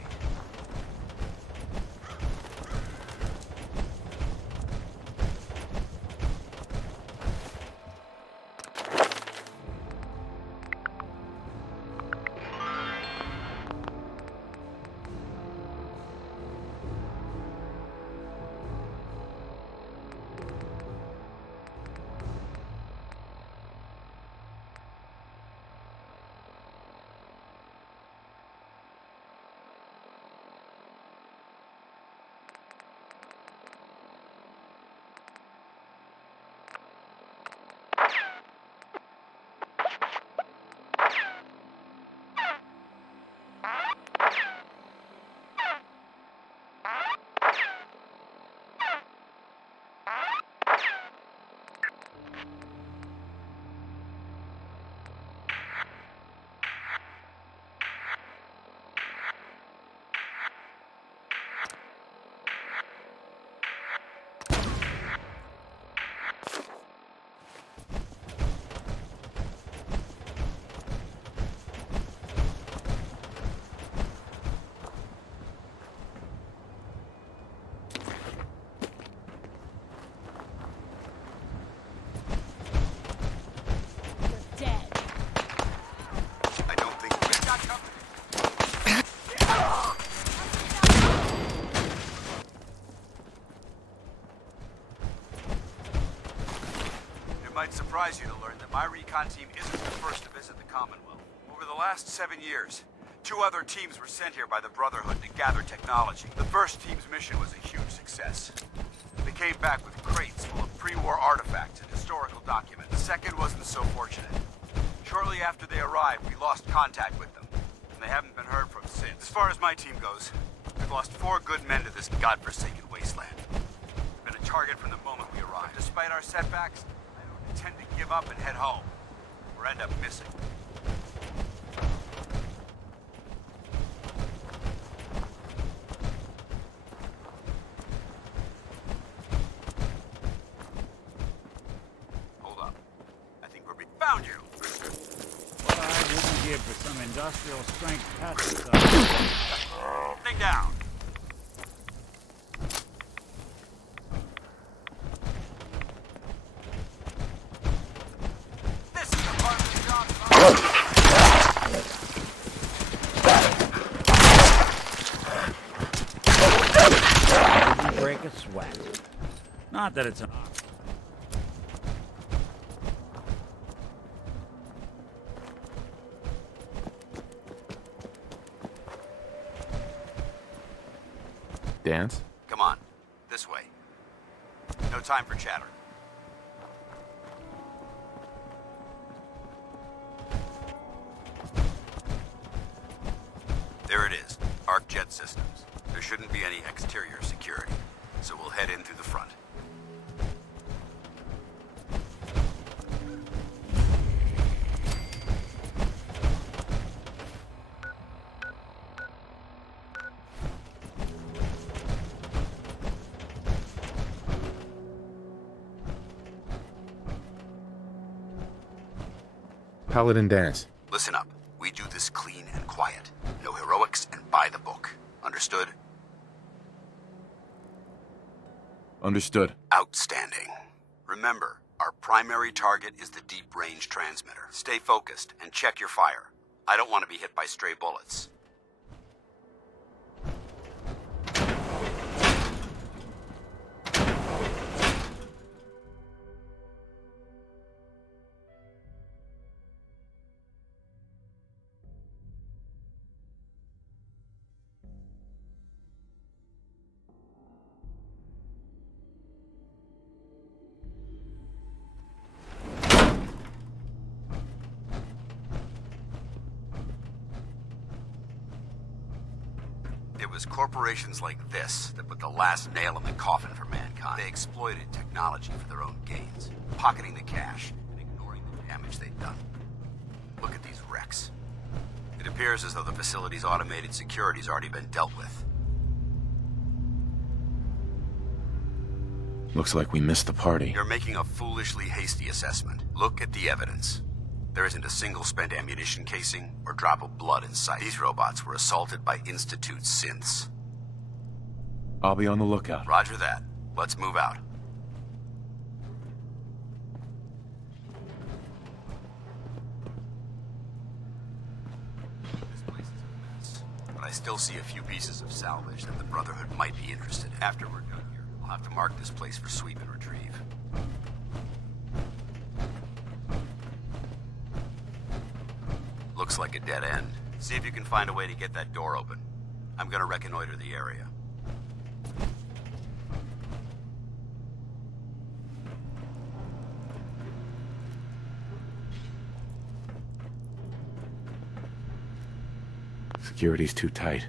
Surprise you to learn that my recon team isn't the first to visit the Commonwealth. Over the last 7 years, 2 other teams were sent here by the Brotherhood to gather technology. The first team's mission was a huge success. They came back with crates full of pre-war artifacts and historical documents. The second wasn't so fortunate. Shortly after they arrived, we lost contact with them, and they haven't been heard from since. As far as my team goes, we've lost 4 good men to this godforsaken wasteland. We've been a target from the moment we arrived. Despite our setbacks, tend to give up and head home, or end up missing. Hold up. I think we found you! What I wouldn't give for some industrial strength pesticide. Thing down! sweat. Not that it's an... Dance? Come on. This way. No time for chatter. There it is. Arc jet systems. There shouldn't be any exterior security, so we'll head in through the front. Paladin Dance. Listen up. We do this clean and quiet. No heroics and by the book. Understood? Understood. Outstanding. Remember, our primary target is the deep-range transmitter. Stay focused and check your fire. I don't want to be hit by stray bullets. It was corporations like this that put the last nail in the coffin for mankind. They exploited technology for their own gains, pocketing the cash and ignoring the damage they'd done. Look at these wrecks. It appears as though the facility's automated security's already been dealt with. Looks like we missed the party. You're making a foolishly hasty assessment. Look at the evidence. There isn't a single spent ammunition casing or drop of blood in sight. These robots were assaulted by Institute synths. I'll be on the lookout. Roger that. Let's move out. This place is a mess, but I still see a few pieces of salvage that the Brotherhood might be interested in. After we're done here, I'll have to mark this place for sweep and retrieve. Looks like a dead end. See if you can find a way to get that door open. I'm gonna reconnoiter the area. Security's too tight.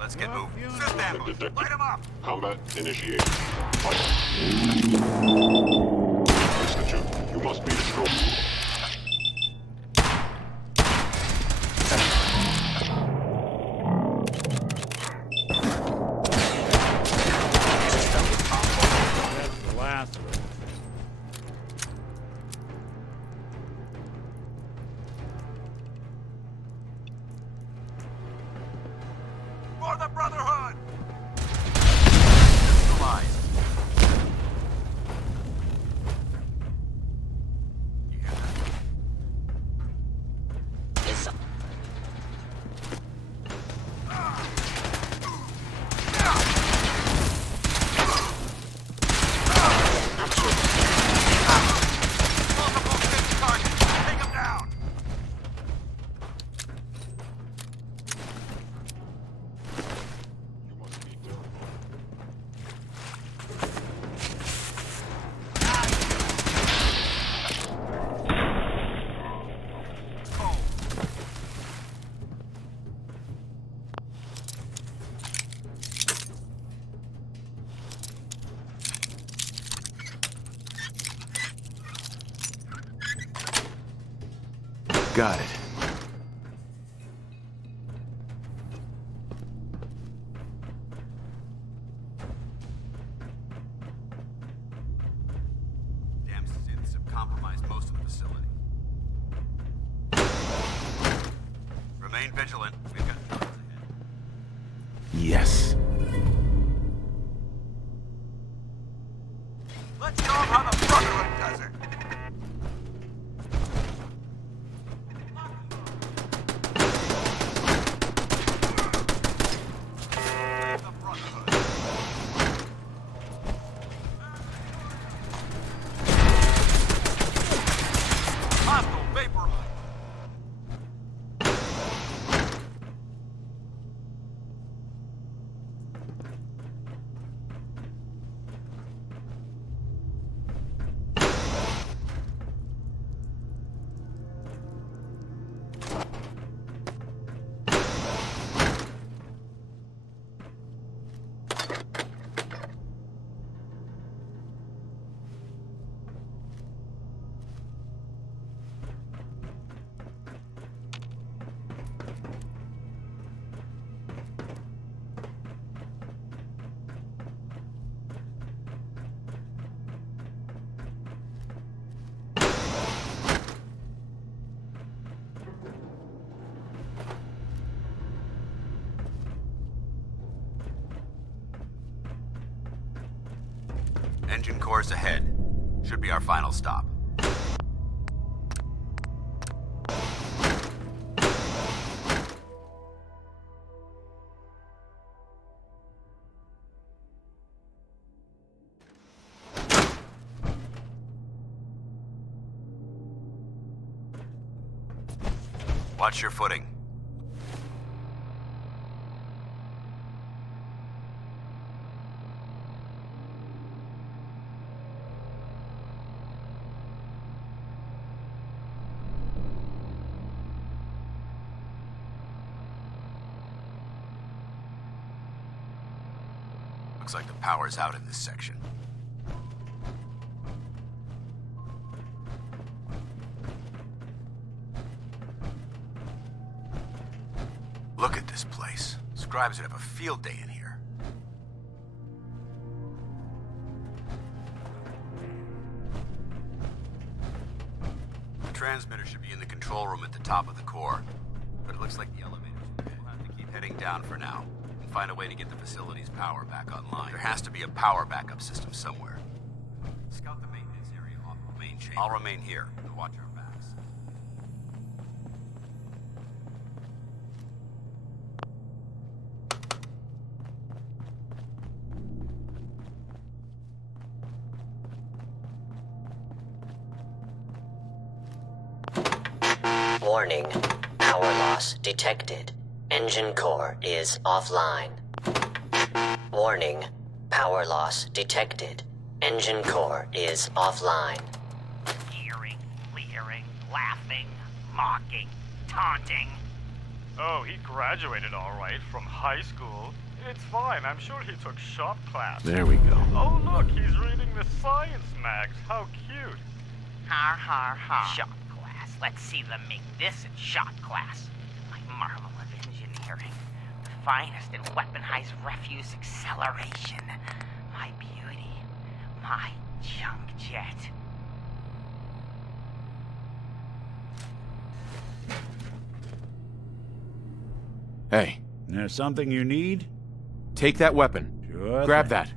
Let's get moving. Set ambush. Light him up. Combat initiated. Institute, you must be destroyed. That's the last of it. For the Brotherhood! Neutralized. You hear that? Yes. Multiple fixed targets. Take them down. Got it. Dam synths have compromised most of the facility. Remain vigilant. We've got targets ahead. Yes. Let's show them how the Brotherhood does it. Hostile vapor. Engine course ahead. Should be our final stop. Watch your footing. Looks like the power's out in this section. Look at this place. Scribes would have a field day in here. The transmitter should be in the control room at the top of the core, but it looks like the elevators will have to keep heading down for now. Find a way to get the facility's power back online. There has to be a power backup system somewhere. Scout the maintenance area off the main chamber. I'll remain here to watch our backs. Warning. Power loss detected. Engine core is offline. Warning. Power loss detected. Engine core is offline. Jeering, leering, laughing, mocking, taunting. Oh, he graduated all right from high school. It's fine, I'm sure he took shop class. There we go. Oh look, he's reading the science mags. How cute. Har har har. Shop class. Let's see them make this in shop class. My marvel of engineering. The finest in weaponized refuse acceleration. My beauty. My junk jet. Hey. There's something you need? Take that weapon. Sure Grab thing. that.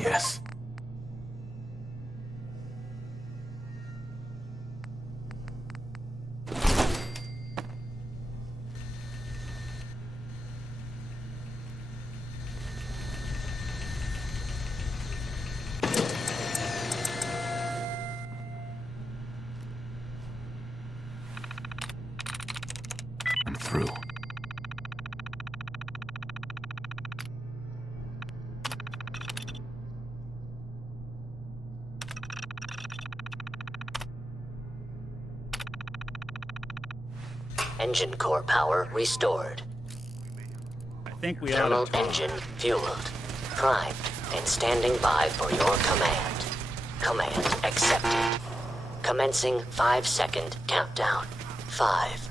Yes. I'm through. Engine core power restored. I think we Thermal ought to talk. engine fueled, primed, and standing by for your command. Command accepted. Commencing 5-second countdown. 5.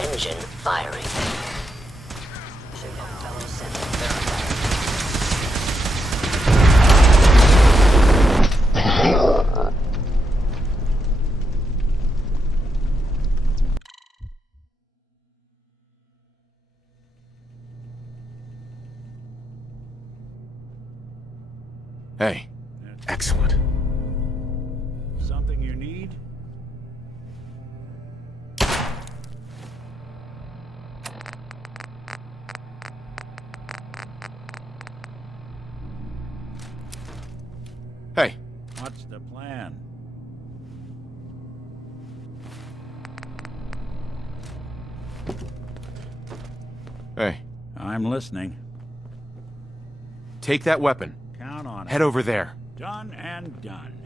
Engine firing. Hey, excellent. Something you need? Hey. What's the plan? Hey. I'm listening. Take that weapon. Count on it. Head over there. Done and done.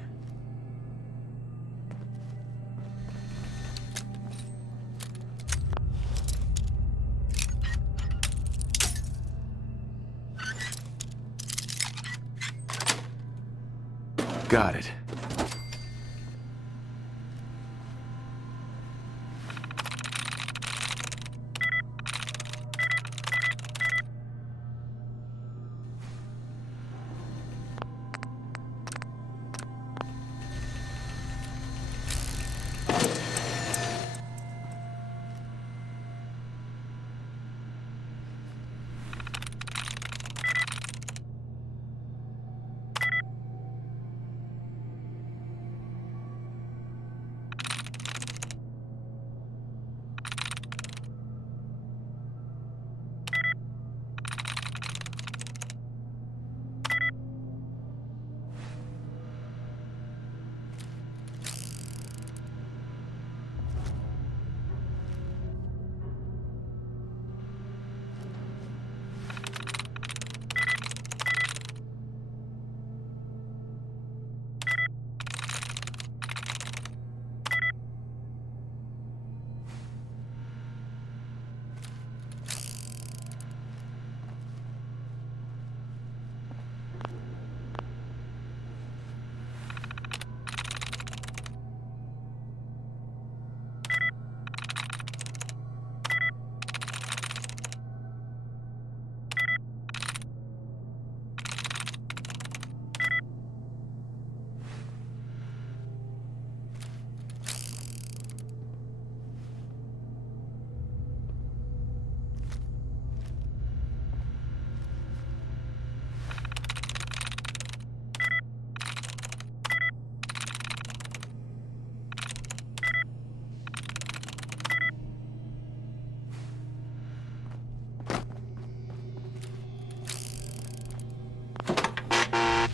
Got it.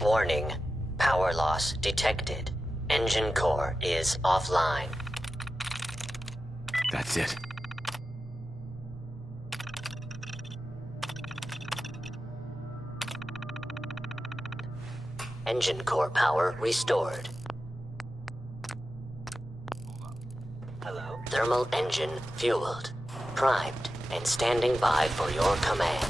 Warning. Power loss detected. Engine core is offline. That's it. Engine core power restored. Hello? Thermal engine fueled, primed, and standing by for your command.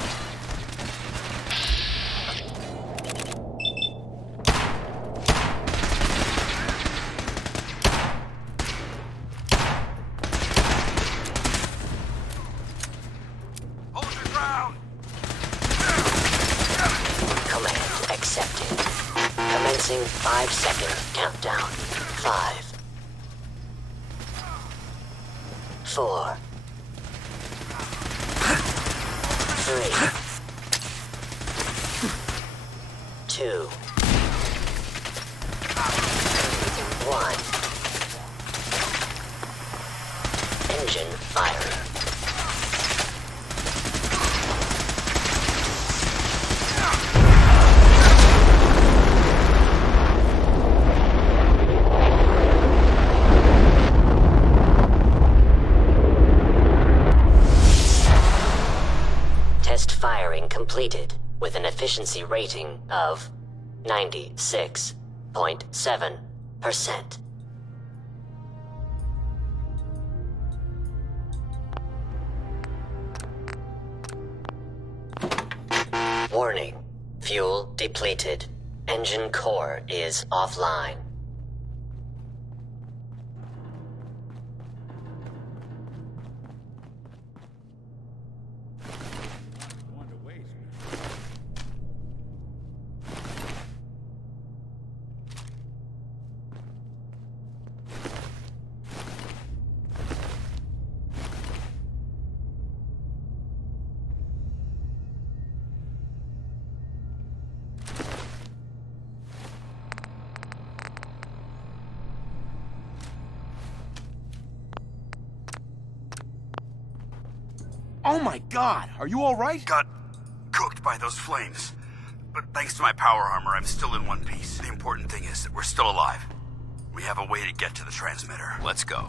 Hold your ground! Command accepted. Commencing 5-second countdown. 5. 4. 3. 2. 1. Engine firing. completed with an efficiency rating of 96.7%. Warning. Fuel depleted. Engine core is offline. Oh my god, are you alright? Got cooked by those flames. But thanks to my power armor, I'm still in one piece. The important thing is that we're still alive. We have a way to get to the transmitter. Let's go.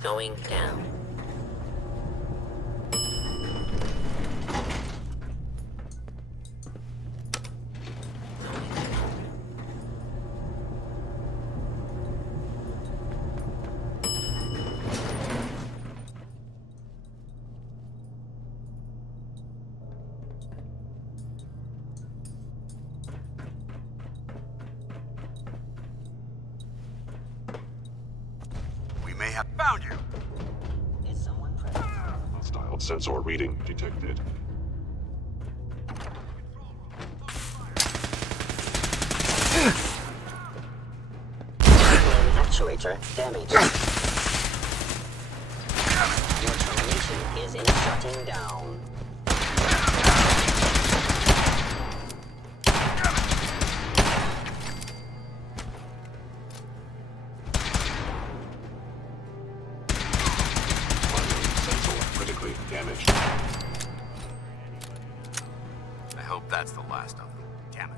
Going down. We may have found you. Is someone present? Hostile sensor reading detected. Actuator damaged. Your termination is in shutting down. Sensor critically damaged. I hope that's the last of them. Damn it.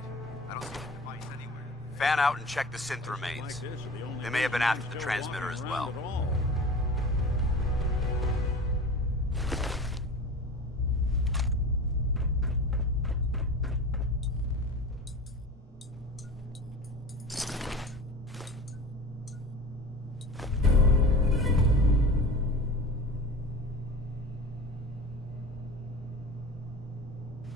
I don't see the device anywhere. Fan out and check the synth remains. They may have been after the transmitter as well.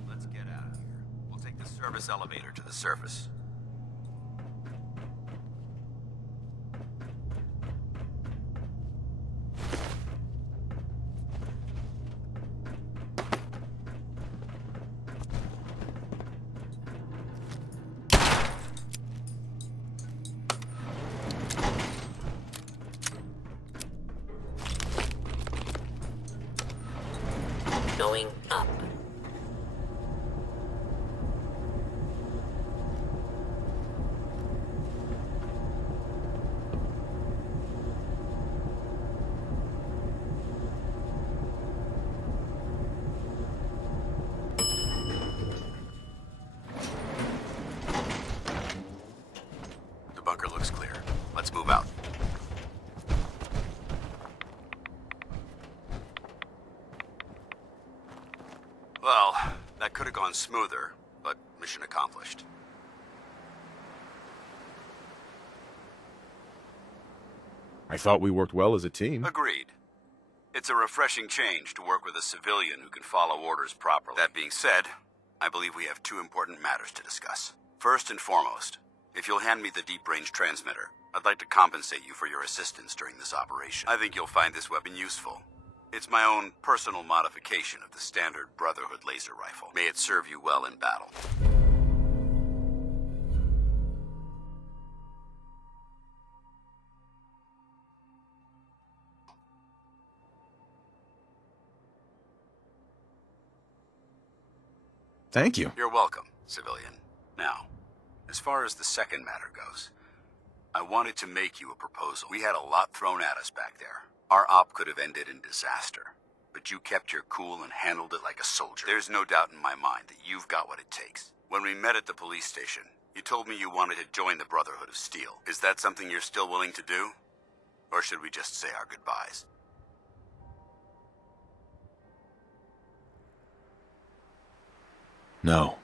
Let's get out of here. We'll take the service elevator to the surface. Going up. The bunker looks clear. Let's move out. Well, that could have gone smoother, but mission accomplished. I thought we worked well as a team. Agreed. It's a refreshing change to work with a civilian who can follow orders properly. That being said, I believe we have two important matters to discuss. First and foremost, if you'll hand me the deep-range transmitter, I'd like to compensate you for your assistance during this operation. I think you'll find this weapon useful. It's my own personal modification of the standard Brotherhood laser rifle. May it serve you well in battle. Thank you. You're welcome, civilian. Now, as far as the second matter goes, I wanted to make you a proposal. We had a lot thrown at us back there. Our op could have ended in disaster. but you kept your cool and handled it like a soldier. There's no doubt in my mind that you've got what it takes. When we met at the police station, you told me you wanted to join the Brotherhood of Steel. Is that something you're still willing to do? Or should we just say our goodbyes? No.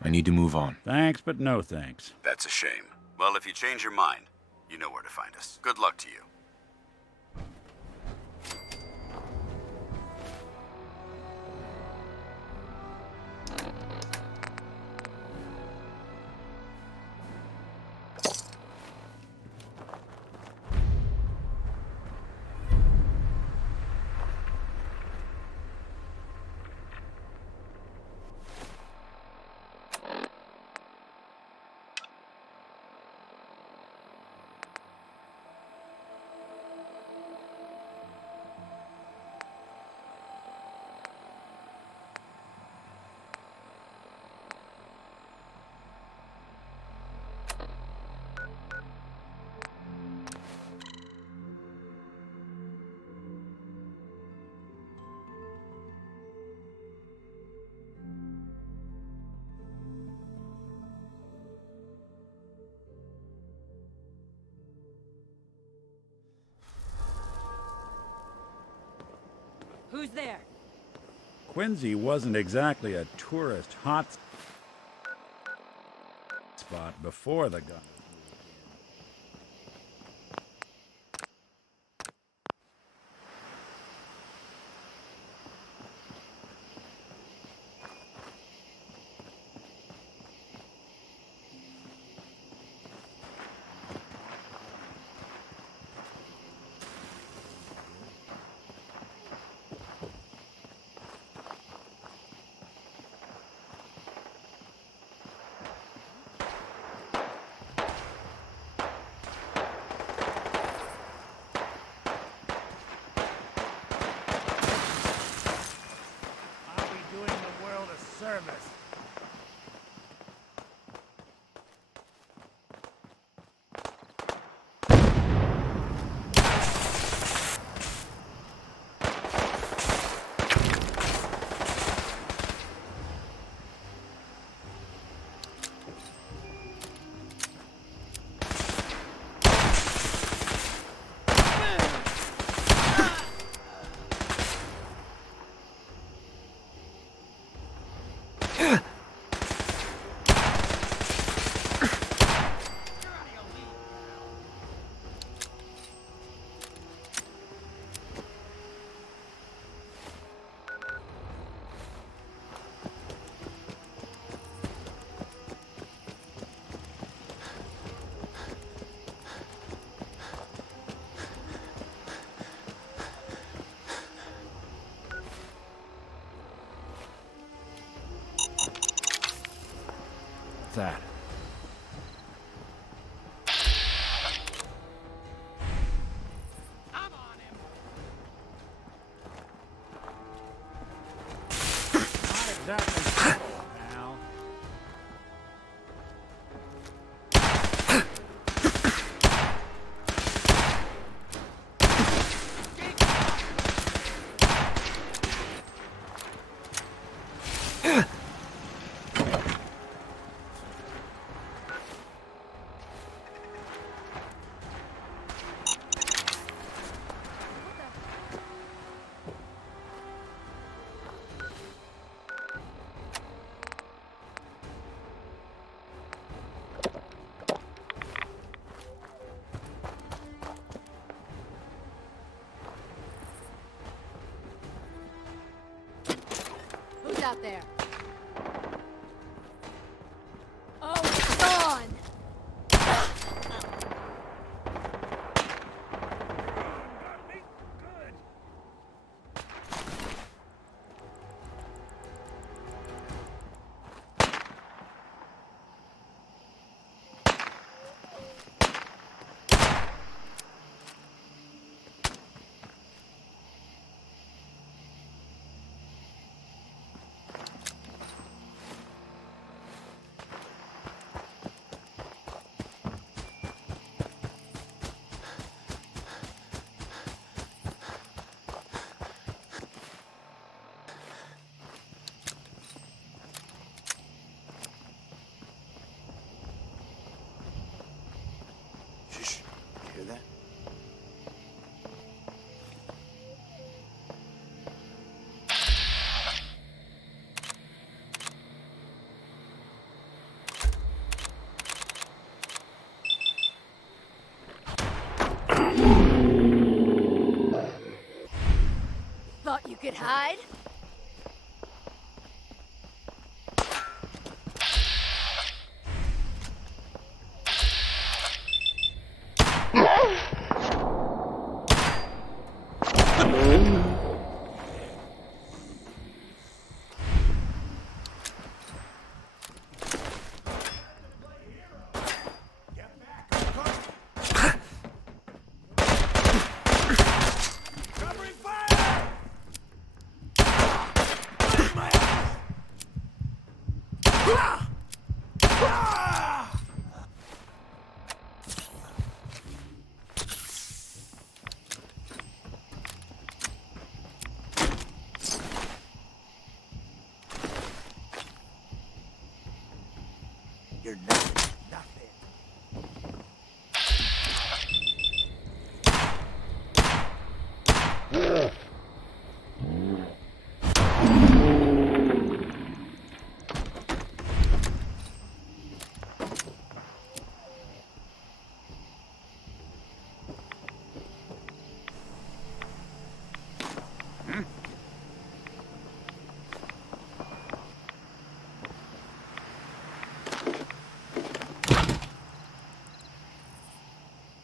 I need to move on. Thanks, but no thanks. That's a shame. Well, if you change your mind, you know where to find us. Good luck to you. Who's there? Quincy wasn't exactly a tourist hot spot before the gun. Service. That. I'm on him. Not exactly, pal. Who's out there? Oh, it's gone! Hear that? Thought you could hide? You're nothing. Nothing.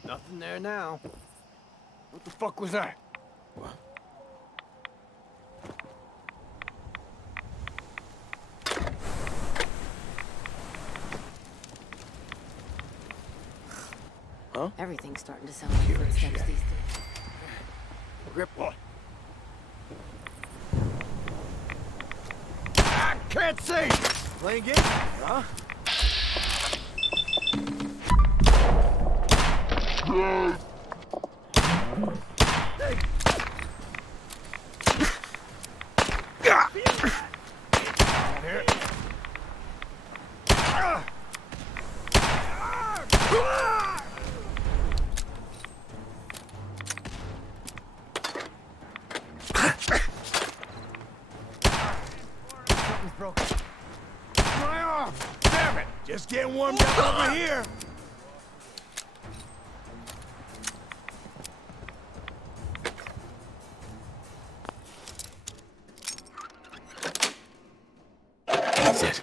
Nothing there now. What the fuck was that? Huh? Everything's starting to sound like footsteps these days. Grip what? I can't see! Playing games, huh? Something's broken. My arm! Damn it! Just getting warmed up over here! That's it.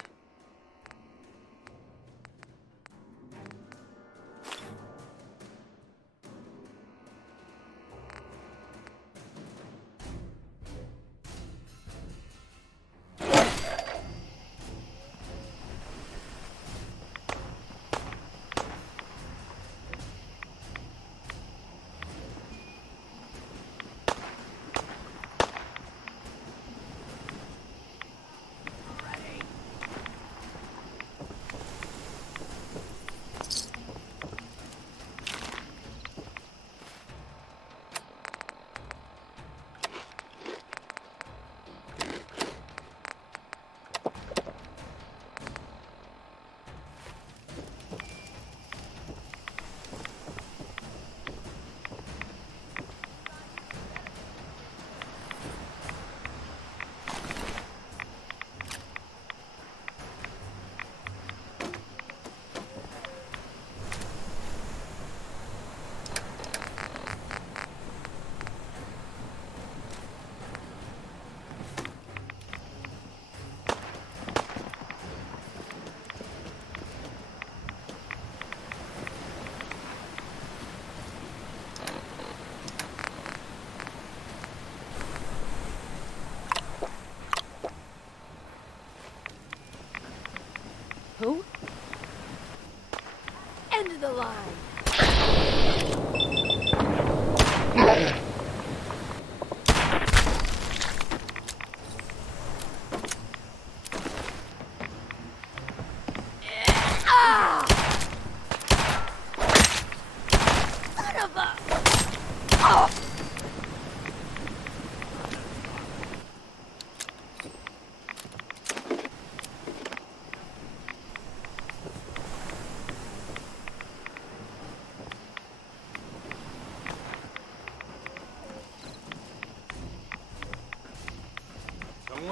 Who? End of the line.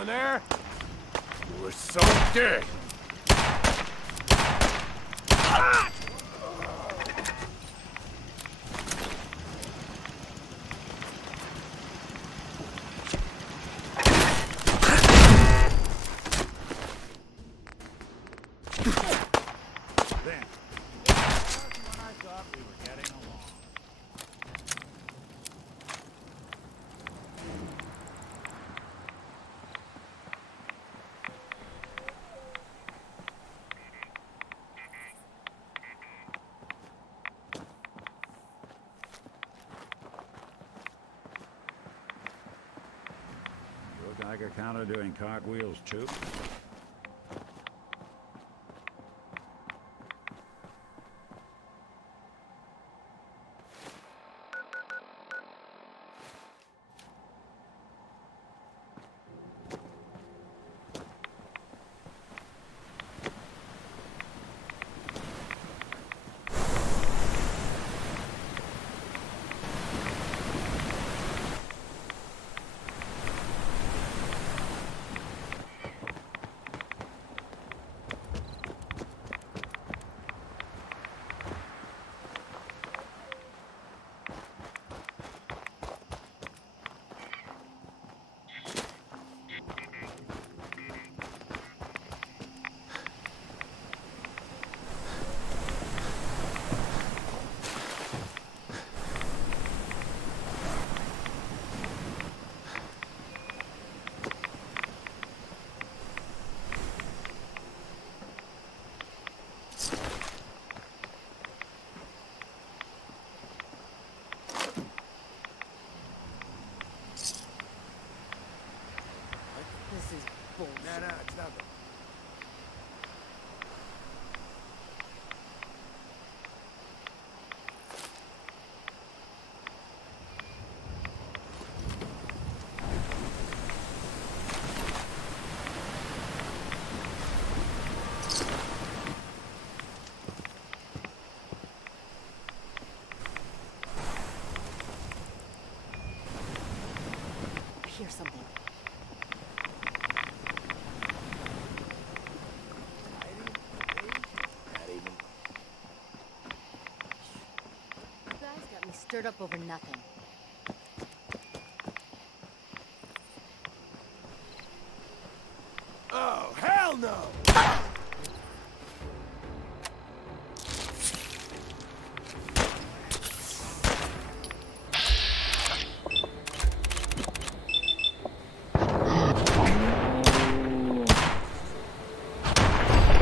Anyone there? You were so dead. Geiger counter doing cartwheels too? This is bullshit. No, it's nothing. I hear something. Stirred up over nothing. Oh, hell no!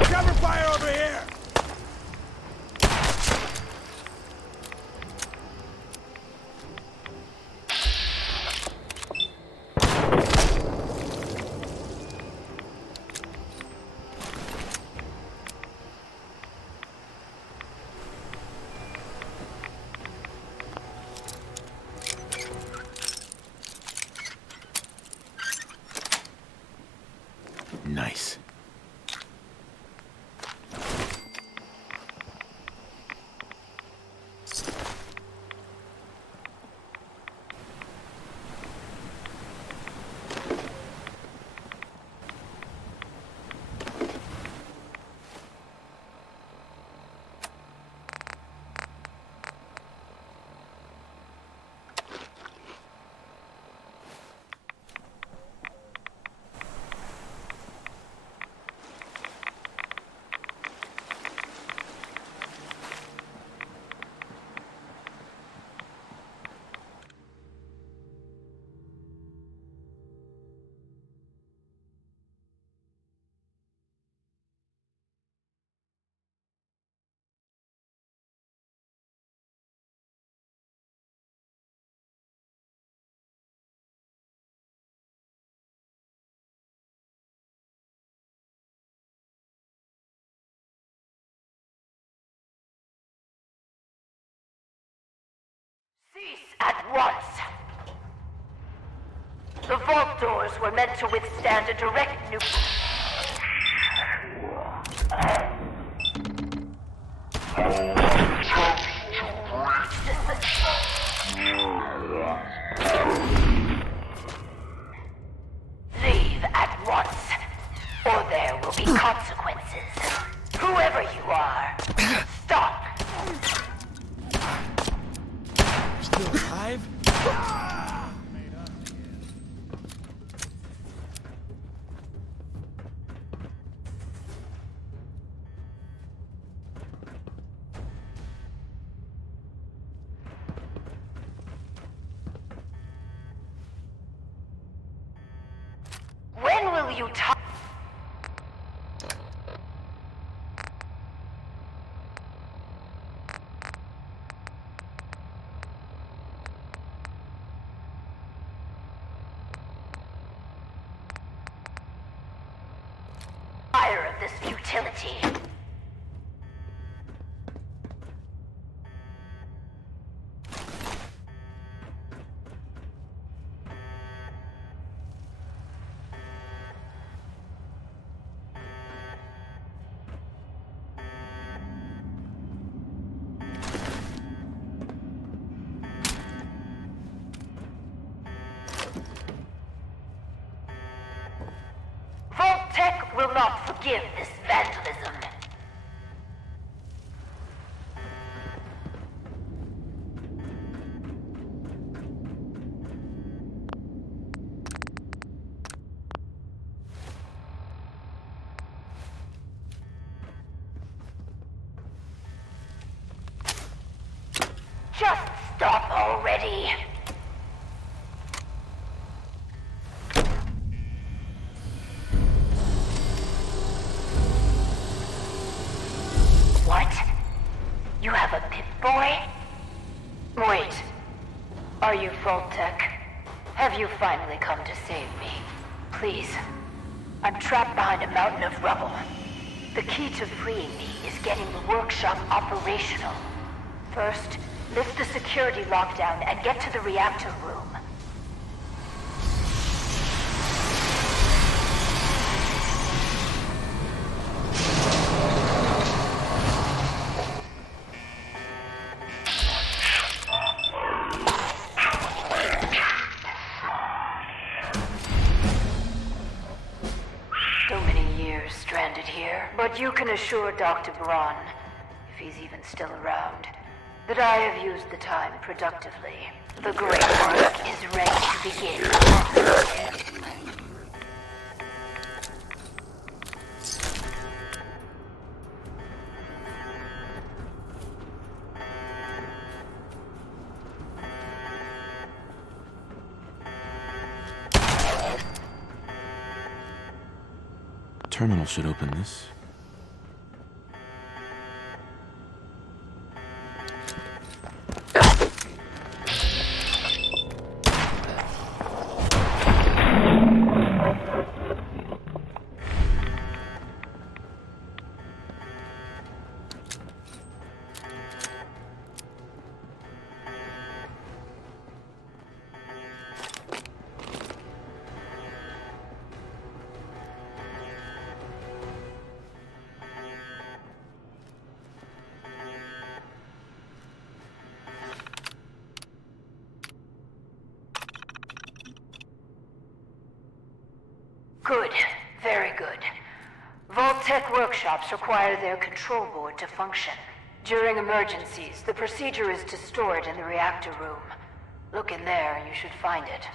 Cover fire over here! Nice. Cease at once! The vault doors were meant to withstand a direct nuke. Leave at Still alive? When will you talk? Fire of this futility. Vault-Tec will not forgive this vandalism. Just stop already. What? You have a Pip-Boy? Wait. Are you Vault-Tec? Have you finally come to save me? Please. I'm trapped behind a mountain of rubble. The key to freeing me is getting the workshop operational. First, lift the security lockdown and get to the reactor room. So many years stranded here, but you can assure Dr. Braun, if he's even still around, that I have used the time productively. The great work is ready to begin. Terminal should open this. Good. Very good. Vault-Tec workshops require their control board to function. During emergencies, the procedure is to store it in the reactor room. Look in there and you should find it.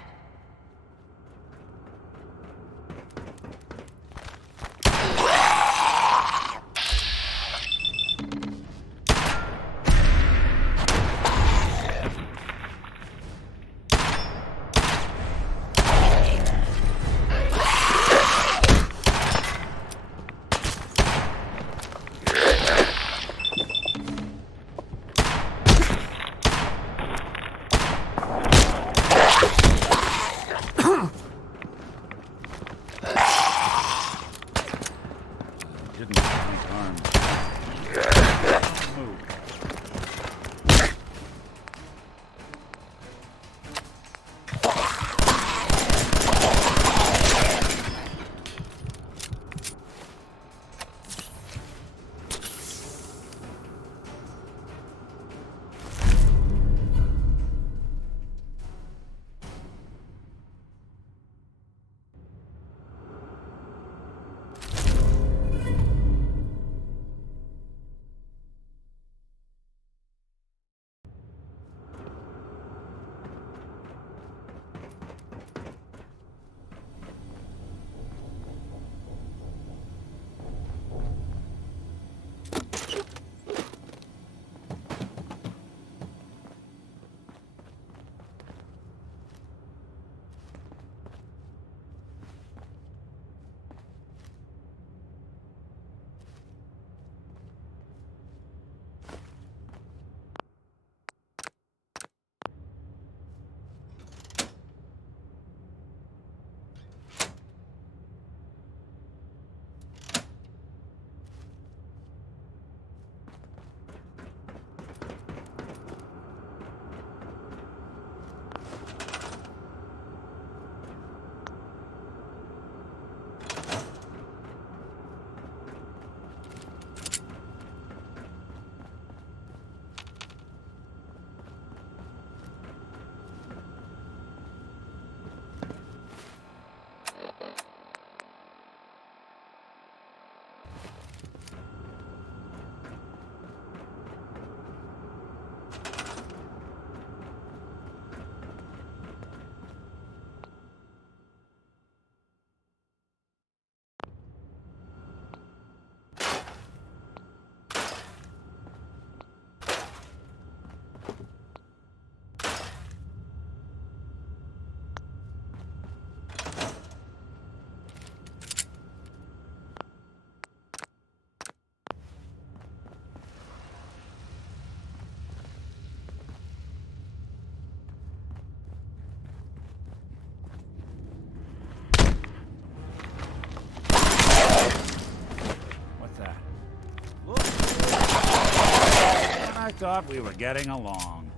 thought we were getting along.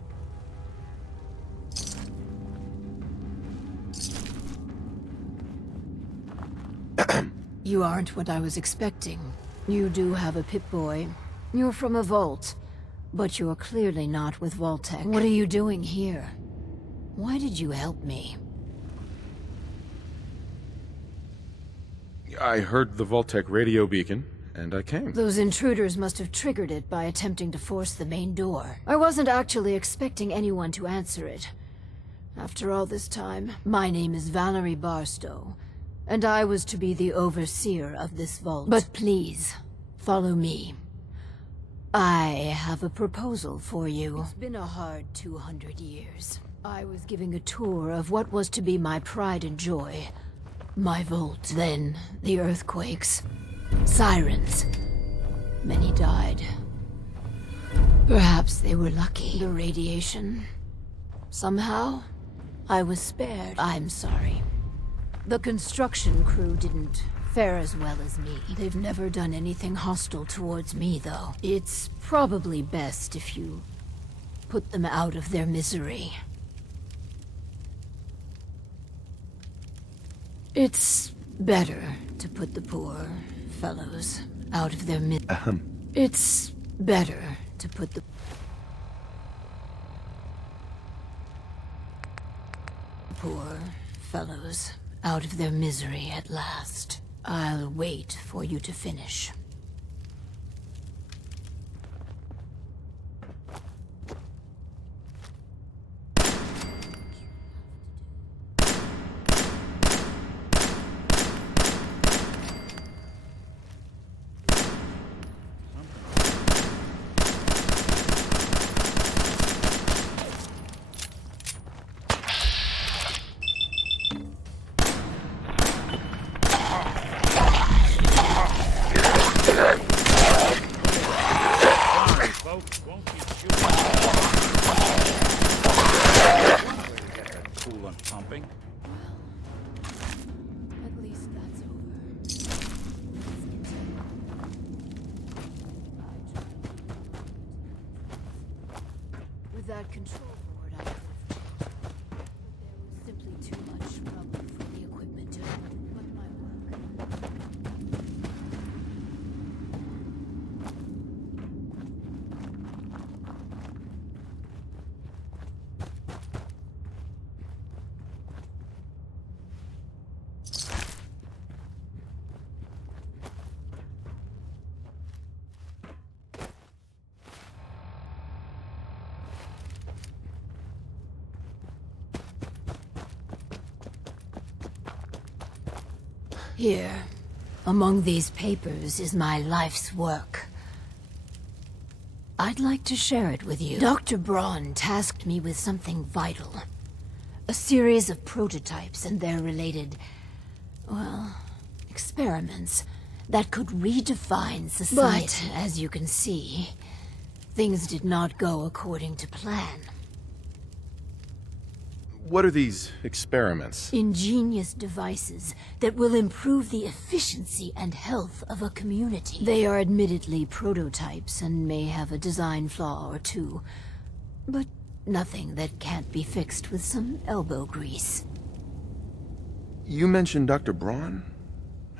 You aren't what I was expecting. You do have a Pip-Boy. You're from a vault. But you're clearly not with Vault-Tec. What are you doing here? Why did you help me? I heard the Vault-Tec radio beacon, and I came. Those intruders must have triggered it by attempting to force the main door. I wasn't actually expecting anyone to answer it. After all this time, my name is Valerie Barstow, and I was to be the overseer of this vault. But please, follow me. I have a proposal for you. It's been a hard 200 years. I was giving a tour of what was to be my pride and joy. My vault. Then, the earthquakes. Sirens. Many died. Perhaps they were lucky. The radiation. Somehow, I was spared. I'm sorry. The construction crew didn't fare as well as me. They've never done anything hostile towards me, though. It's probably best if you put them out of their misery. It's better to put the poor fellows out of their misery. It's better to put the poor fellows out of their misery at last. I'll wait for you to finish. That control board I could have, but there was simply too much rubble for the equipment to but my work. Here, among these papers is my life's work. I'd like to share it with you. Dr. Braun tasked me with something vital. A series of prototypes and their related, well, experiments that could redefine society. But, as you can see, things did not go according to plan. What are these experiments? Ingenious devices that will improve the efficiency and health of a community. They are admittedly prototypes and may have a design flaw or two, but nothing that can't be fixed with some elbow grease. You mentioned Dr. Braun?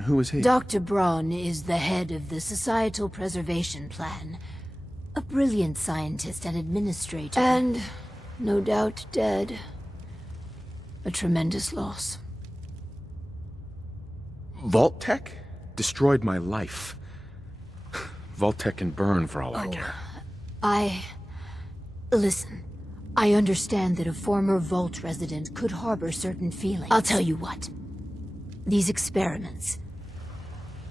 Who is he? Dr. Braun is the head of the Societal Preservation Plan. A brilliant scientist and administrator. And, no doubt, dead. A tremendous loss. Vault-Tec? Destroyed my life. Vault-Tec can burn for all I care. Listen, I understand that a former Vault resident could harbor certain feelings. I'll tell you what. These experiments,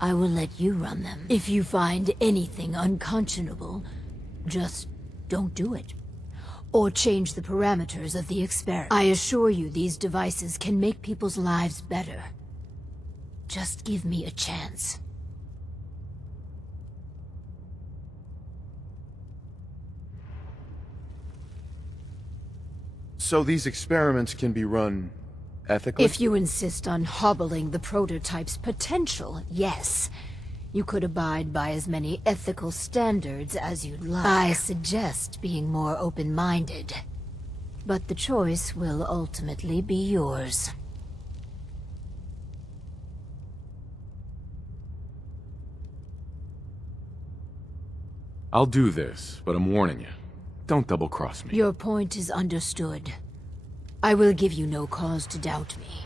I will let you run them. If you find anything unconscionable, just don't do it. Or change the parameters of the experiment. I assure you these devices can make people's lives better. Just give me a chance. So these experiments can be run ethically? If you insist on hobbling the prototype's potential, yes. You could abide by as many ethical standards as you'd like. I suggest being more open-minded. But the choice will ultimately be yours. I'll do this, but I'm warning you. Don't double-cross me. Your point is understood. I will give you no cause to doubt me.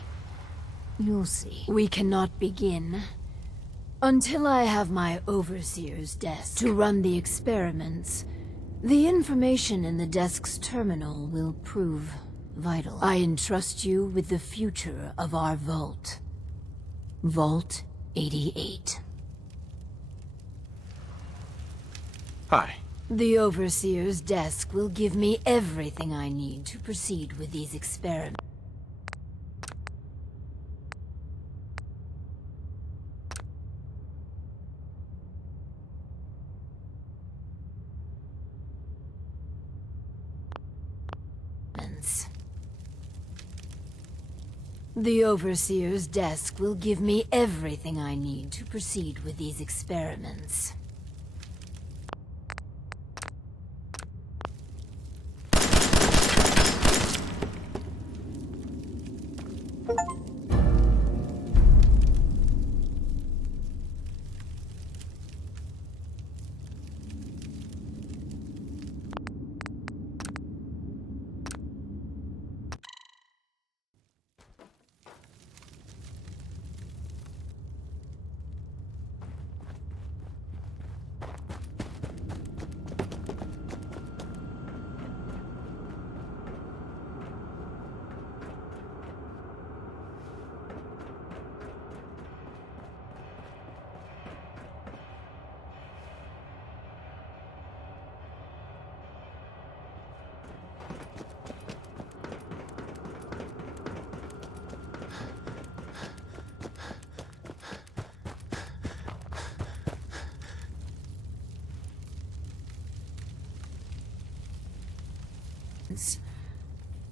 You'll see. We cannot begin until I have my overseer's desk to run the experiments. The information in the desk's terminal will prove vital. I entrust you with the future of our vault. Vault 88. Hi. The Overseer's desk will give me everything I need to proceed with these experiments. The Overseer's desk will give me everything I need to proceed with these experiments.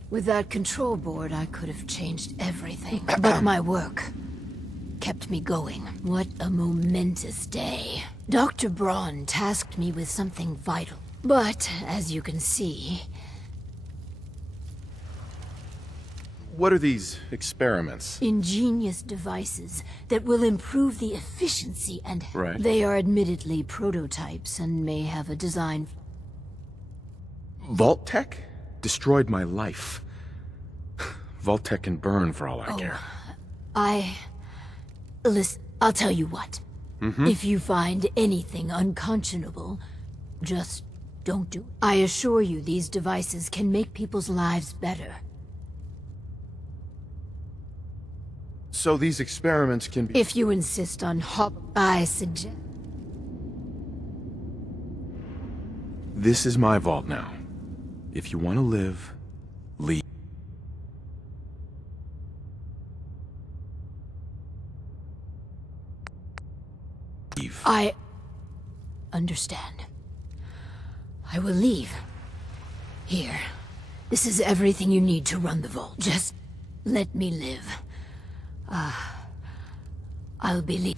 With that control board, I could have changed everything. But my work kept me going. What a momentous day. Dr. Braun tasked me with something vital. But, as you can see... What are these experiments? Ingenious devices that will improve the efficiency and... Right. They are admittedly prototypes and may have a design... Vault tech? Destroyed my life. Vault tech can burn for all I care. Listen, I'll tell you what. If you find anything unconscionable, just don't do it. I assure you these devices can make people's lives better. So these experiments can be... If you insist on I suggest... This is my vault now. If you want to live, leave. I understand. I will leave. Here. This is everything you need to run the vault. Just let me live. I'll be leaving.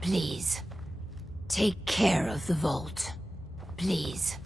Please, take care of the vault. Please.